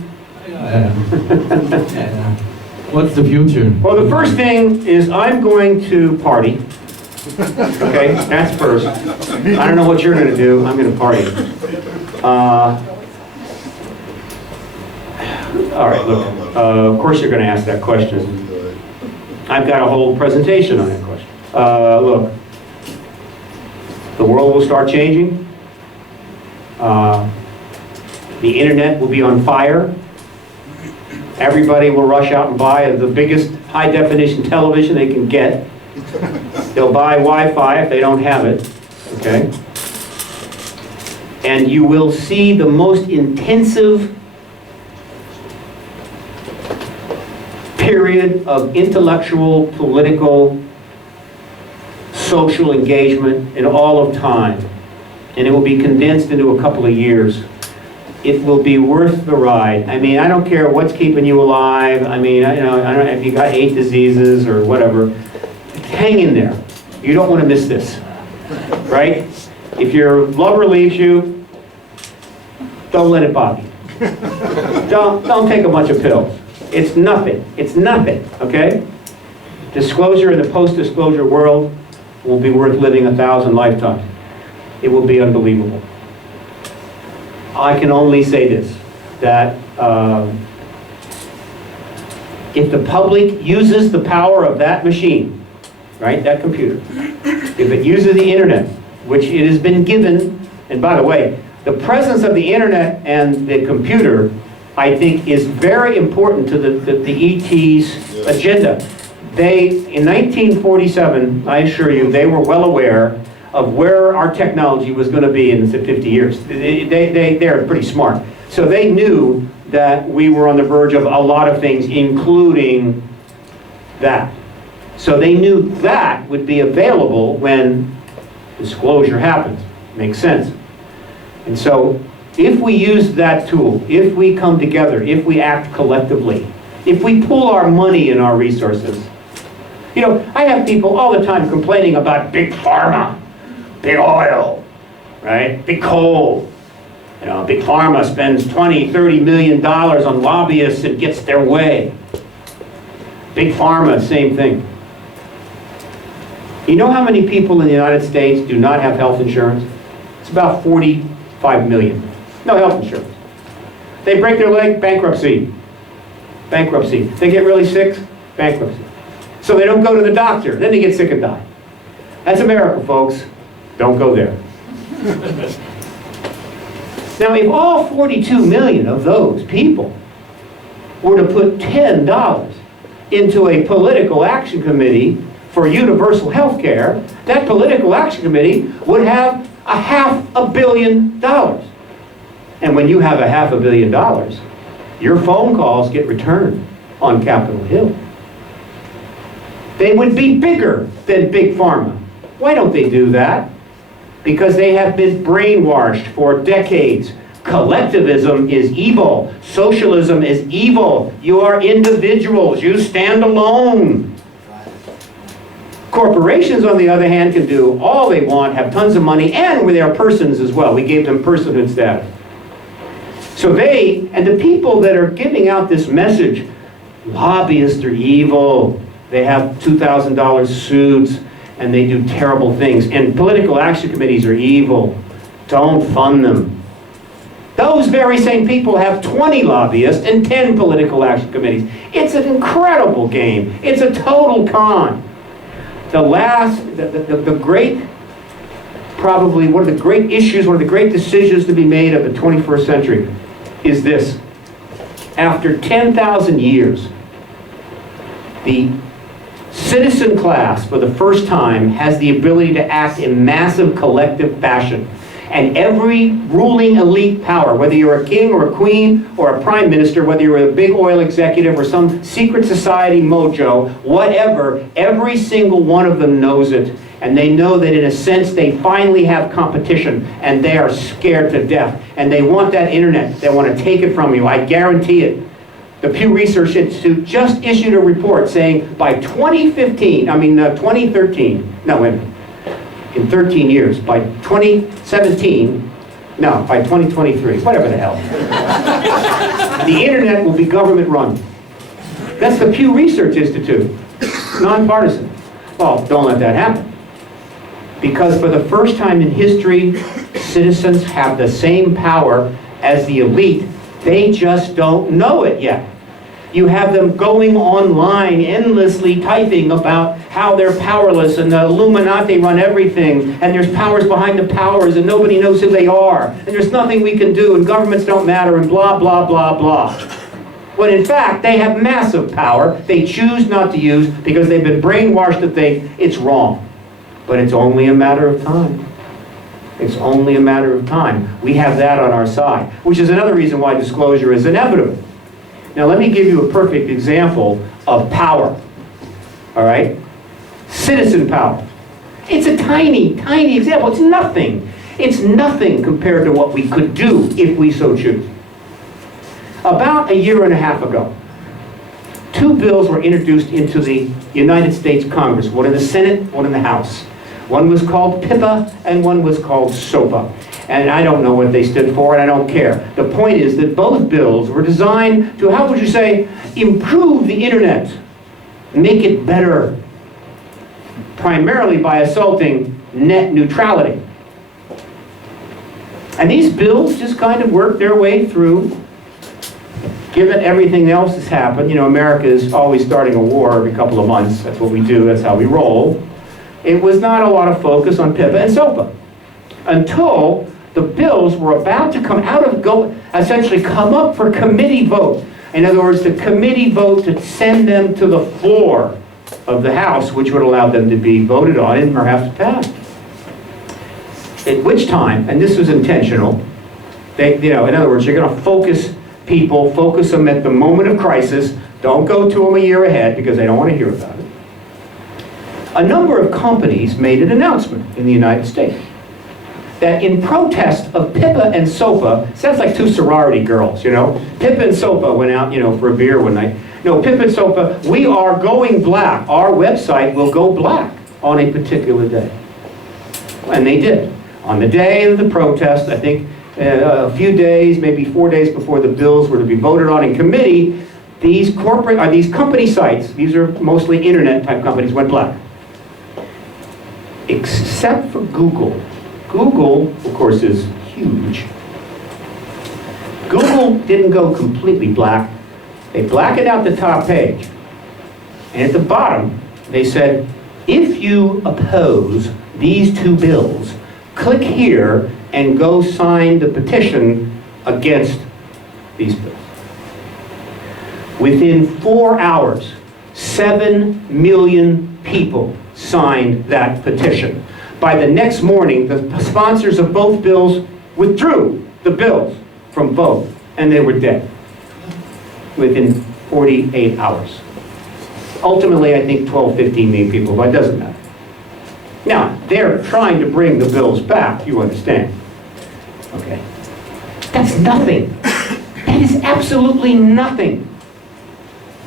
Yeah. What's the future? Well, the first thing is I'm going to party. Okay, that's first. I don't know what you're going to do. I'm going to party. All right, look. Of course you're going to ask that question. I've got a whole presentation on that question. Look, the world will start changing. The internet will be on fire. Everybody will rush out and buy the biggest high-definition television they can get. They'll buy Wi-Fi if they don't have it, okay? And you will see the most intensive period of intellectual, political, social engagement in all of time. And it will be condensed into a couple of years. It will be worth the ride. I mean, I don't care what's keeping you alive. I mean, I don't know if you got 8 diseases or whatever. Hang in there. You don't want to miss this, right? If your lover leaves you, don't let it bother you. Don't take a bunch of pills. It's nothing. It's nothing, okay? Disclosure in the post-disclosure world will be worth living 1,000 lifetimes. It will be unbelievable. I can only say this, that if the public uses the power of that machine, right, that computer, if it uses the internet, which it has been given, and by the way, the presence of the internet and the computer, I think, is very important to the ET's agenda. In 1947, I assure you, they were well aware of where our technology was going to be in 50 years. They're pretty smart. So they knew that we were on the verge of a lot of things, including that. So they knew that would be available when disclosure happens. Makes sense. And so if we use that tool, if we come together, if we act collectively, if we pool our money and our resources. You know, I have people all the time complaining about big pharma, big oil, right? Big coal. You know, big pharma spends $20, $30 million on lobbyists and gets their way. Big pharma, same thing. You know how many people in the United States do not have health insurance? It's about 45 million. No health insurance. They break their leg, bankruptcy. Bankruptcy. They get really sick, bankruptcy. So they don't go to the doctor. Then they get sick and die. That's America, folks. Don't go there. Now, if all 42 million of those people were to put $10 into a political action committee for universal health care, that political action committee would have $500 million. And when you have $500 million, your phone calls get returned on Capitol Hill. They would be bigger than Big Pharma. Why don't they do that? Because they have been brainwashed for decades. Collectivism is evil. Socialism is evil. You are individuals. You stand alone. Corporations, on the other hand, can do all they want, have tons of money, and they are persons as well. We gave them personhood status. So and the people that are giving out this message, lobbyists are evil. They have $2,000 suits, and they do terrible things. And political action committees are evil. Don't fund them. Those very same people have 20 lobbyists and 10 political action committees. It's an incredible game. It's a total con. The great, probably one of the great issues, one of the great decisions to be made of the 21st century is this. After 10,000 years, the citizen class, for the first time, has the ability to act in massive collective fashion. And every ruling elite power, whether you're a king or a queen or a prime minister, whether you're a big oil executive or some secret society mojo, whatever, every single one of them knows it. And they know that in a sense they finally have competition and they are scared to death. And they want that internet. They want to take it from you. I guarantee it. The Pew Research Institute just issued a report saying by 2013, no, wait a minute. In 13 years, by 2017, no, by 2023, whatever the hell, the internet will be government run. That's the Pew Research Institute, nonpartisan. Well, don't let that happen. Because for the first time in history, citizens have the same power as the elite. They just don't know it yet. You have them going online, endlessly typing about how they're powerless and the Illuminati run everything, and there's powers behind the powers, and nobody knows who they are, and there's nothing we can do, and governments don't matter, and blah, blah, blah, blah. When in fact, they have massive power they choose not to use because they've been brainwashed to think it's wrong. But it's only a matter of time. It's only a matter of time. We have that on our side, which is another reason why disclosure is inevitable. Now let me give you a perfect example of power, all right? Citizen power. It's a tiny, tiny example. It's nothing. It's nothing compared to what we could do if we so choose. About a year and a half ago, 2 bills were introduced into the United States Congress, one in the Senate, one in the House. One was called PIPA and one was called SOPA. And I don't know what they stood for, and I don't care. The point is that both bills were designed to, how would you say, improve the internet, make it better, primarily by assaulting net neutrality. And these bills just kind of worked their way through, given everything else that's happened. You know, America is always starting a war every couple of months. That's what we do, that's how we roll. It was not a lot of focus on PIPA and SOPA until the bills were about to come out of, essentially come up for committee vote. In other words, the committee vote to send them to the floor of the House, which would allow them to be voted on and perhaps passed. At which time, and this was intentional, in other words, you're going to focus people, focus them at the moment of crisis. Don't go to them a year ahead because they don't want to hear about it. A number of companies made an announcement in the United States that in protest of PIPA and SOPA, sounds like 2 sorority girls, you know? PIPA and SOPA went out, for a beer one night. No, PIPA and SOPA, we are going black. Our website will go black on a particular day. And they did. On the day of the protest, I think a few days, maybe 4 days before the bills were to be voted on in committee, these company sites, these are mostly internet type companies, went black. Except for Google. Google, of course, is huge. Google didn't go completely black. They blackened out the top page. And at the bottom, they said, if you oppose these 2 bills, click here and go sign the petition against these bills. Within 4 hours, 7 million people signed that petition. By the next morning, the sponsors of both bills withdrew the bills from both, and they were dead within 48 hours. Ultimately, I think 12, 15 million people, but it doesn't matter. Now, they're trying to bring the bills back, you understand. Okay. That's nothing. That is absolutely nothing.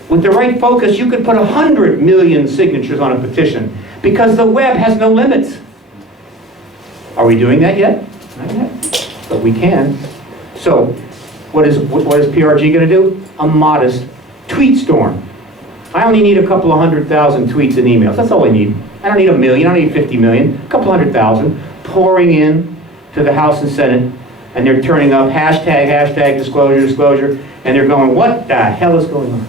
With the right focus, you could put 100 million signatures on a petition because the web has no limits. Are we doing that yet? Not yet. But we can. So, what is PRG going to do? A modest tweet storm. I only need a couple of 100,000 tweets and emails. That's all I need. I don't need a million. I don't need 50 million. A couple 100,000 pouring in to the House and Senate, and they're turning up hashtag disclosure, and they're going, what the hell is going on?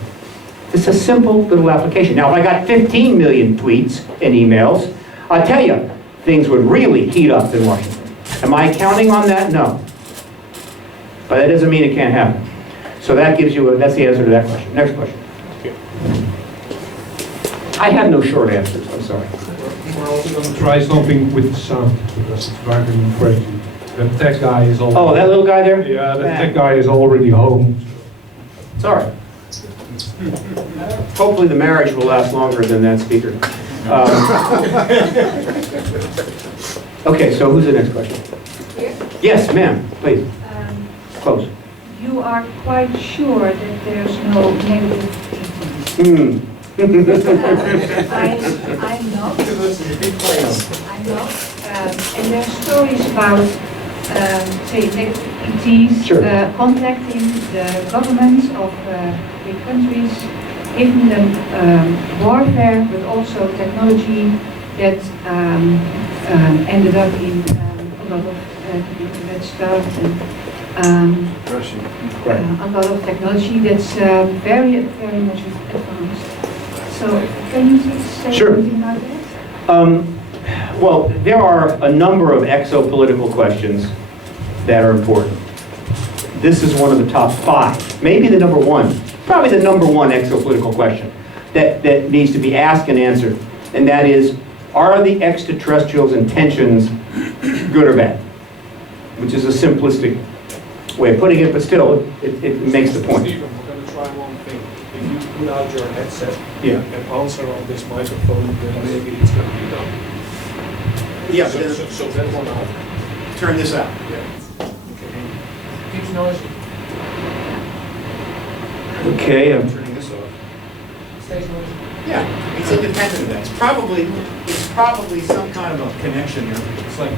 It's a simple little application. Now, if I got 15 million tweets and emails, I'll tell you, things would really heat up in Washington. Am I counting on that? No. But that doesn't mean it can't happen. So that gives you, that's the answer to that question. Next question. I have no short answers, I'm sorry. We're also going to try something with the sound, because it's driving me crazy. The tech guy is already... Oh, that little guy there? Yeah, the tech guy is already home. It's all right. Hopefully the marriage will last longer than that speaker. Okay, so who's the next question? Here? Yes, ma'am, please. Close. You are quite sure that there's no negative Hmm. I'm not. I'm not. And there are stories about, say, negative ETs Sure. contacting the governments of big countries, giving them warfare, but also technology that ended up in a lot of internet stuff and a lot of technology that's very, very much advanced. So, can you say Sure. something about that? Well, there are a number of exopolitical questions that are important. This is one of the top 5, maybe the number 1, probably the number 1 exopolitical question that needs to be asked and answered, and that is, are the extraterrestrials' intentions good or bad? Which is a simplistic way of putting it, but still, it makes the point. Stephen, we're going to try one thing. If you pull out your headset Yeah. and answer on this microphone, then maybe it's going to be done. Yeah, So that one out. turn this out. Yeah. Keeps noisy. Okay, I'm turning this off. Stays noisy. Yeah, it's independent of that. It's probably some kind of a connection here. It's like,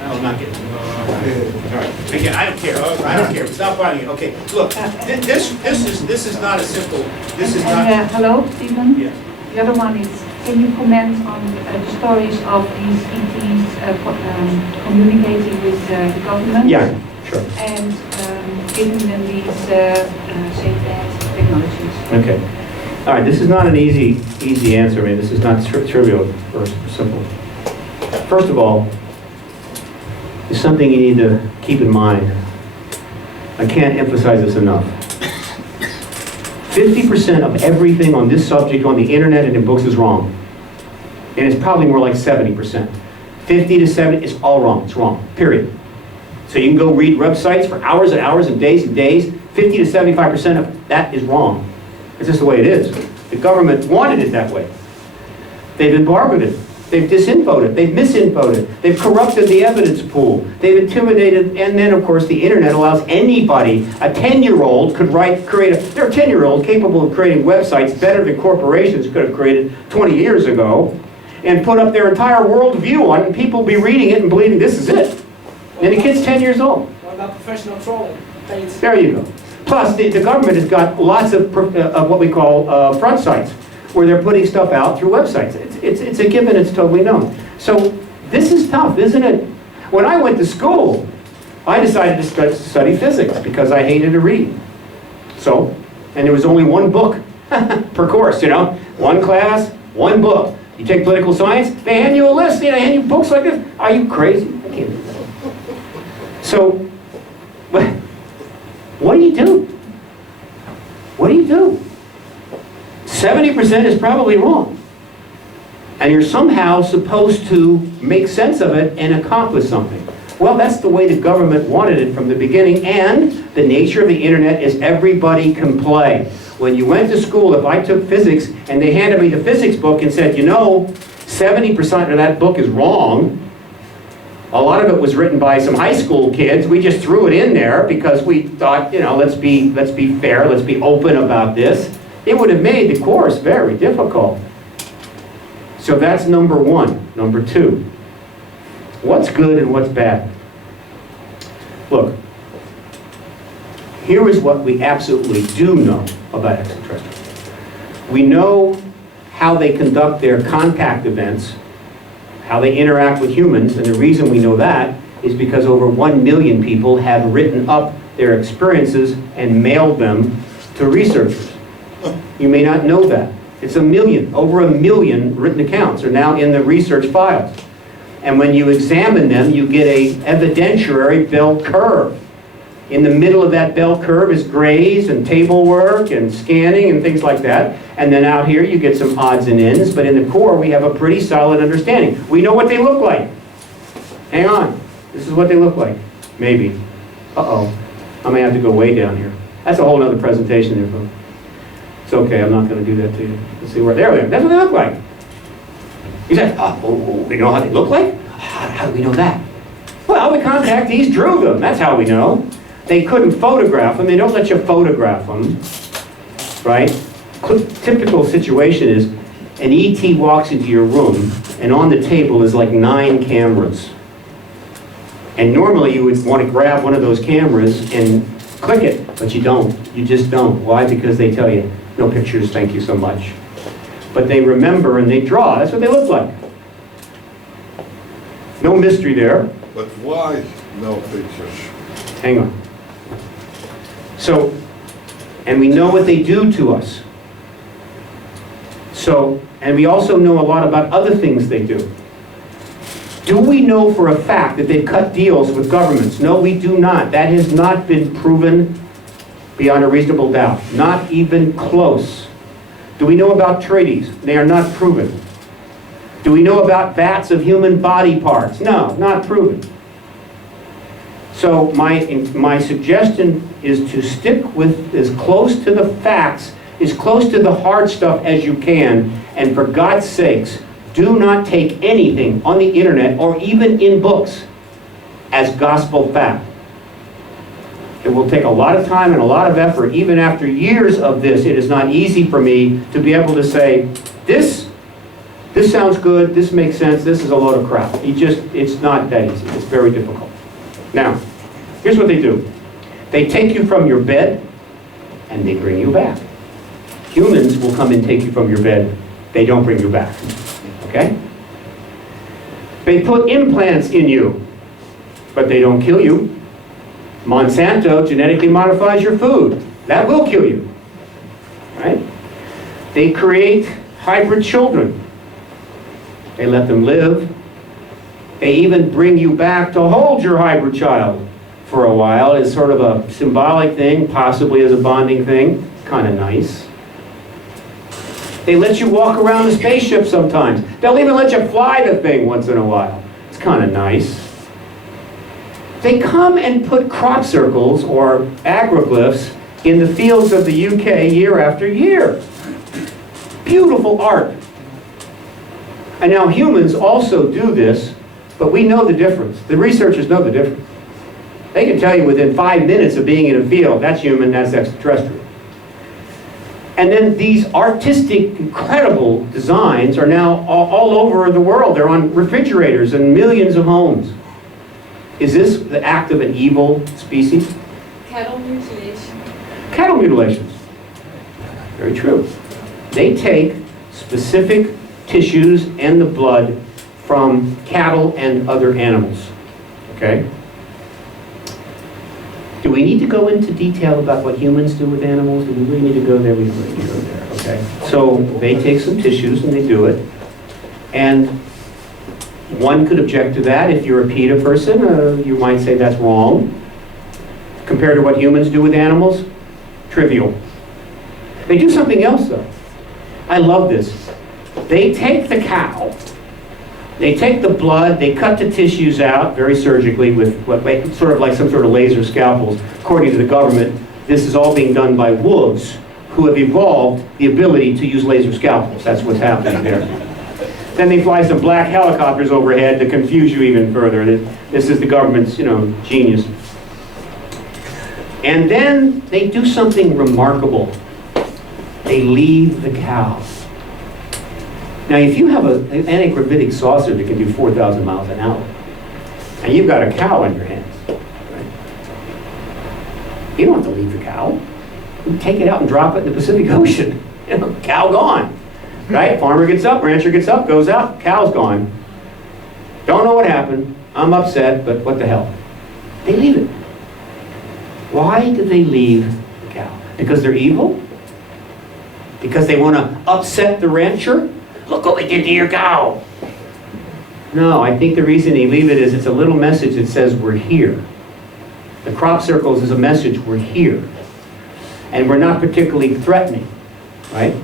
no, I'm not getting. All right. Again, I don't care. I don't care. Stop bothering you. Okay. Look, this is not a simple. This is not. Hello, Stephen? Yes. The other one is, can you comment on the stories of these ETs communicating with the government? Yeah, sure. And giving them these safe technologies. Okay. All right. This is not an easy answer. I mean, this is not trivial or simple. First of all, is something you need to keep in mind. I can't emphasize this enough. 50% of everything on this subject on the internet and in books is wrong. And it's probably more like 70%. 50 to 70 is all wrong. It's wrong, period. So you can go read websites for hours and hours and days. 50 to 75% of that is wrong. It's just the way it is. The government wanted it that way. They've embargoed it. They've disinfoed it, they've misinfoed it, they've corrupted the evidence pool, they've intimidated, and then of course the internet allows anybody, a 10-year-old could they're a 10-year-old capable of creating websites better than corporations could have created 20 years ago, and put up their entire worldview on it, and people be reading it and believing this is it. And the kid's 10 years old. What about professional trolling? There you go. Plus, the government has got lots of what we call front sites, where they're putting stuff out through websites. It's a given, it's totally known. So this is tough, isn't it? When I went to school, I decided to study physics because I hated to read. So, and there was only one book per course, you know? One class, one book. You take political science, they hand you a list, they hand you books like this. Are you crazy? I can't do that. So, What do you do? What do you do? 70% is probably wrong. And you're somehow supposed to make sense of it and accomplish something. Well, that's the way the government wanted it from the beginning, and the nature of the internet is everybody can play. When you went to school, if I took physics and they handed me the physics book and said, you know, 70% of that book is wrong, a lot of it was written by some high school kids, we just threw it in there because we thought, you know, let's be fair, let's be open about this. It would have made the course very difficult. So that's number one. Number two, what's good and what's bad? Look, here is what we absolutely do know about extraterrestrials. We know how they conduct their contact events, how they interact with humans, and the reason we know that is because over 1 million people have written up their experiences and mailed them to researchers. You may not know that. It's 1 million. Over 1 million written accounts are now in the research files. And when you examine them, you get a evidentiary bell curve. In the middle of that bell curve is grades and table work and scanning and things like that. And then out here you get some odds and ends, but in the core we have a pretty solid understanding. We know what they look like. Hang on. This is what they look like. Maybe. Uh-oh. I may have to go way down here. That's a whole other presentation there, folks. It's okay, I'm not going to do that to you. Let's see where, there we are. That's what they look like. You said, we know how they look like? How do we know that? Well, the contactees drew them. That's how we know. They couldn't photograph them. They don't let you photograph them, right? Typical situation is an ET walks into your room and on the table is like 9 cameras. And normally you would want to grab one of those cameras and click it, but you don't. You just don't. Why? Because they tell you, no pictures, thank you so much. But they remember and they draw. That's what they look like. No mystery there. But why no pictures? Hang on. So, and we know what they do to us. So, and we also know a lot about other things they do. Do we know for a fact that they've cut deals with governments? No, we do not. That has not been proven beyond a reasonable doubt. Not even close. Do we know about treaties? They are not proven. Do we know about vats of human body parts? No, not proven. So my suggestion is to stick with as close to the facts, as close to the hard stuff as you can, and for God's sakes, do not take anything on the internet or even in books as gospel fact. It will take a lot of time and a lot of effort. Even after years of this, it is not easy for me to be able to say, this sounds good, this makes sense, this is a load of crap. It's not that easy. It's very difficult. Now, here's what they do. They take you from your bed and they bring you back. Humans will come and take you from your bed. They don't bring you back. Okay? They put implants in you, but they don't kill you. Monsanto genetically modifies your food. That will kill you. Right? They create hybrid children. They let them live. They even bring you back to hold your hybrid child for a while as sort of a symbolic thing, possibly as a bonding thing. Kind of nice. They let you walk around the spaceship sometimes. They'll even let you fly the thing once in a while. It's kind of nice. They come and put crop circles or agroglyphs in the fields of the UK year after year. Beautiful art. And now humans also do this, but we know the difference. The researchers know the difference. They can tell you within 5 minutes of being in a field, that's human, that's extraterrestrial. And then these artistic, incredible designs are now all over the world. They're on refrigerators in millions of homes. Is this the act of an evil species? Cattle mutilation. Cattle mutilations. Very true. They take specific tissues and the blood from cattle and other animals. Okay? Do we need to go into detail about what humans do with animals? Do we really need to go there? We don't need to go there. Okay? So they take some tissues and they do it. And one could object to that. If you're a PETA person, you might say that's wrong. compared to what humans do with animals? Trivial. They do something else though. I love this. They take the cow, they take the blood, they cut the tissues out very surgically with what sort of like some sort of laser scalpels. According to the government, this is all being done by wolves who have evolved the ability to use laser scalpels. That's what's happening there. Then they fly some black helicopters overhead to confuse you even further. This is the government's, genius. And then they do something remarkable. They leave the cow. Now, if you have an antigravitic saucer that can do 4,000 miles an hour, and you've got a cow in your hands, right? You don't have to leave the cow. You take it out and drop it in the Pacific Ocean. Cow gone, right? Farmer gets up, rancher gets up, goes out, cow's gone. Don't know what happened. I'm upset, but what the hell? They leave it. Why do they leave the cow? Because they're evil? Because they want to upset the rancher? Look what we did to your cow. No, I think the reason they leave it is it's a little message that says we're here. The crop circles is a message we're here. And we're not particularly threatening, right?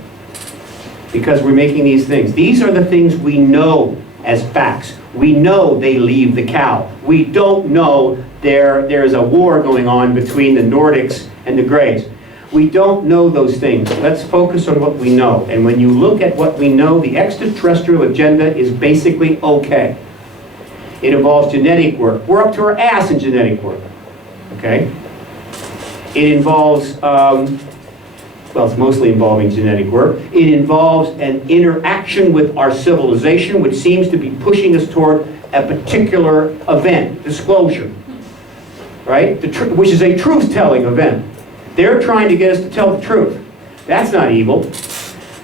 Because we're making these things. These are the things we know as facts. We know they leave the cow. We don't know there is a war going on between the Nordics and the Greys. We don't know those things. Let's focus on what we know. And when you look at what we know, the extraterrestrial agenda is basically okay. It involves genetic work. We're up to our ass in genetic work, okay? It involves, well, it's mostly involving genetic work. It involves an interaction with our civilization, which seems to be pushing us toward a particular event, disclosure, right? Which is a truth-telling event. They're trying to get us to tell the truth. That's not evil.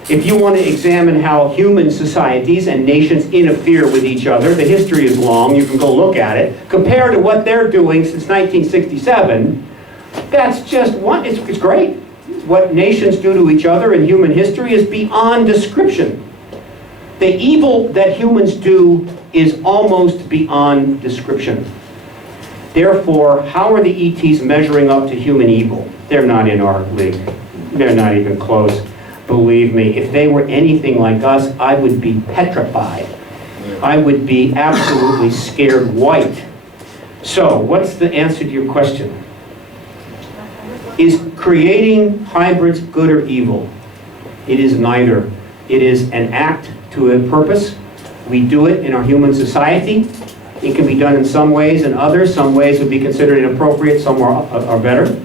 If you want to examine how human societies and nations interfere with each other, the history is long, you can go look at it. Compared to what they're doing since 1967, that's just one, it's great. What nations do to each other in human history is beyond description. The evil that humans do is almost beyond description. Therefore, how are the ETs measuring up to human evil? They're not in our league. They're not even close. Believe me, if they were anything like us, I would be petrified. I would be absolutely scared white. So, what's the answer to your question? Is creating hybrids good or evil? It is neither. It is an act to a purpose. We do it in our human society. It can be done in some ways and others. Some ways would be considered inappropriate, some are better.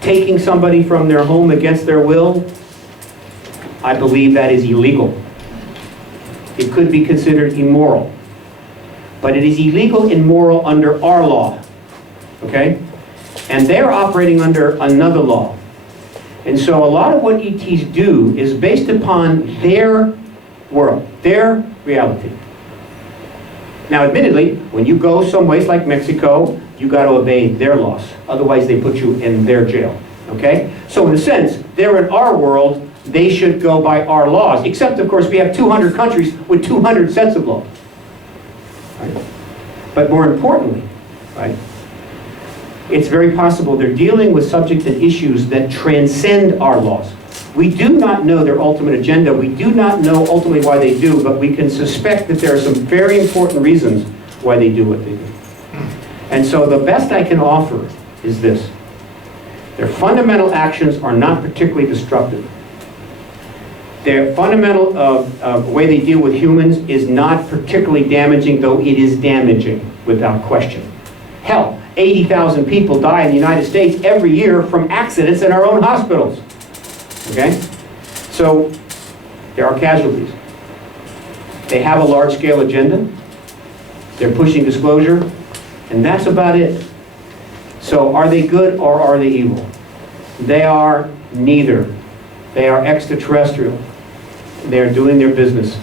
Taking somebody from their home against their will, I believe that is illegal. It could be considered immoral. But it is illegal and immoral under our law, okay? And they're operating under another law. And so a lot of what ETs do is based upon their world, their reality. Now, admittedly, when you go someplace like Mexico, you got to obey their laws. Otherwise, they put you in their jail, okay? So in a sense, they're in our world, they should go by our laws. Except, of course, we have 200 countries with 200 sets of laws. Right? But more importantly, right, it's very possible they're dealing with subjects and issues that transcend our laws. We do not know their ultimate agenda. We do not know ultimately why they do, but we can suspect that there are some very important reasons why they do what they do. And so the best I can offer is this. Their fundamental actions are not particularly destructive. Their fundamental way they deal with humans is not particularly damaging, though it is damaging without question. Hell, 80,000 people die in the United States every year from accidents in our own hospitals. Okay? So, there are casualties. They have a large-scale agenda. They're pushing disclosure. And that's about it. So, are they good or are they evil? They are neither. They are extraterrestrial. They are doing their business.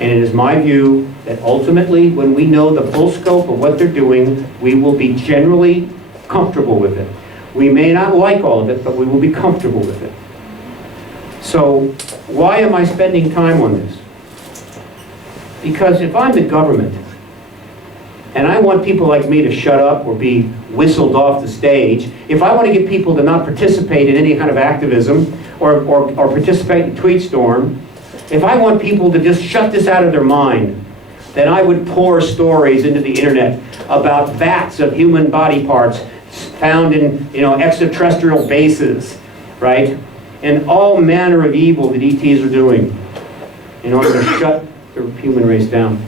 And it is my view that ultimately, when we know the full scope of what they're doing, we will be generally comfortable with it. We may not like all of it, but we will be comfortable with it. So, why am I spending time on this? Because if I'm the government, and I want people like me to shut up or be whistled off the stage, if I want to get people to not participate in any kind of activism or participate in tweet storm, if I want people to just shut this out of their mind, then I would pour stories into the internet about vats of human body parts found in, extraterrestrial bases, right? And all manner of evil that ETs are doing in order to shut the human race down.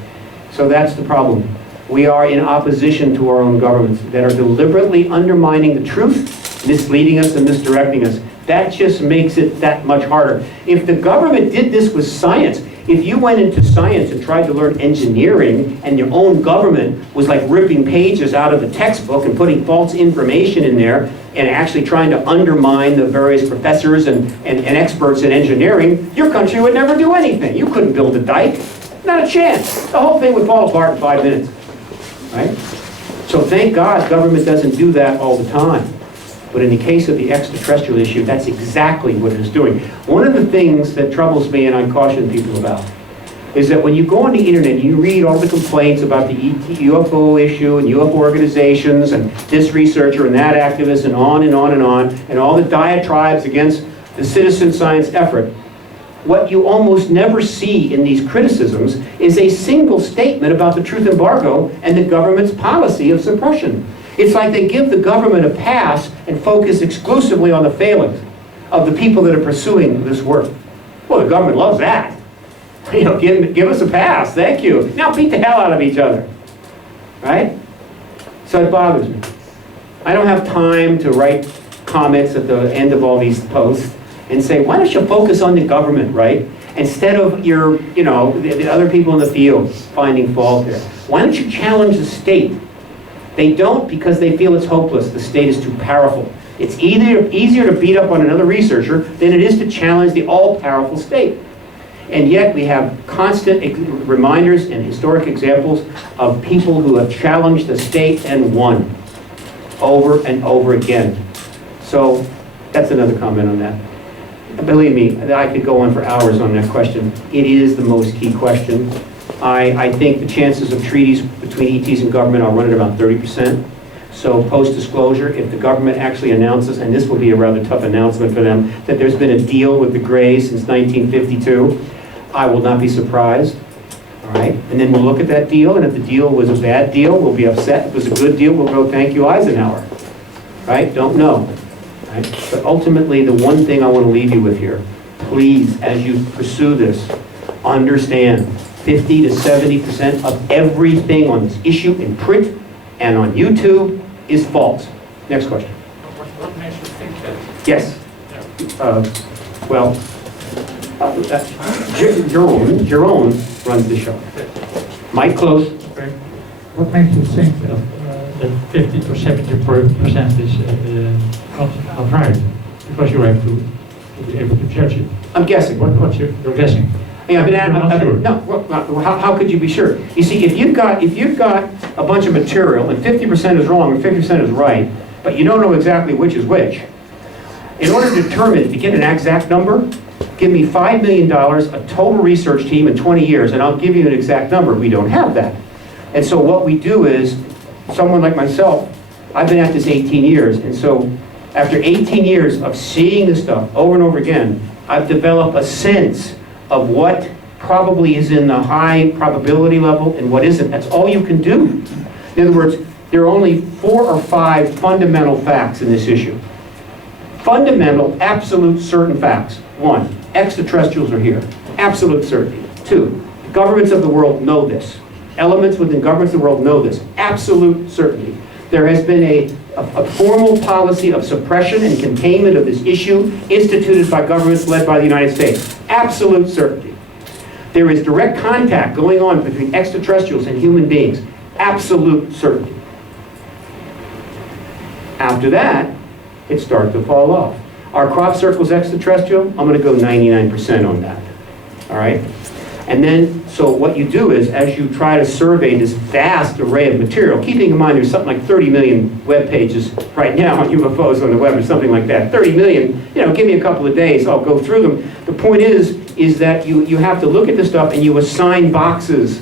So that's the problem. We are in opposition to our own governments that are deliberately undermining the truth, misleading us and misdirecting us. That just makes it that much harder. If the government did this with science, if you went into science and tried to learn engineering and your own government was like ripping pages out of the textbook and putting false information in there and actually trying to undermine the various professors and experts in engineering, your country would never do anything. You couldn't build a dike. Not a chance. The whole thing would fall apart in 5 minutes. Right? So thank God government doesn't do that all the time. But in the case of the extraterrestrial issue, that's exactly what it is doing. One of the things that troubles me and I caution people about is that when you go on the internet and you read all the complaints about the UFO issue and UFO organizations and this researcher and that activist and on and on and on, and all the diatribes against the citizen science effort, what you almost never see in these criticisms is a single statement about the truth embargo and the government's policy of suppression. It's like they give the government a pass and focus exclusively on the failings of the people that are pursuing this work. Well, the government loves that. Give us a pass, thank you. Now beat the hell out of each other, right? So it bothers me. I don't have time to write comments at the end of all these posts and say, why don't you focus on the government, right? Instead of the other people in the field finding fault there. Why don't you challenge the state? They don't because they feel it's hopeless. The state is too powerful. It's easier to beat up on another researcher than it is to challenge the all-powerful state. And yet we have constant reminders and historic examples of people who have challenged the state and won over and over again. So that's another comment on that. Believe me, I could go on for hours on that question. It is the most key question. I think the chances of treaties between ETs and government are running about 30%. So post-disclosure, if the government actually announces, and this will be a rather tough announcement for them, that there's been a deal with the Greys since 1952, I will not be surprised. All right? And then we'll look at that deal, and if the deal was a bad deal, we'll be upset. If it was a good deal, we'll go, thank you, Eisenhower. Right? Don't know. Right? But ultimately, the one thing I want to leave you with here, please, as you pursue this, understand 50 to 70% of everything on this issue in print and on YouTube is false. Next question. What makes you think that? Yes. Jerome runs the show. Mic close. Okay. What makes you think that 50 to 70% is not right? Because you have to be able to judge it. I'm guessing. What's you're guessing? Yeah, Sure. no. How could you be sure? You see, if you've got a bunch of material and 50% is wrong and 50% is right, but you don't know exactly which is which, in order to determine, to get an exact number, give me $5 million, a total research team in 20 years, and I'll give you an exact number. We don't have that. And so what we do is, someone like myself, I've been at this 18 years, and so after 18 years of seeing this stuff over and over again, I've developed a sense of what probably is in the high probability level and what isn't. That's all you can do. In other words, there are only 4 or 5 fundamental facts in this issue. Fundamental, absolute, certain facts. 1, extraterrestrials are here. Absolute certainty. 2, governments of the world know this. Elements within governments of the world know this. Absolute certainty. There has been a formal policy of suppression and containment of this issue instituted by governments led by the United States. Absolute certainty. There is direct contact going on between extraterrestrials and human beings. Absolute certainty. After that, it starts to fall off. Are crop circles extraterrestrial? I'm going to go 99% on that. All right? And then, so what you do is, as you try to survey this vast array of material, keeping in mind there's something like 30 million web pages right now on UFOs on the web or something like that. 30 million, give me a couple of days, I'll go through them. The point is that you have to look at this stuff and you assign boxes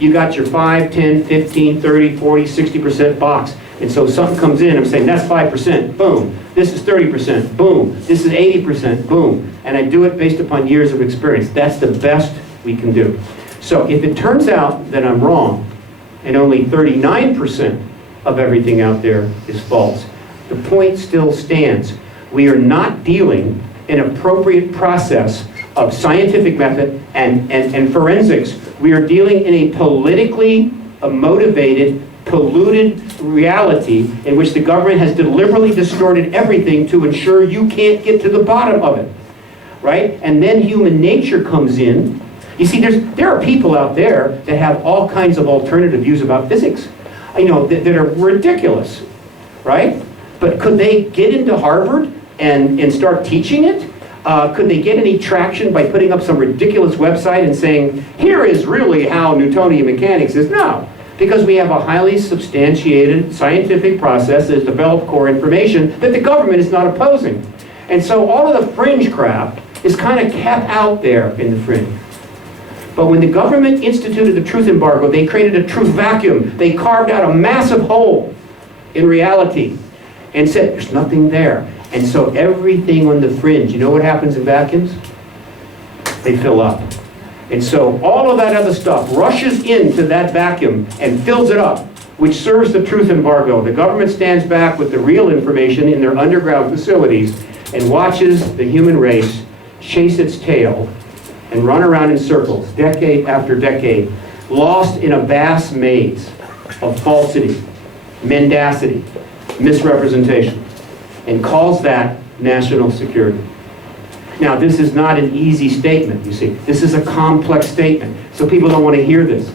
You got your 5, 10, 15, 30, 40, 60% box. And so something comes in, I'm saying, that's 5%, boom. This is 30%, boom. This is 80%, boom. And I do it based upon years of experience. That's the best we can do. So if it turns out that I'm wrong, and only 39% of everything out there is false, the point still stands. We are not dealing in appropriate process of scientific method and forensics. We are dealing in a politically motivated, polluted reality in which the government has deliberately distorted everything to ensure you can't get to the bottom of it, right? And then human nature comes in. You see, there are people out there that have all kinds of alternative views about physics, you know, that are ridiculous, right? But could they get into Harvard and start teaching it? Could they get any traction by putting up some ridiculous website and saying, here is really how Newtonian mechanics is? No, because we have a highly substantiated scientific process that has developed core information that the government is not opposing. And so all of the fringe crap is kind of kept out there in the fringe. But when the government instituted the truth embargo, they created a truth vacuum. They carved out a massive hole in reality and said, there's nothing there. And so everything on the fringe, you know what happens in vacuums? They fill up. And so all of that other stuff rushes into that vacuum and fills it up, which serves the truth embargo. The government stands back with the real information in their underground facilities and watches the human race chase its tail and run around in circles, decade after decade, lost in a vast maze of falsity, mendacity, misrepresentation, and calls that national security. Now, this is not an easy statement, you see. This is a complex statement, so people don't want to hear this.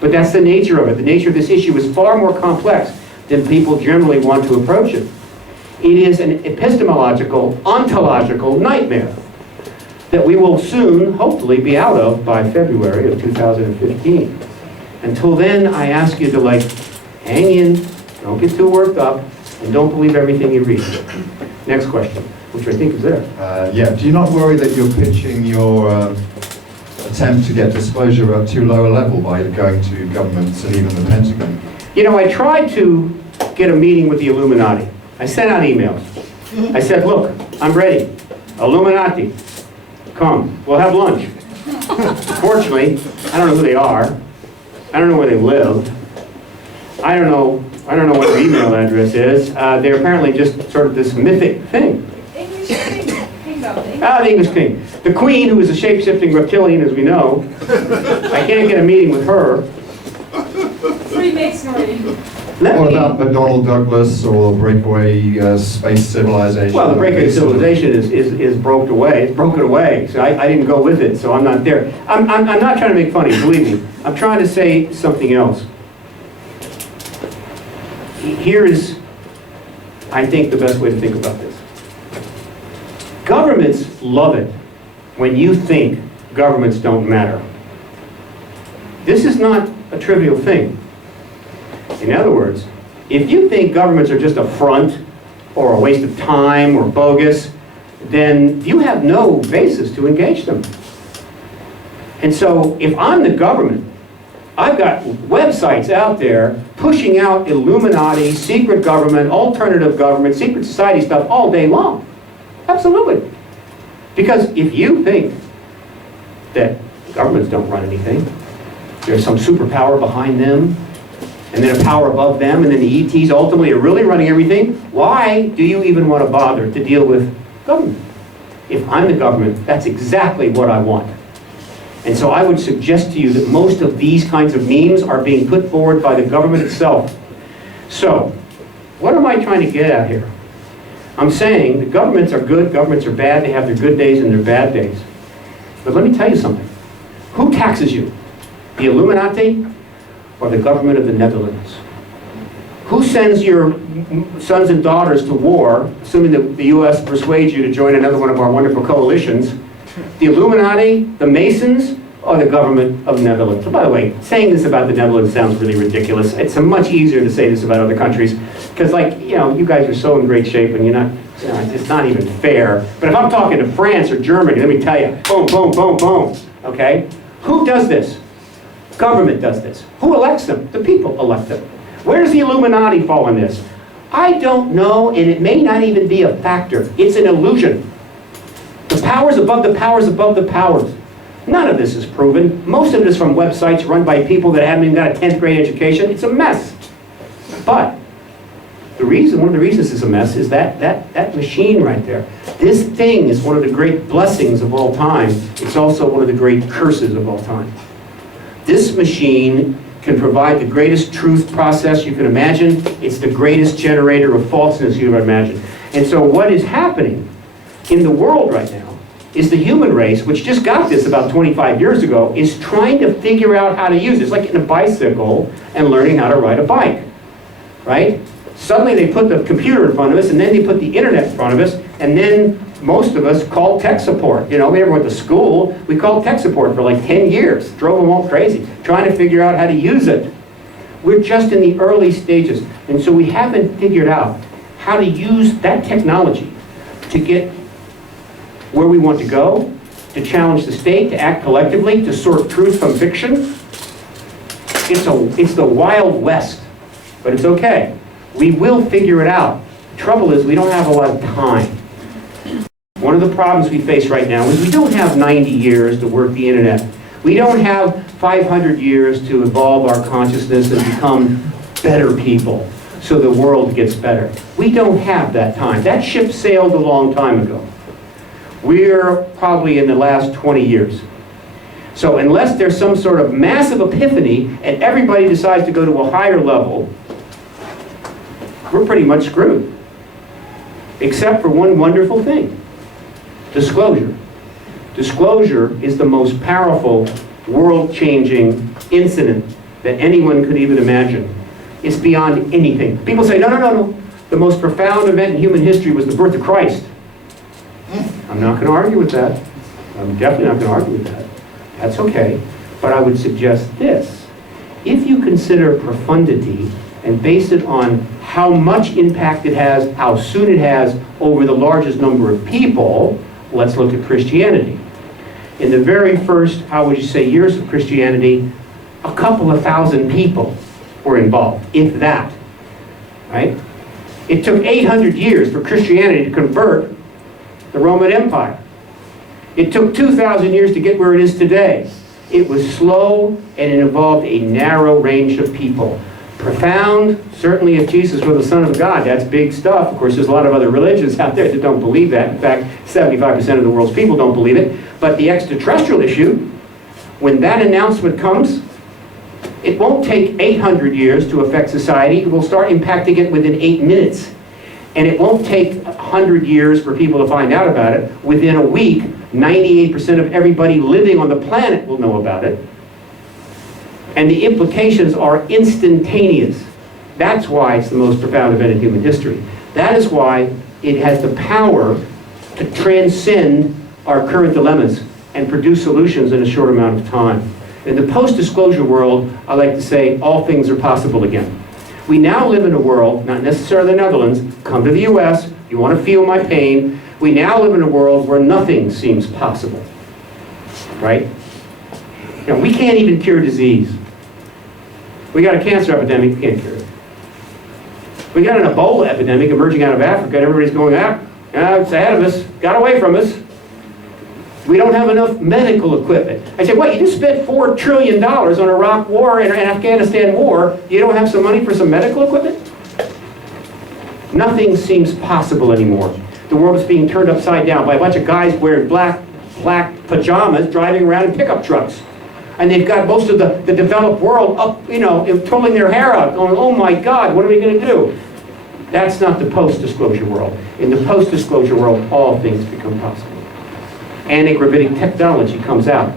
But that's the nature of it. The nature of this issue is far more complex than people generally want to approach it. It is an epistemological, ontological nightmare that we will soon, hopefully, be out of by February of 2015. Until then, I ask you to, like, hang in, don't get too worked up, and don't believe everything you read. Next question, which I think is there. Yeah, do you not worry that you're pitching your attempt to get disclosure at too low a level by going to governments and even the Pentagon? You know, I tried to get a meeting with the Illuminati. I sent out emails. I said, look, I'm ready. Illuminati, come, we'll have lunch. Fortunately, I don't know who they are. I don't know where they live. I don't know what their email address is. They're apparently just sort of this mythic thing. English king. The English king. The queen, who is a shape-shifting reptilian, as we know. I can't get a meeting with her. Freemasonry. What about McDonnell Douglas or breakaway space civilization? Well, the breakaway civilization is broken away. It's broken away. So I didn't go with it, so I'm not there. I'm not trying to make fun of you, believe me. I'm trying to say something else. Here is, I think, the best way to think about this. Governments love it when you think governments don't matter. This is not a trivial thing. In other words, if you think governments are just a front or a waste of time or bogus, then you have no basis to engage them. And so if I'm the government, I've got websites out there pushing out Illuminati, secret government, alternative government, secret society stuff all day long. Absolutely. Because if you think that governments don't run anything, there's some superpower behind them, and then a power above them, and then the ETs ultimately are really running everything, why do you even want to bother to deal with government? If I'm the government, that's exactly what I want. And so I would suggest to you that most of these kinds of memes are being put forward by the government itself. So, what am I trying to get at here? I'm saying that governments are good, governments are bad, they have their good days and their bad days. But let me tell you something. Who taxes you? The Illuminati or the government of the Netherlands? Who sends your sons and daughters to war, assuming that the US persuades you to join another one of our wonderful coalitions? The Illuminati, the Masons, or the government of the Netherlands? So by the way, saying this about the Netherlands sounds really ridiculous. It's much easier to say this about other countries, because, like, you know, you guys are so in great shape and you're not, you know, it's not even fair. But if I'm talking to France or Germany, let me tell you, boom, boom, boom, boom, okay? Who does this? Government does this. Who elects them? The people elect them. Where does the Illuminati fall in this? I don't know, and it may not even be a factor. It's an illusion. The powers above the powers above the powers. None of this is proven. Most of it is from websites run by people that haven't even got a 10th grade education. It's a mess. But one of the reasons it's a mess is that machine right there. This thing is one of the great blessings of all time. It's also one of the great curses of all time. This machine can provide the greatest truth process you can imagine. It's the greatest generator of falseness you can imagine. And so what is happening in the world right now is the human race, which just got this about 25 years ago, is trying to figure out how to use it. It's like getting a bicycle and learning how to ride a bike, right? Suddenly they put the computer in front of us, and then they put the internet in front of us, and then most of us called tech support. You know, we never went to school. We called tech support for like 10 years. Drove them all crazy, trying to figure out how to use it. We're just in the early stages. And so we haven't figured out how to use that technology to get where we want to go, to challenge the state, to act collectively, to sort truth from fiction. It's the Wild West, but it's okay. We will figure it out. The trouble is we don't have a lot of time. One of the problems we face right now is we don't have 90 years to work the internet. We don't have 500 years to evolve our consciousness and become better people so the world gets better. We don't have that time. That ship sailed a long time ago. We're probably in the last 20 years. So unless there's some sort of massive epiphany and everybody decides to go to a higher level, we're pretty much screwed. Except for one wonderful thing. Disclosure. Disclosure is the most powerful, world-changing incident that anyone could even imagine. It's beyond anything. People say, no. The most profound event in human history was the birth of Christ. I'm not going to argue with that. I'm definitely not going to argue with that. That's okay. But I would suggest this. If you consider profundity and base it on how much impact it has, how soon it has over the largest number of people, let's look at Christianity. In the very first, how would you say, years of Christianity, a couple of thousand people were involved, if that, right? It took 800 years for Christianity to convert the Roman Empire. It took 2,000 years to get where it is today. It was slow, and it involved a narrow range of people. Profound, certainly if Jesus was the Son of God, that's big stuff. Of course, there's a lot of other religions out there that don't believe that. In fact, 75% of the world's people don't believe it. But the extraterrestrial issue, when that announcement comes, it won't take 800 years to affect society. It will start impacting it within 8 minutes. And it won't take 100 years for people to find out about it. Within a week, 98% of everybody living on the planet will know about it. And the implications are instantaneous. That's why it's the most profound event in human history. That is why it has the power to transcend our current dilemmas and produce solutions in a short amount of time. In the post-disclosure world, I like to say all things are possible again. We now live in a world, not necessarily the Netherlands, come to the US, you want to feel my pain. We now live in a world where nothing seems possible, right? You know, we can't even cure disease. We got a cancer epidemic, we can't cure it. We got an Ebola epidemic emerging out of Africa, and everybody's going, it's ahead of us, got away from us. We don't have enough medical equipment. I said, what, you just spent $4 trillion on Iraq war and an Afghanistan war, you don't have some money for some medical equipment? Nothing seems possible anymore. The world is being turned upside down by a bunch of guys wearing black pajamas driving around in pickup trucks. And they've got most of the developed world up, pulling their hair out, going, oh my God, what are we going to do? That's not the post-disclosure world. In the post-disclosure world, all things become possible. Anti-gravitic technology comes out.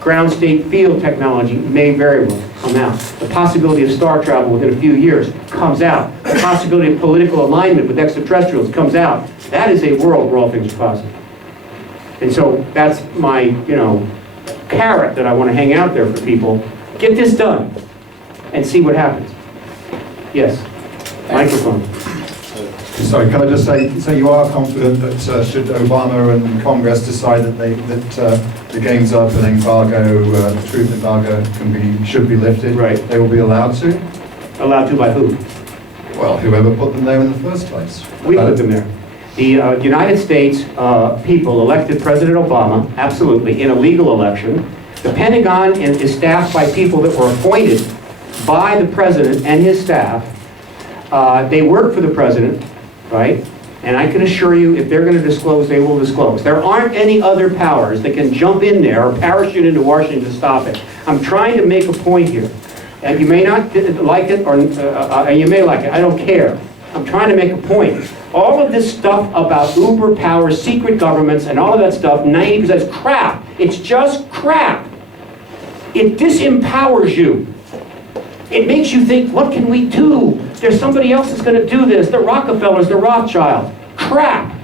Ground state field technology may very well come out. The possibility of star travel within a few years comes out. The possibility of political alignment with extraterrestrials comes out. That is a world where all things are possible. And so that's my, carrot that I want to hang out there for people. Get this done and see what happens. Yes, microphone. Sorry, can I just say, so you are confident that should Obama and Congress decide that the game's up and embargo, the truth embargo should be lifted, Right. they will be allowed to? Allowed to by who? Well, whoever put them there in the first place. We put them there. The United States people elected President Obama, absolutely, in a legal election. The Pentagon is staffed by people that were appointed by the president and his staff. They work for the president, right? And I can assure you, if they're going to disclose, they will disclose. There aren't any other powers that can jump in there or parachute into Washington to stop it. I'm trying to make a point here. And you may not like it, or you may like it. I don't care. I'm trying to make a point. All of this stuff about uber power, secret governments, and all of that stuff, 90% is crap. It's just crap. It disempowers you. It makes you think, what can we do? There's somebody else that's going to do this. The Rockefellers, the Rothschilds. Crap.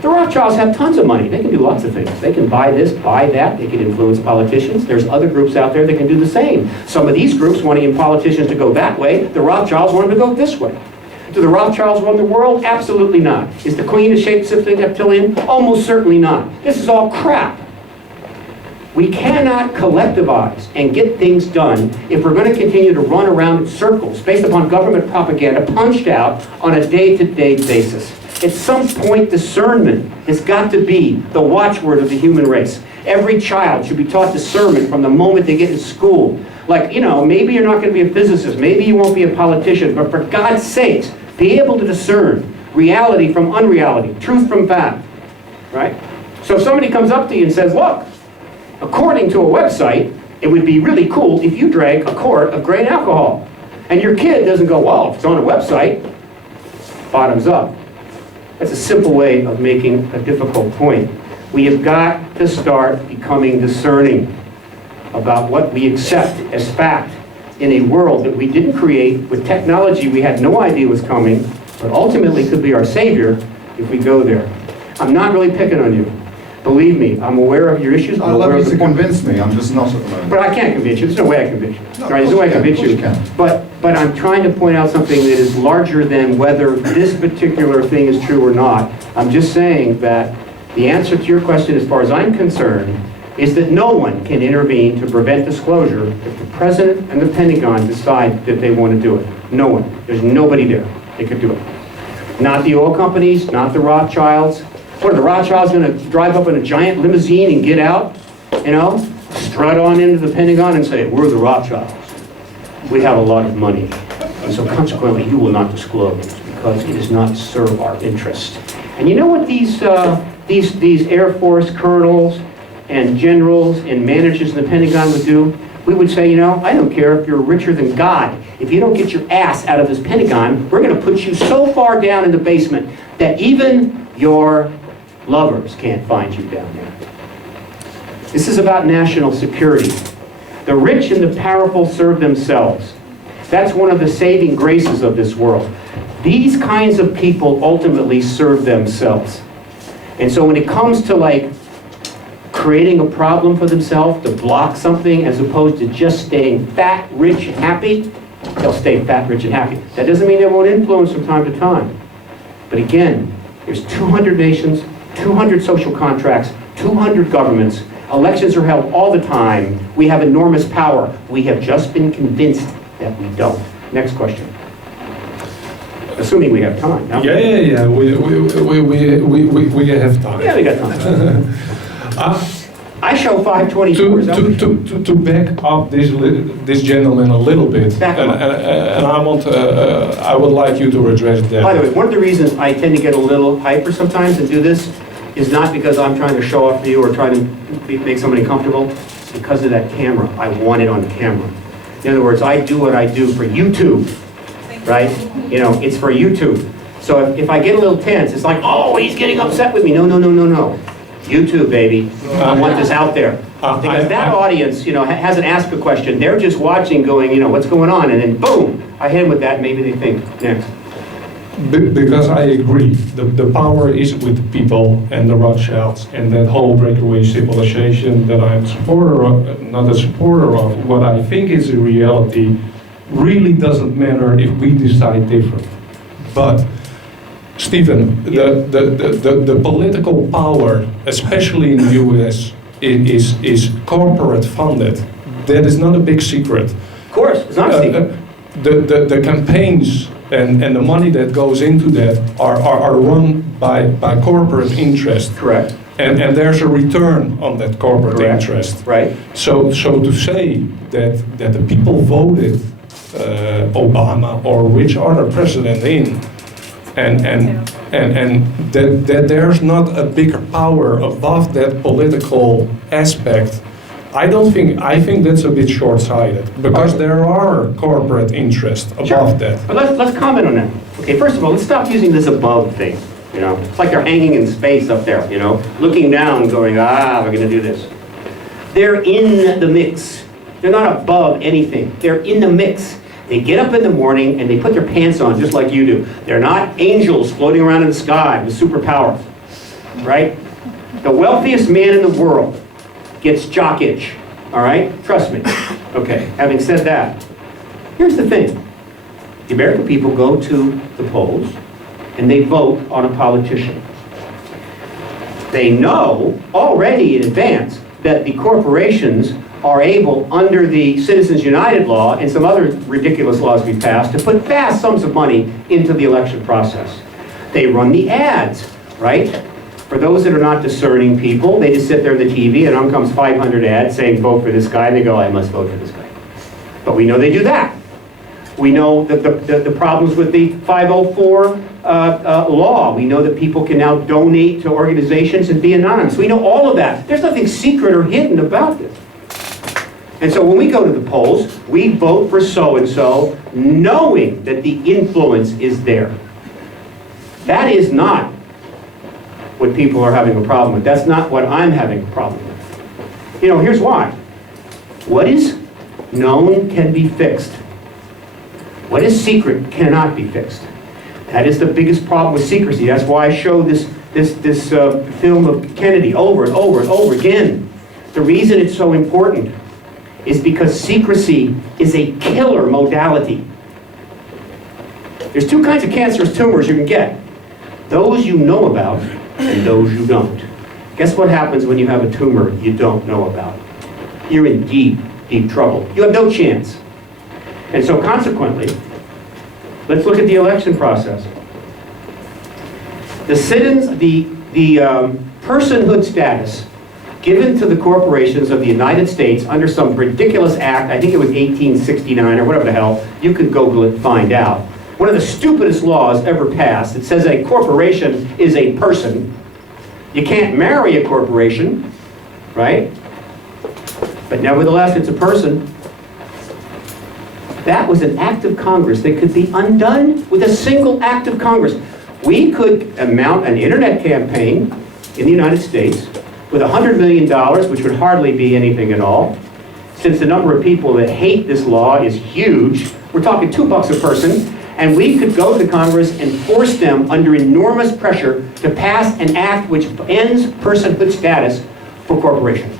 The Rothschilds have tons of money. They can do lots of things. They can buy this, buy that. They can influence politicians. There's other groups out there that can do the same. Some of these groups want politicians to go that way. The Rothschilds want them to go this way. Do the Rothschilds run the world? Absolutely not. Is the Queen a shape-shifting reptilian? Almost certainly not. This is all crap. We cannot collectivize and get things done if we're going to continue to run around in circles based upon government propaganda punched out on a day-to-day basis. At some point, discernment has got to be the watchword of the human race. Every child should be taught discernment from the moment they get in school. Like, you know, maybe you're not going to be a physicist, maybe you won't be a politician, but for God's sakes, be able to discern reality from unreality, truth from fact, right? So if somebody comes up to you and says, look, according to a website, it would be really cool if you drank a quart of grain alcohol. And your kid doesn't go, well, if it's on a website, bottoms up. That's a simple way of making a difficult point. We have got to start becoming discerning about what we accept as fact in a world that we didn't create with technology we had no idea was coming, but ultimately could be our savior if we go there. I'm not really picking on you. Believe me, I'm aware of your issues. I'd love you to convince me, I'm just not at the moment. But I can't convince you. There's no way I convince you. No, Right? There's no way I of course convince you can. But I'm trying to point out something that is larger than whether this particular thing is true or not. I'm just saying that the answer to your question, as far as I'm concerned, is that no one can intervene to prevent disclosure if the President and the Pentagon decide that they want to do it. No one. There's nobody there that could do it. Not the oil companies, not the Rothschilds. What, are the Rothschilds going to drive up in a giant limousine and get out, you know, strut on into the Pentagon and say, we're the Rothschilds. We have a lot of money. And so consequently, you will not disclose because it does not serve our interest. And you know what these Air Force colonels and generals and managers in the Pentagon would do? We would say, you know, I don't care if you're richer than God. If you don't get your ass out of this Pentagon, we're going to put you so far down in the basement that even your lovers can't find you down there. This is about national security. The rich and the powerful serve themselves. That's one of the saving graces of this world. These kinds of people ultimately serve themselves. And so when it comes to like creating a problem for themselves to block something as opposed to just staying fat, rich, and happy, they'll stay fat, rich, and happy. That doesn't mean they won't influence from time to time. But again, there's 200 nations, 200 social contracts, 200 governments. Elections are held all the time. We have enormous power. We have just been convinced that we don't. Next question. Assuming we have time. No? Yeah. We have time. Yeah, we got time. I show 524. To back up this gentleman a little bit, and I would like you to address that. By the way, one of the reasons I tend to get a little hyper sometimes and do this is not because I'm trying to show off for you or trying to make somebody comfortable. It's because of that camera. I want it on camera. In other words, I do what I do for YouTube, right? You know, it's for YouTube. So if I get a little tense, it's like, oh, he's getting upset with me. No. YouTube, baby. I want this out there. Because that audience, you know, hasn't asked a question. They're just watching going, you know, what's going on? And then boom, I hit them with that, and maybe they think, next. Because I agree, the power is with the people and the Rothschilds and that whole breakaway civilization that I'm not a supporter of. What I think is a reality really doesn't matter if we decide different. But Stephen, the political power, especially in the US, is corporate funded. That is not a big secret. Of course, it's not a secret. The campaigns and the money that goes into that are run by corporate interest. Correct. And there's a return on that corporate Correct. interest. Right. So to say that the people voted Obama or which other president in, and that there's not a bigger power above that political aspect, I think that's a bit short-sighted, because there are corporate interests above that. But let's comment on that. Okay, first of all, let's stop using this above thing. You know, it's like they're hanging in space up there, you know, looking down, going, we're going to do this. They're in the mix. They're not above anything. They're in the mix. They get up in the morning and they put their pants on just like you do. They're not angels floating around in the sky with superpowers, right? The wealthiest man in the world gets jock itch, all right? Trust me. Okay, having said that, here's the thing. The American people go to the polls and they vote on a politician. They know already in advance that the corporations are able, under the Citizens United law and some other ridiculous laws we passed, to put vast sums of money into the election process. They run the ads, right? For those that are not discerning people, they just sit there on the TV and on comes 500 ads saying vote for this guy, and they go, I must vote for this guy. But we know they do that. We know that the problems with the 504 law. We know that people can now donate to organizations and be anonymous. We know all of that. There's nothing secret or hidden about this. And so when we go to the polls, we vote for so-and-so, knowing that the influence is there. That is not what people are having a problem with. That's not what I'm having a problem with. You know, here's why. What is known can be fixed. What is secret cannot be fixed. That is the biggest problem with secrecy. That's why I show this film of Kennedy over and over and over again. The reason it's so important is because secrecy is a killer modality. There's two kinds of cancerous tumors you can get. Those you know about and those you don't. Guess what happens when you have a tumor you don't know about? You're in deep, deep trouble. You have no chance. And so consequently, let's look at the election process. The personhood status given to the corporations of the United States under some ridiculous act, I think it was 1869 or whatever the hell, you can Google it and find out. One of the stupidest laws ever passed. It says a corporation is a person. You can't marry a corporation, right? But nevertheless, it's a person. That was an act of Congress that could be undone with a single act of Congress. We could mount an internet campaign in the United States with $100 million, which would hardly be anything at all. Since the number of people that hate this law is huge, we're talking $2 a person, and we could go to Congress and force them under enormous pressure to pass an act which ends personhood status for corporations.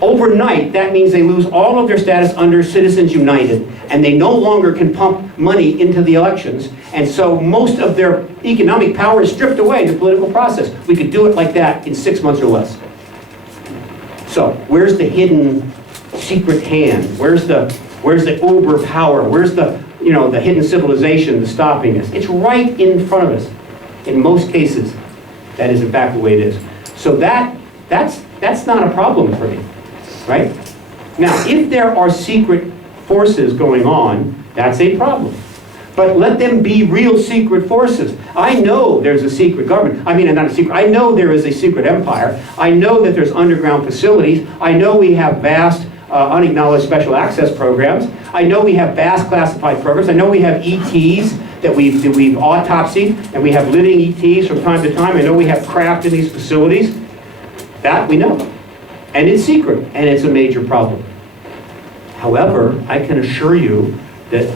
Overnight, that means they lose all of their status under Citizens United, and they no longer can pump money into the elections, and so most of their economic power is stripped away in the political process. We could do it like that in 6 months or less. So, where's the hidden secret hand? Where's the uber power? Where's the hidden civilization that's stopping this? It's right in front of us. In most cases, that is in fact the way it is. So that's not a problem for me. Right? Now, if there are secret forces going on, that's a problem. But let them be real secret forces. I know there's a secret government. I mean, not a secret. I know there is a secret empire. I know that there's underground facilities. I know we have vast unacknowledged special access programs. I know we have vast classified programs. I know we have ETs that we've autopsied, and we have living ETs from time to time. I know we have craft in these facilities. That we know. And it's secret, and it's a major problem. However, I can assure you that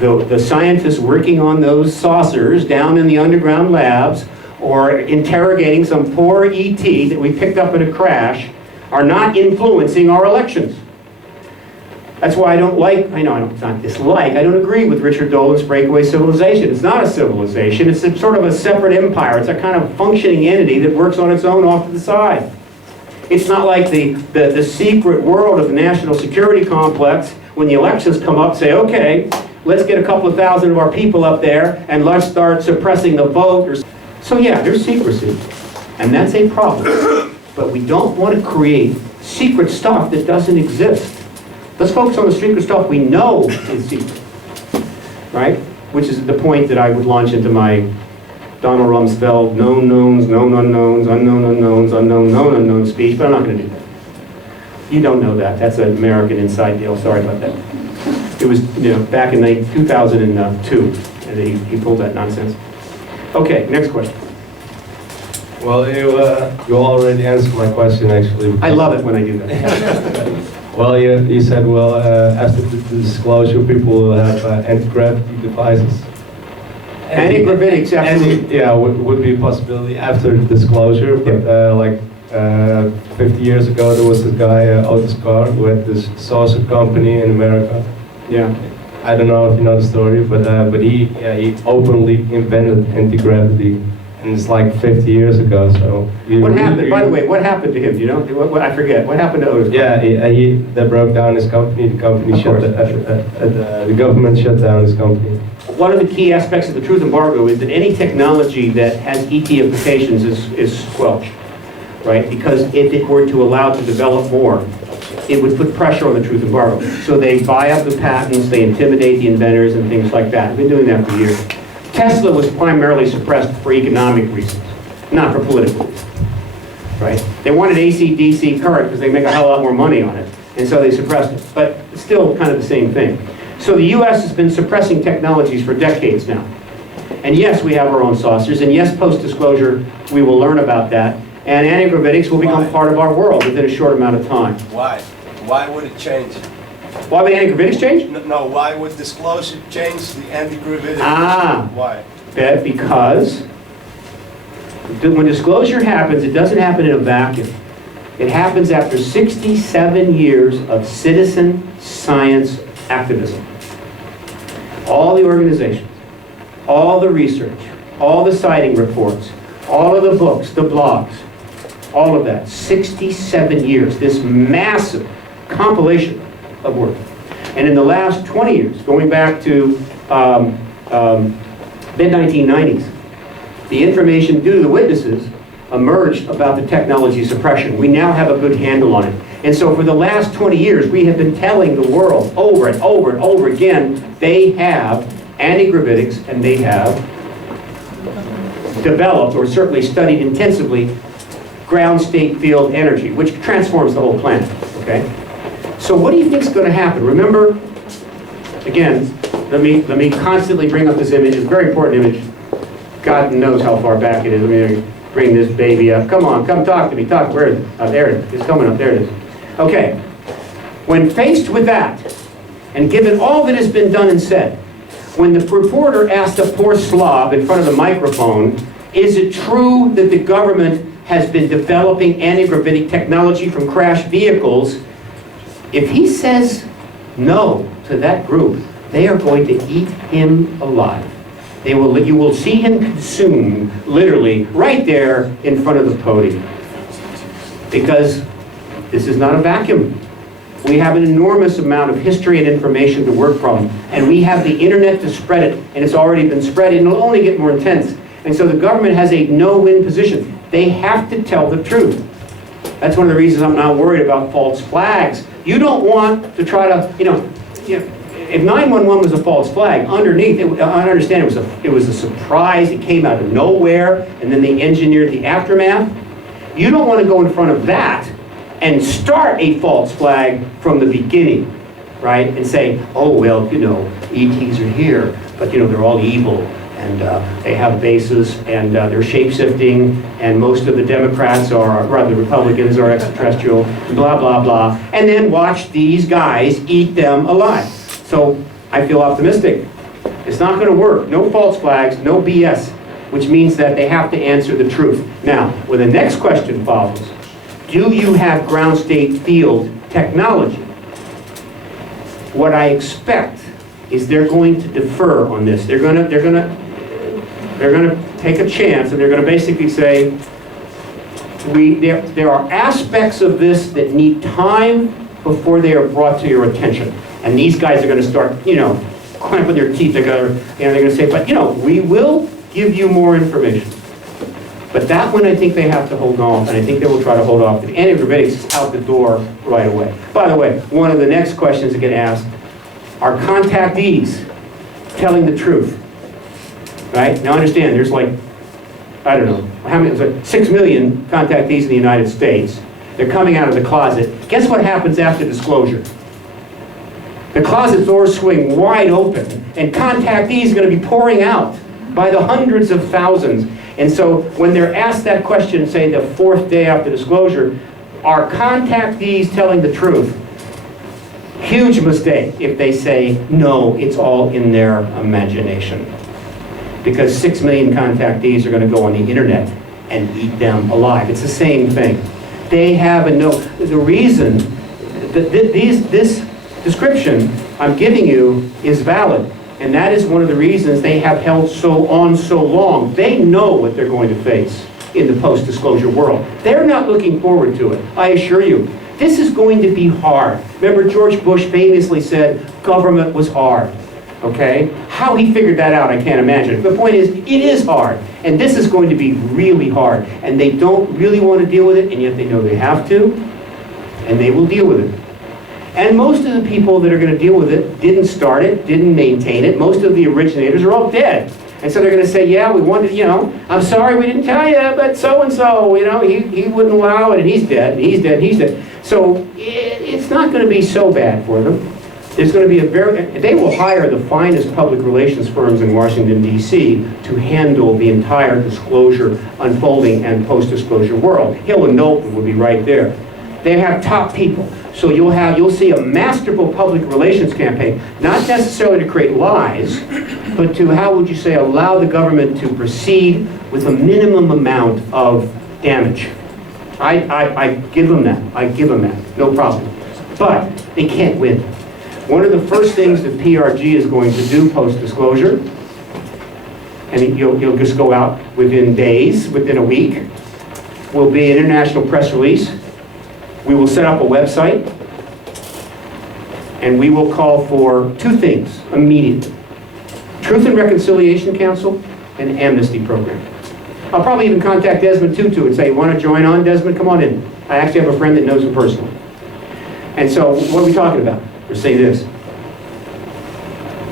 the scientists working on those saucers down in the underground labs or interrogating some poor ET that we picked up in a crash are not influencing our elections. That's why I don't like, I know I don't, it's not dislike, I don't agree with Richard Dolan's breakaway civilization. It's not a civilization, it's sort of a separate empire. It's a kind of functioning entity that works on its own off to the side. It's not like the secret world of the national security complex when the elections come up, say, okay, let's get a couple of thousand of our people up there and let's start suppressing the vote. So yeah, there's secrecy, and that's a problem. But we don't want to create secret stuff that doesn't exist. Let's focus on the secret stuff we know is secret, right? Which is the point that I would launch into my Donald Rumsfeld known knowns, known unknowns, unknown unknowns, unknown known unknown speech, but I'm not going to do that. You don't know that. That's an American inside deal. Sorry about that. It was, back in 2002, and he pulled that nonsense. Okay, next question. Well, you already answered my question, actually. I love it when I do that. Well, you said, well, after the disclosure, people will have anti-gravity devices. Anti-gravitics, absolutely. Yeah, would be a possibility after the disclosure, but 50 years ago, there was this guy, Otis Carr, who had this saucer company in America. Yeah. I don't know if you know the story, but he openly invented anti-gravity. And it's like 50 years ago, so... What happened, by the way, what happened to him, do you know? I forget, what happened to Otis? Yeah, they broke down his company, the government shut down his company. One of the key aspects of the truth embargo is that any technology that has ET implications is squelched, right? Because if it were to allow to develop more, it would put pressure on the truth embargo. So they buy up the patents, they intimidate the inventors and things like that. They've been doing that for years. Tesla was primarily suppressed for economic reasons, not for political reasons, right? They wanted AC/DC current because they make a hell of a lot more money on it, and so they suppressed it. But it's still kind of the same thing. So the U.S. has been suppressing technologies for decades now. And yes, we have our own saucers, and yes, post-disclosure, we will learn about that, and anti-gravitics will become part of our world within a short amount of time. Why? Why would it change? Why would anti-gravitics change? No, why would disclosure change the anti-gravitics? Why? Because when disclosure happens, it doesn't happen in a vacuum. It happens after 67 years of citizen science activism. All the organizations, all the research, all the citing reports, all of the books, the blogs, all of that, 67 years, this massive compilation of work. And in the last 20 years, going back to mid-1990s, the information due to the witnesses emerged about the technology suppression. We now have a good handle on it. And so for the last 20 years, we have been telling the world over and over and over again, they have anti-gravitics and they have developed, or certainly studied intensively, ground state field energy, which transforms the whole planet, okay? So what do you think is going to happen? Remember, again, let me constantly bring up this image. It's a very important image. God knows how far back it is. Let me bring this baby up. Come on, come talk to me. Talk. Where is it? Oh, there it is. It's coming up. There it is. Okay. When faced with that, and given all that has been done and said, when the reporter asked a poor slob in front of the microphone, is it true that the government has been developing anti-gravitic technology from crashed vehicles? If he says no to that group, they are going to eat him alive. You will see him consumed, literally, right there in front of the podium. Because this is not a vacuum. We have an enormous amount of history and information to work from, and we have the internet to spread it, and it's already been spread, and it'll only get more intense. And so the government has a no-win position. They have to tell the truth. That's one of the reasons I'm not worried about false flags. You don't want to try to, if 911 was a false flag, underneath, I understand it was a surprise, it came out of nowhere, and then they engineered the aftermath. You don't want to go in front of that and start a false flag from the beginning, right? And say, oh, well, ETs are here, but they're all evil, and they have bases, and they're shape-shifting, and most of the Democrats are, rather the Republicans are extraterrestrial, blah, blah, blah. And then watch these guys eat them alive. So I feel optimistic. It's not going to work. No false flags, no BS, which means that they have to answer the truth. Now, when the next question follows, do you have ground state field technology? What I expect is they're going to defer on this. They're going to take a chance, and they're going to basically say, there are aspects of this that need time before they are brought to your attention. And these guys are going to start, clamping their teeth together, and they're going to say, but we will give you more information. But that one, I think they have to hold off, and I think they will try to hold off. The anti-gravitics is out the door right away. By the way, one of the next questions that get asked, are contactees telling the truth? Right? Now understand, there's like, I don't know, how many, there's like 6 million contactees in the United States. They're coming out of the closet. Guess what happens after disclosure? The closet doors swing wide open, and contactees are going to be pouring out by the hundreds of thousands. And so when they're asked that question, say the 4th day after disclosure, are contactees telling the truth? Huge mistake if they say, no, it's all in their imagination. Because 6 million contactees are going to go on the internet and eat them alive. It's the same thing. They have the reason that this description I'm giving you is valid. And that is one of the reasons they have held so long. They know what they're going to face in the post-disclosure world. They're not looking forward to it, I assure you. This is going to be hard. Remember, George Bush famously said, government was hard. Okay? How he figured that out, I can't imagine. The point is, it is hard. And this is going to be really hard. And they don't really want to deal with it, and yet they know they have to. And they will deal with it. And most of the people that are going to deal with it didn't start it, didn't maintain it. Most of the originators are all dead. And so they're going to say, yeah, we wanted, I'm sorry we didn't tell you, but so-and-so, he wouldn't allow it, and he's dead, and he's dead, and he's dead. So it's not going to be so bad for them. There's going to be they will hire the finest public relations firms in Washington, D.C. to handle the entire disclosure, unfolding, and post-disclosure world. Hill and Knowlton will be right there. They have top people. So you'll see a masterful public relations campaign, not necessarily to create lies, but to, how would you say, allow the government to proceed with a minimum amount of damage. I give them that. I give them that. No problem. But they can't win. One of the first things that PRG is going to do post-disclosure, and you'll just go out within days, within a week, will be an international press release. We will set up a website, and we will call for 2 things immediately. Truth and Reconciliation Council and Amnesty Program. I'll probably even contact Desmond Tutu and say, you want to join on, Desmond? Come on in. I actually have a friend that knows him personally. And so, what are we talking about? We'll say this.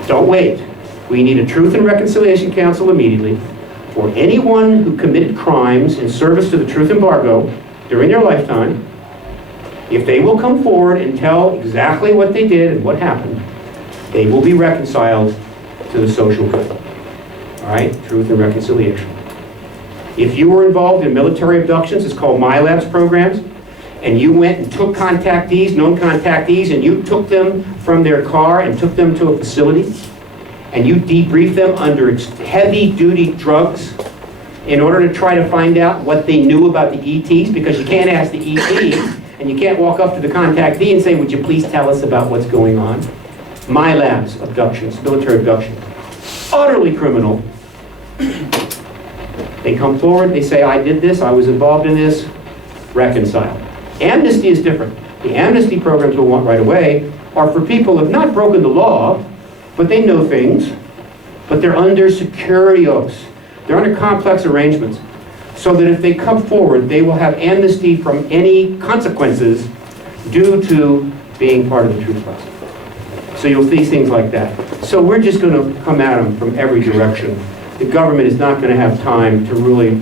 Don't wait. We need a Truth and Reconciliation Council immediately for anyone who committed crimes in service to the truth embargo during their lifetime. If they will come forward and tell exactly what they did and what happened, they will be reconciled to the social good. All right? Truth and reconciliation. If you were involved in military abductions, it's called MyLabs programs, and you went and took contactees, known contactees, and you took them from their car and took them to a facility, and you debriefed them under heavy-duty drugs in order to try to find out what they knew about the ETs, because you can't ask the ETs, and you can't walk up to the contactee and say, would you please tell us about what's going on? MyLabs abductions, military abductions. Utterly criminal. They come forward, they say, I did this, I was involved in this, reconcile. Amnesty is different. The amnesty programs we'll want right away are for people who have not broken the law, but they know things, but they're under security oaths. They're under complex arrangements. So that if they come forward, they will have amnesty from any consequences due to being part of the truth process. So you'll see things like that. So we're just going to come at them from every direction. The government is not going to have time to really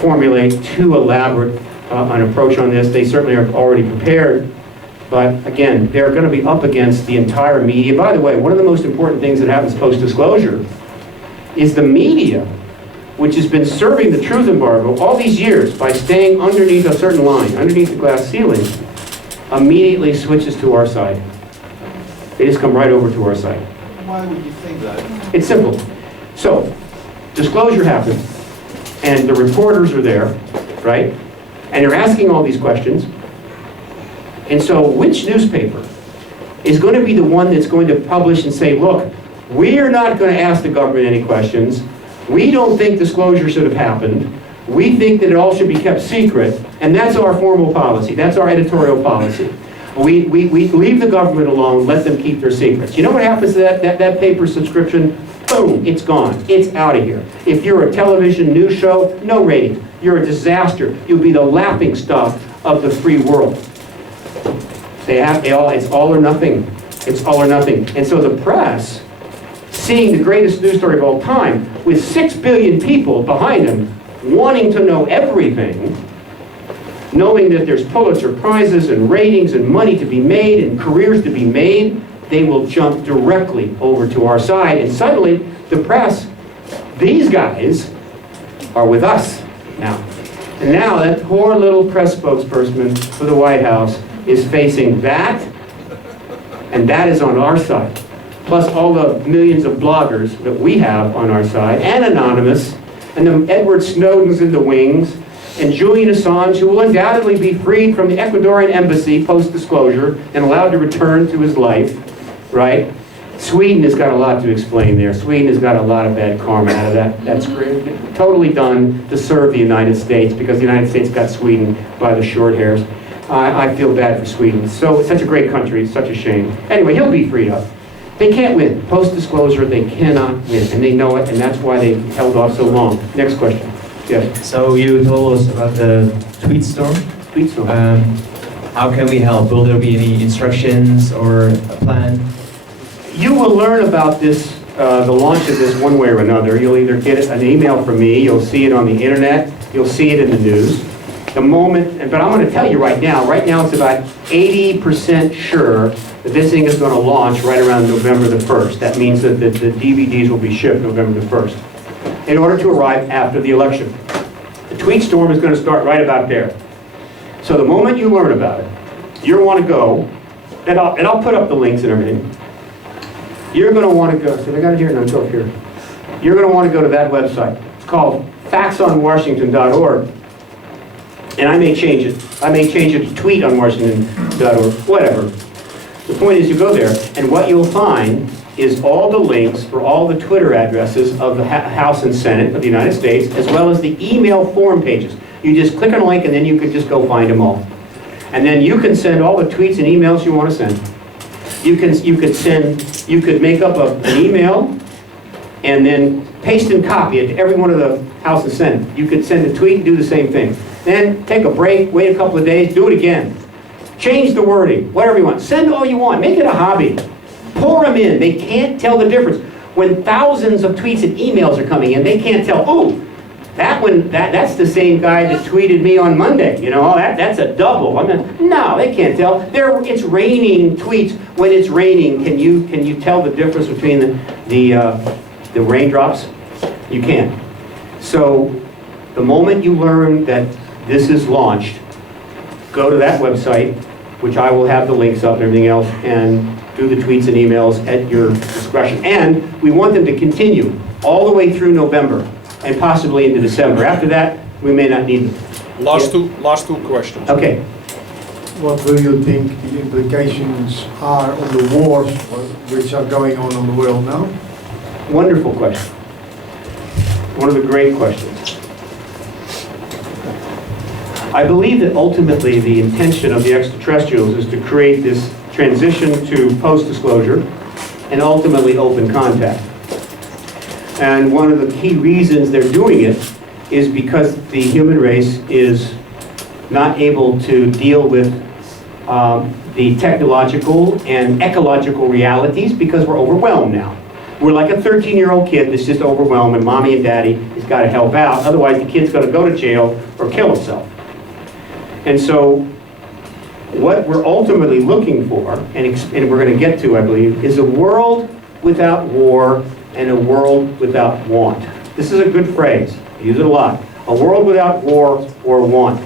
formulate too elaborate an approach on this. They certainly are already prepared. But again, they're going to be up against the entire media. By the way, one of the most important things that happens post-disclosure is the media, which has been serving the truth embargo all these years by staying underneath a certain line, underneath the glass ceiling, immediately switches to our side. They just come right over to our side. Why would you think that? It's simple. So, disclosure happens, and the reporters are there, right? And they're asking all these questions. And so, which newspaper is going to be the one that's going to publish and say, look, we're not going to ask the government any questions. We don't think disclosure should have happened. We think that it all should be kept secret, and that's our formal policy. That's our editorial policy. We leave the government alone, let them keep their secrets. You know what happens to that paper subscription? Boom, it's gone. It's out of here. If you're a television news show, no rating. You're a disaster. You'll be the laughing stock of the free world. It's all or nothing. It's all or nothing. And so the press, seeing the greatest news story of all time, with 6 billion people behind them, wanting to know everything, knowing that there's Pulitzer Prizes and ratings and money to be made and careers to be made, they will jump directly over to our side. And suddenly, the press, these guys, are with us now. And now that poor little press spokesperson for the White House is facing that, and that is on our side. Plus all the millions of bloggers that we have on our side, and anonymous, and the Edward Snowdens in the wings, and Julian Assange, who will undoubtedly be freed from the Ecuadorian embassy post-disclosure and allowed to return to his life, right? Sweden has got a lot to explain there. Sweden has got a lot of bad karma out of that. That's totally done to serve the United States, because the United States got Sweden by the short hairs. I feel bad for Sweden. So it's such a great country, it's such a shame. Anyway, he'll be freed up. They can't win. Post-disclosure, they cannot win, and they know it, and that's why they held off so long. Next question. Yes. So you told us about the tweet storm. Tweet storm. How can we help? Will there be any instructions or a plan? You will learn about this, the launch of this, one way or another. You'll either get an email from me, you'll see it on the internet, you'll see it in the news. The moment, but I'm going to tell you right now it's about 80% sure that this thing is going to launch right around November the 1st. That means that the DVDs will be shipped November the 1st, in order to arrive after the election. The tweet storm is going to start right about there. So the moment you learn about it, you'll want to go, and I'll put up the links and everything. You're going to want to go, so I got it here, no, it's up here. You're going to want to go to that website. It's called factsonwashington.org. And I may change it. I may change it to tweetonwashington.org, whatever. The point is, you go there, and what you'll find is all the links for all the Twitter addresses of the House and Senate of the United States, as well as the email form pages. You just click on a link, and then you can just go find them all. And then you can send all the tweets and emails you want to send. You could make up an email, and then paste and copy it to every one of the House and Senate. You could send a tweet and do the same thing. Then take a break, wait a couple of days, do it again. Change the wording, whatever you want. Send all you want, make it a hobby. Pour them in, they can't tell the difference. When thousands of tweets and emails are coming in, they can't tell, oh, that's the same guy that tweeted me on Monday. You know, that's a double. No, they can't tell. It's raining tweets. When it's raining, can you tell the difference between the raindrops? You can't. So the moment you learn that this is launched, go to that website, which I will have the links up and everything else, and do the tweets and emails at your discretion. And we want them to continue all the way through November and possibly into December. After that, we may not need them. Last two questions. Okay. What do you think the implications are on the wars which are going on in the world now? Wonderful question. One of the great questions. I believe that ultimately the intention of the extraterrestrials is to create this transition to post-disclosure and ultimately open contact. And one of the key reasons they're doing it is because the human race is not able to deal with the technological and ecological realities because we're overwhelmed now. We're like a 13-year-old kid that's just overwhelmed, and mommy and daddy has got to help out. Otherwise, the kid's going to go to jail or kill himself. And so what we're ultimately looking for, and we're going to get to, I believe, is a world without war and a world without want. This is a good phrase. I use it a lot. A world without war or want.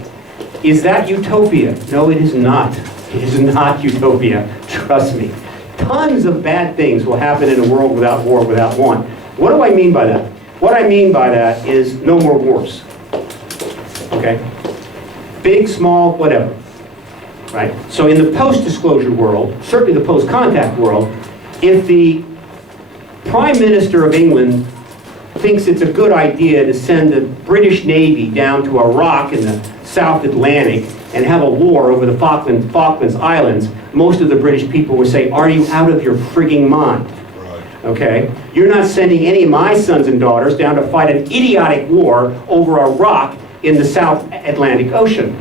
Is that utopia? No, it is not. It is not utopia. Trust me. Tons of bad things will happen in a world without war, without want. What do I mean by that? What I mean by that is no more wars. Okay? Big, small, whatever. right? So in the post-disclosure world, certainly the post-contact world, if the Prime Minister of England thinks it's a good idea to send the British Navy down to a rock in the South Atlantic and have a war over the Falklands Islands, most of the British people would say, are you out of your frigging mind? Okay? You're not sending any of my sons and daughters down to fight an idiotic war over a rock in the South Atlantic Ocean.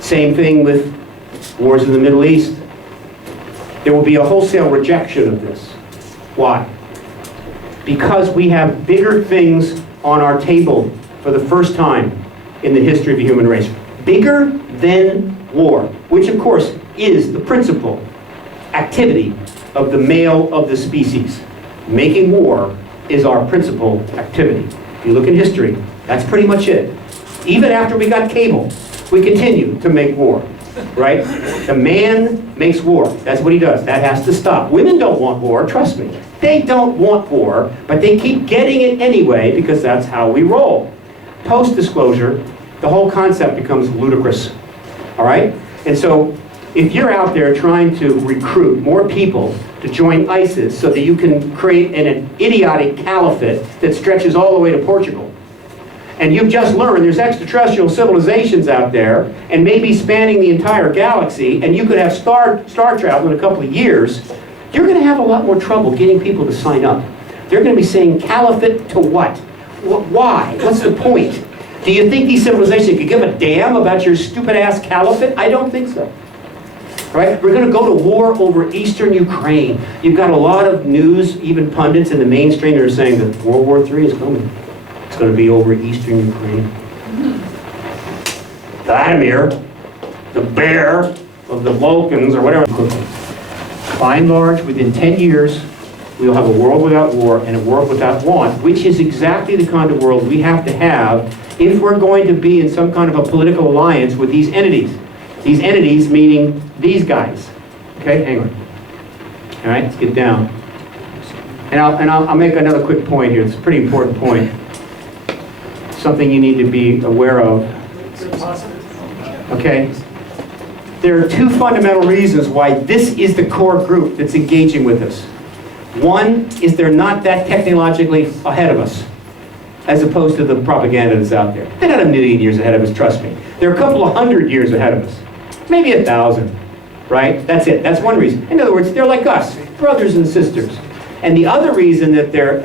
Same thing with wars in the Middle East. There will be a wholesale rejection of this. Why? Because we have bigger things on our table for the first time in the history of the human race. Bigger than war, which of course is the principal activity of the male of the species. Making war is our principal activity. If you look in history, that's pretty much it. Even after we got cable, we continue to make war, right? The man makes war. That's what he does. That has to stop. Women don't want war, trust me. They don't want war, but they keep getting it anyway because that's how we roll. Post-disclosure, the whole concept becomes ludicrous, all right? And so if you're out there trying to recruit more people to join ISIS so that you can create an idiotic caliphate that stretches all the way to Portugal, and you've just learned there's extraterrestrial civilizations out there and maybe spanning the entire galaxy, and you could have star travel in a couple of years, you're going to have a lot more trouble getting people to sign up. They're going to be saying, caliphate to what? Why? What's the point? Do you think these civilizations could give a damn about your stupid-ass caliphate? I don't think so. Right? We're going to go to war over eastern Ukraine. You've got a lot of news, even pundits in the mainstream, that are saying that World War III is coming. It's going to be over eastern Ukraine. Vladimir, the bear of the Balkans, or whatever. By and large, within 10 years, we'll have a world without war and a world without want, which is exactly the kind of world we have to have if we're going to be in some kind of a political alliance with these entities. These entities meaning these guys. Okay, hang on. All right, let's get down. And I'll make another quick point here. It's a pretty important point. Something you need to be aware of. Okay? There are two fundamental reasons why this is the core group that's engaging with us. One is they're not that technologically ahead of us, as opposed to the propaganda that's out there. They're not a million years ahead of us, trust me. They're a couple of 100 years ahead of us. Maybe 1,000, right? That's it. That's one reason. In other words, they're like us, brothers and sisters. And the other reason that they're,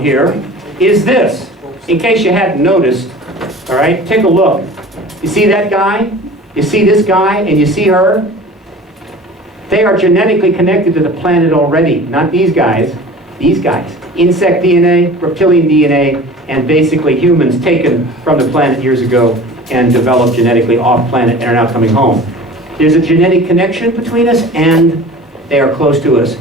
here is this. In case you hadn't noticed, all right, take a look. You see that guy? You see this guy and you see her? They are genetically connected to the planet already, not these guys. These guys. Insect DNA, reptilian DNA, and basically humans taken from the planet years ago and developed genetically off-planet and are now coming home. There's a genetic connection between us, and they are close to us.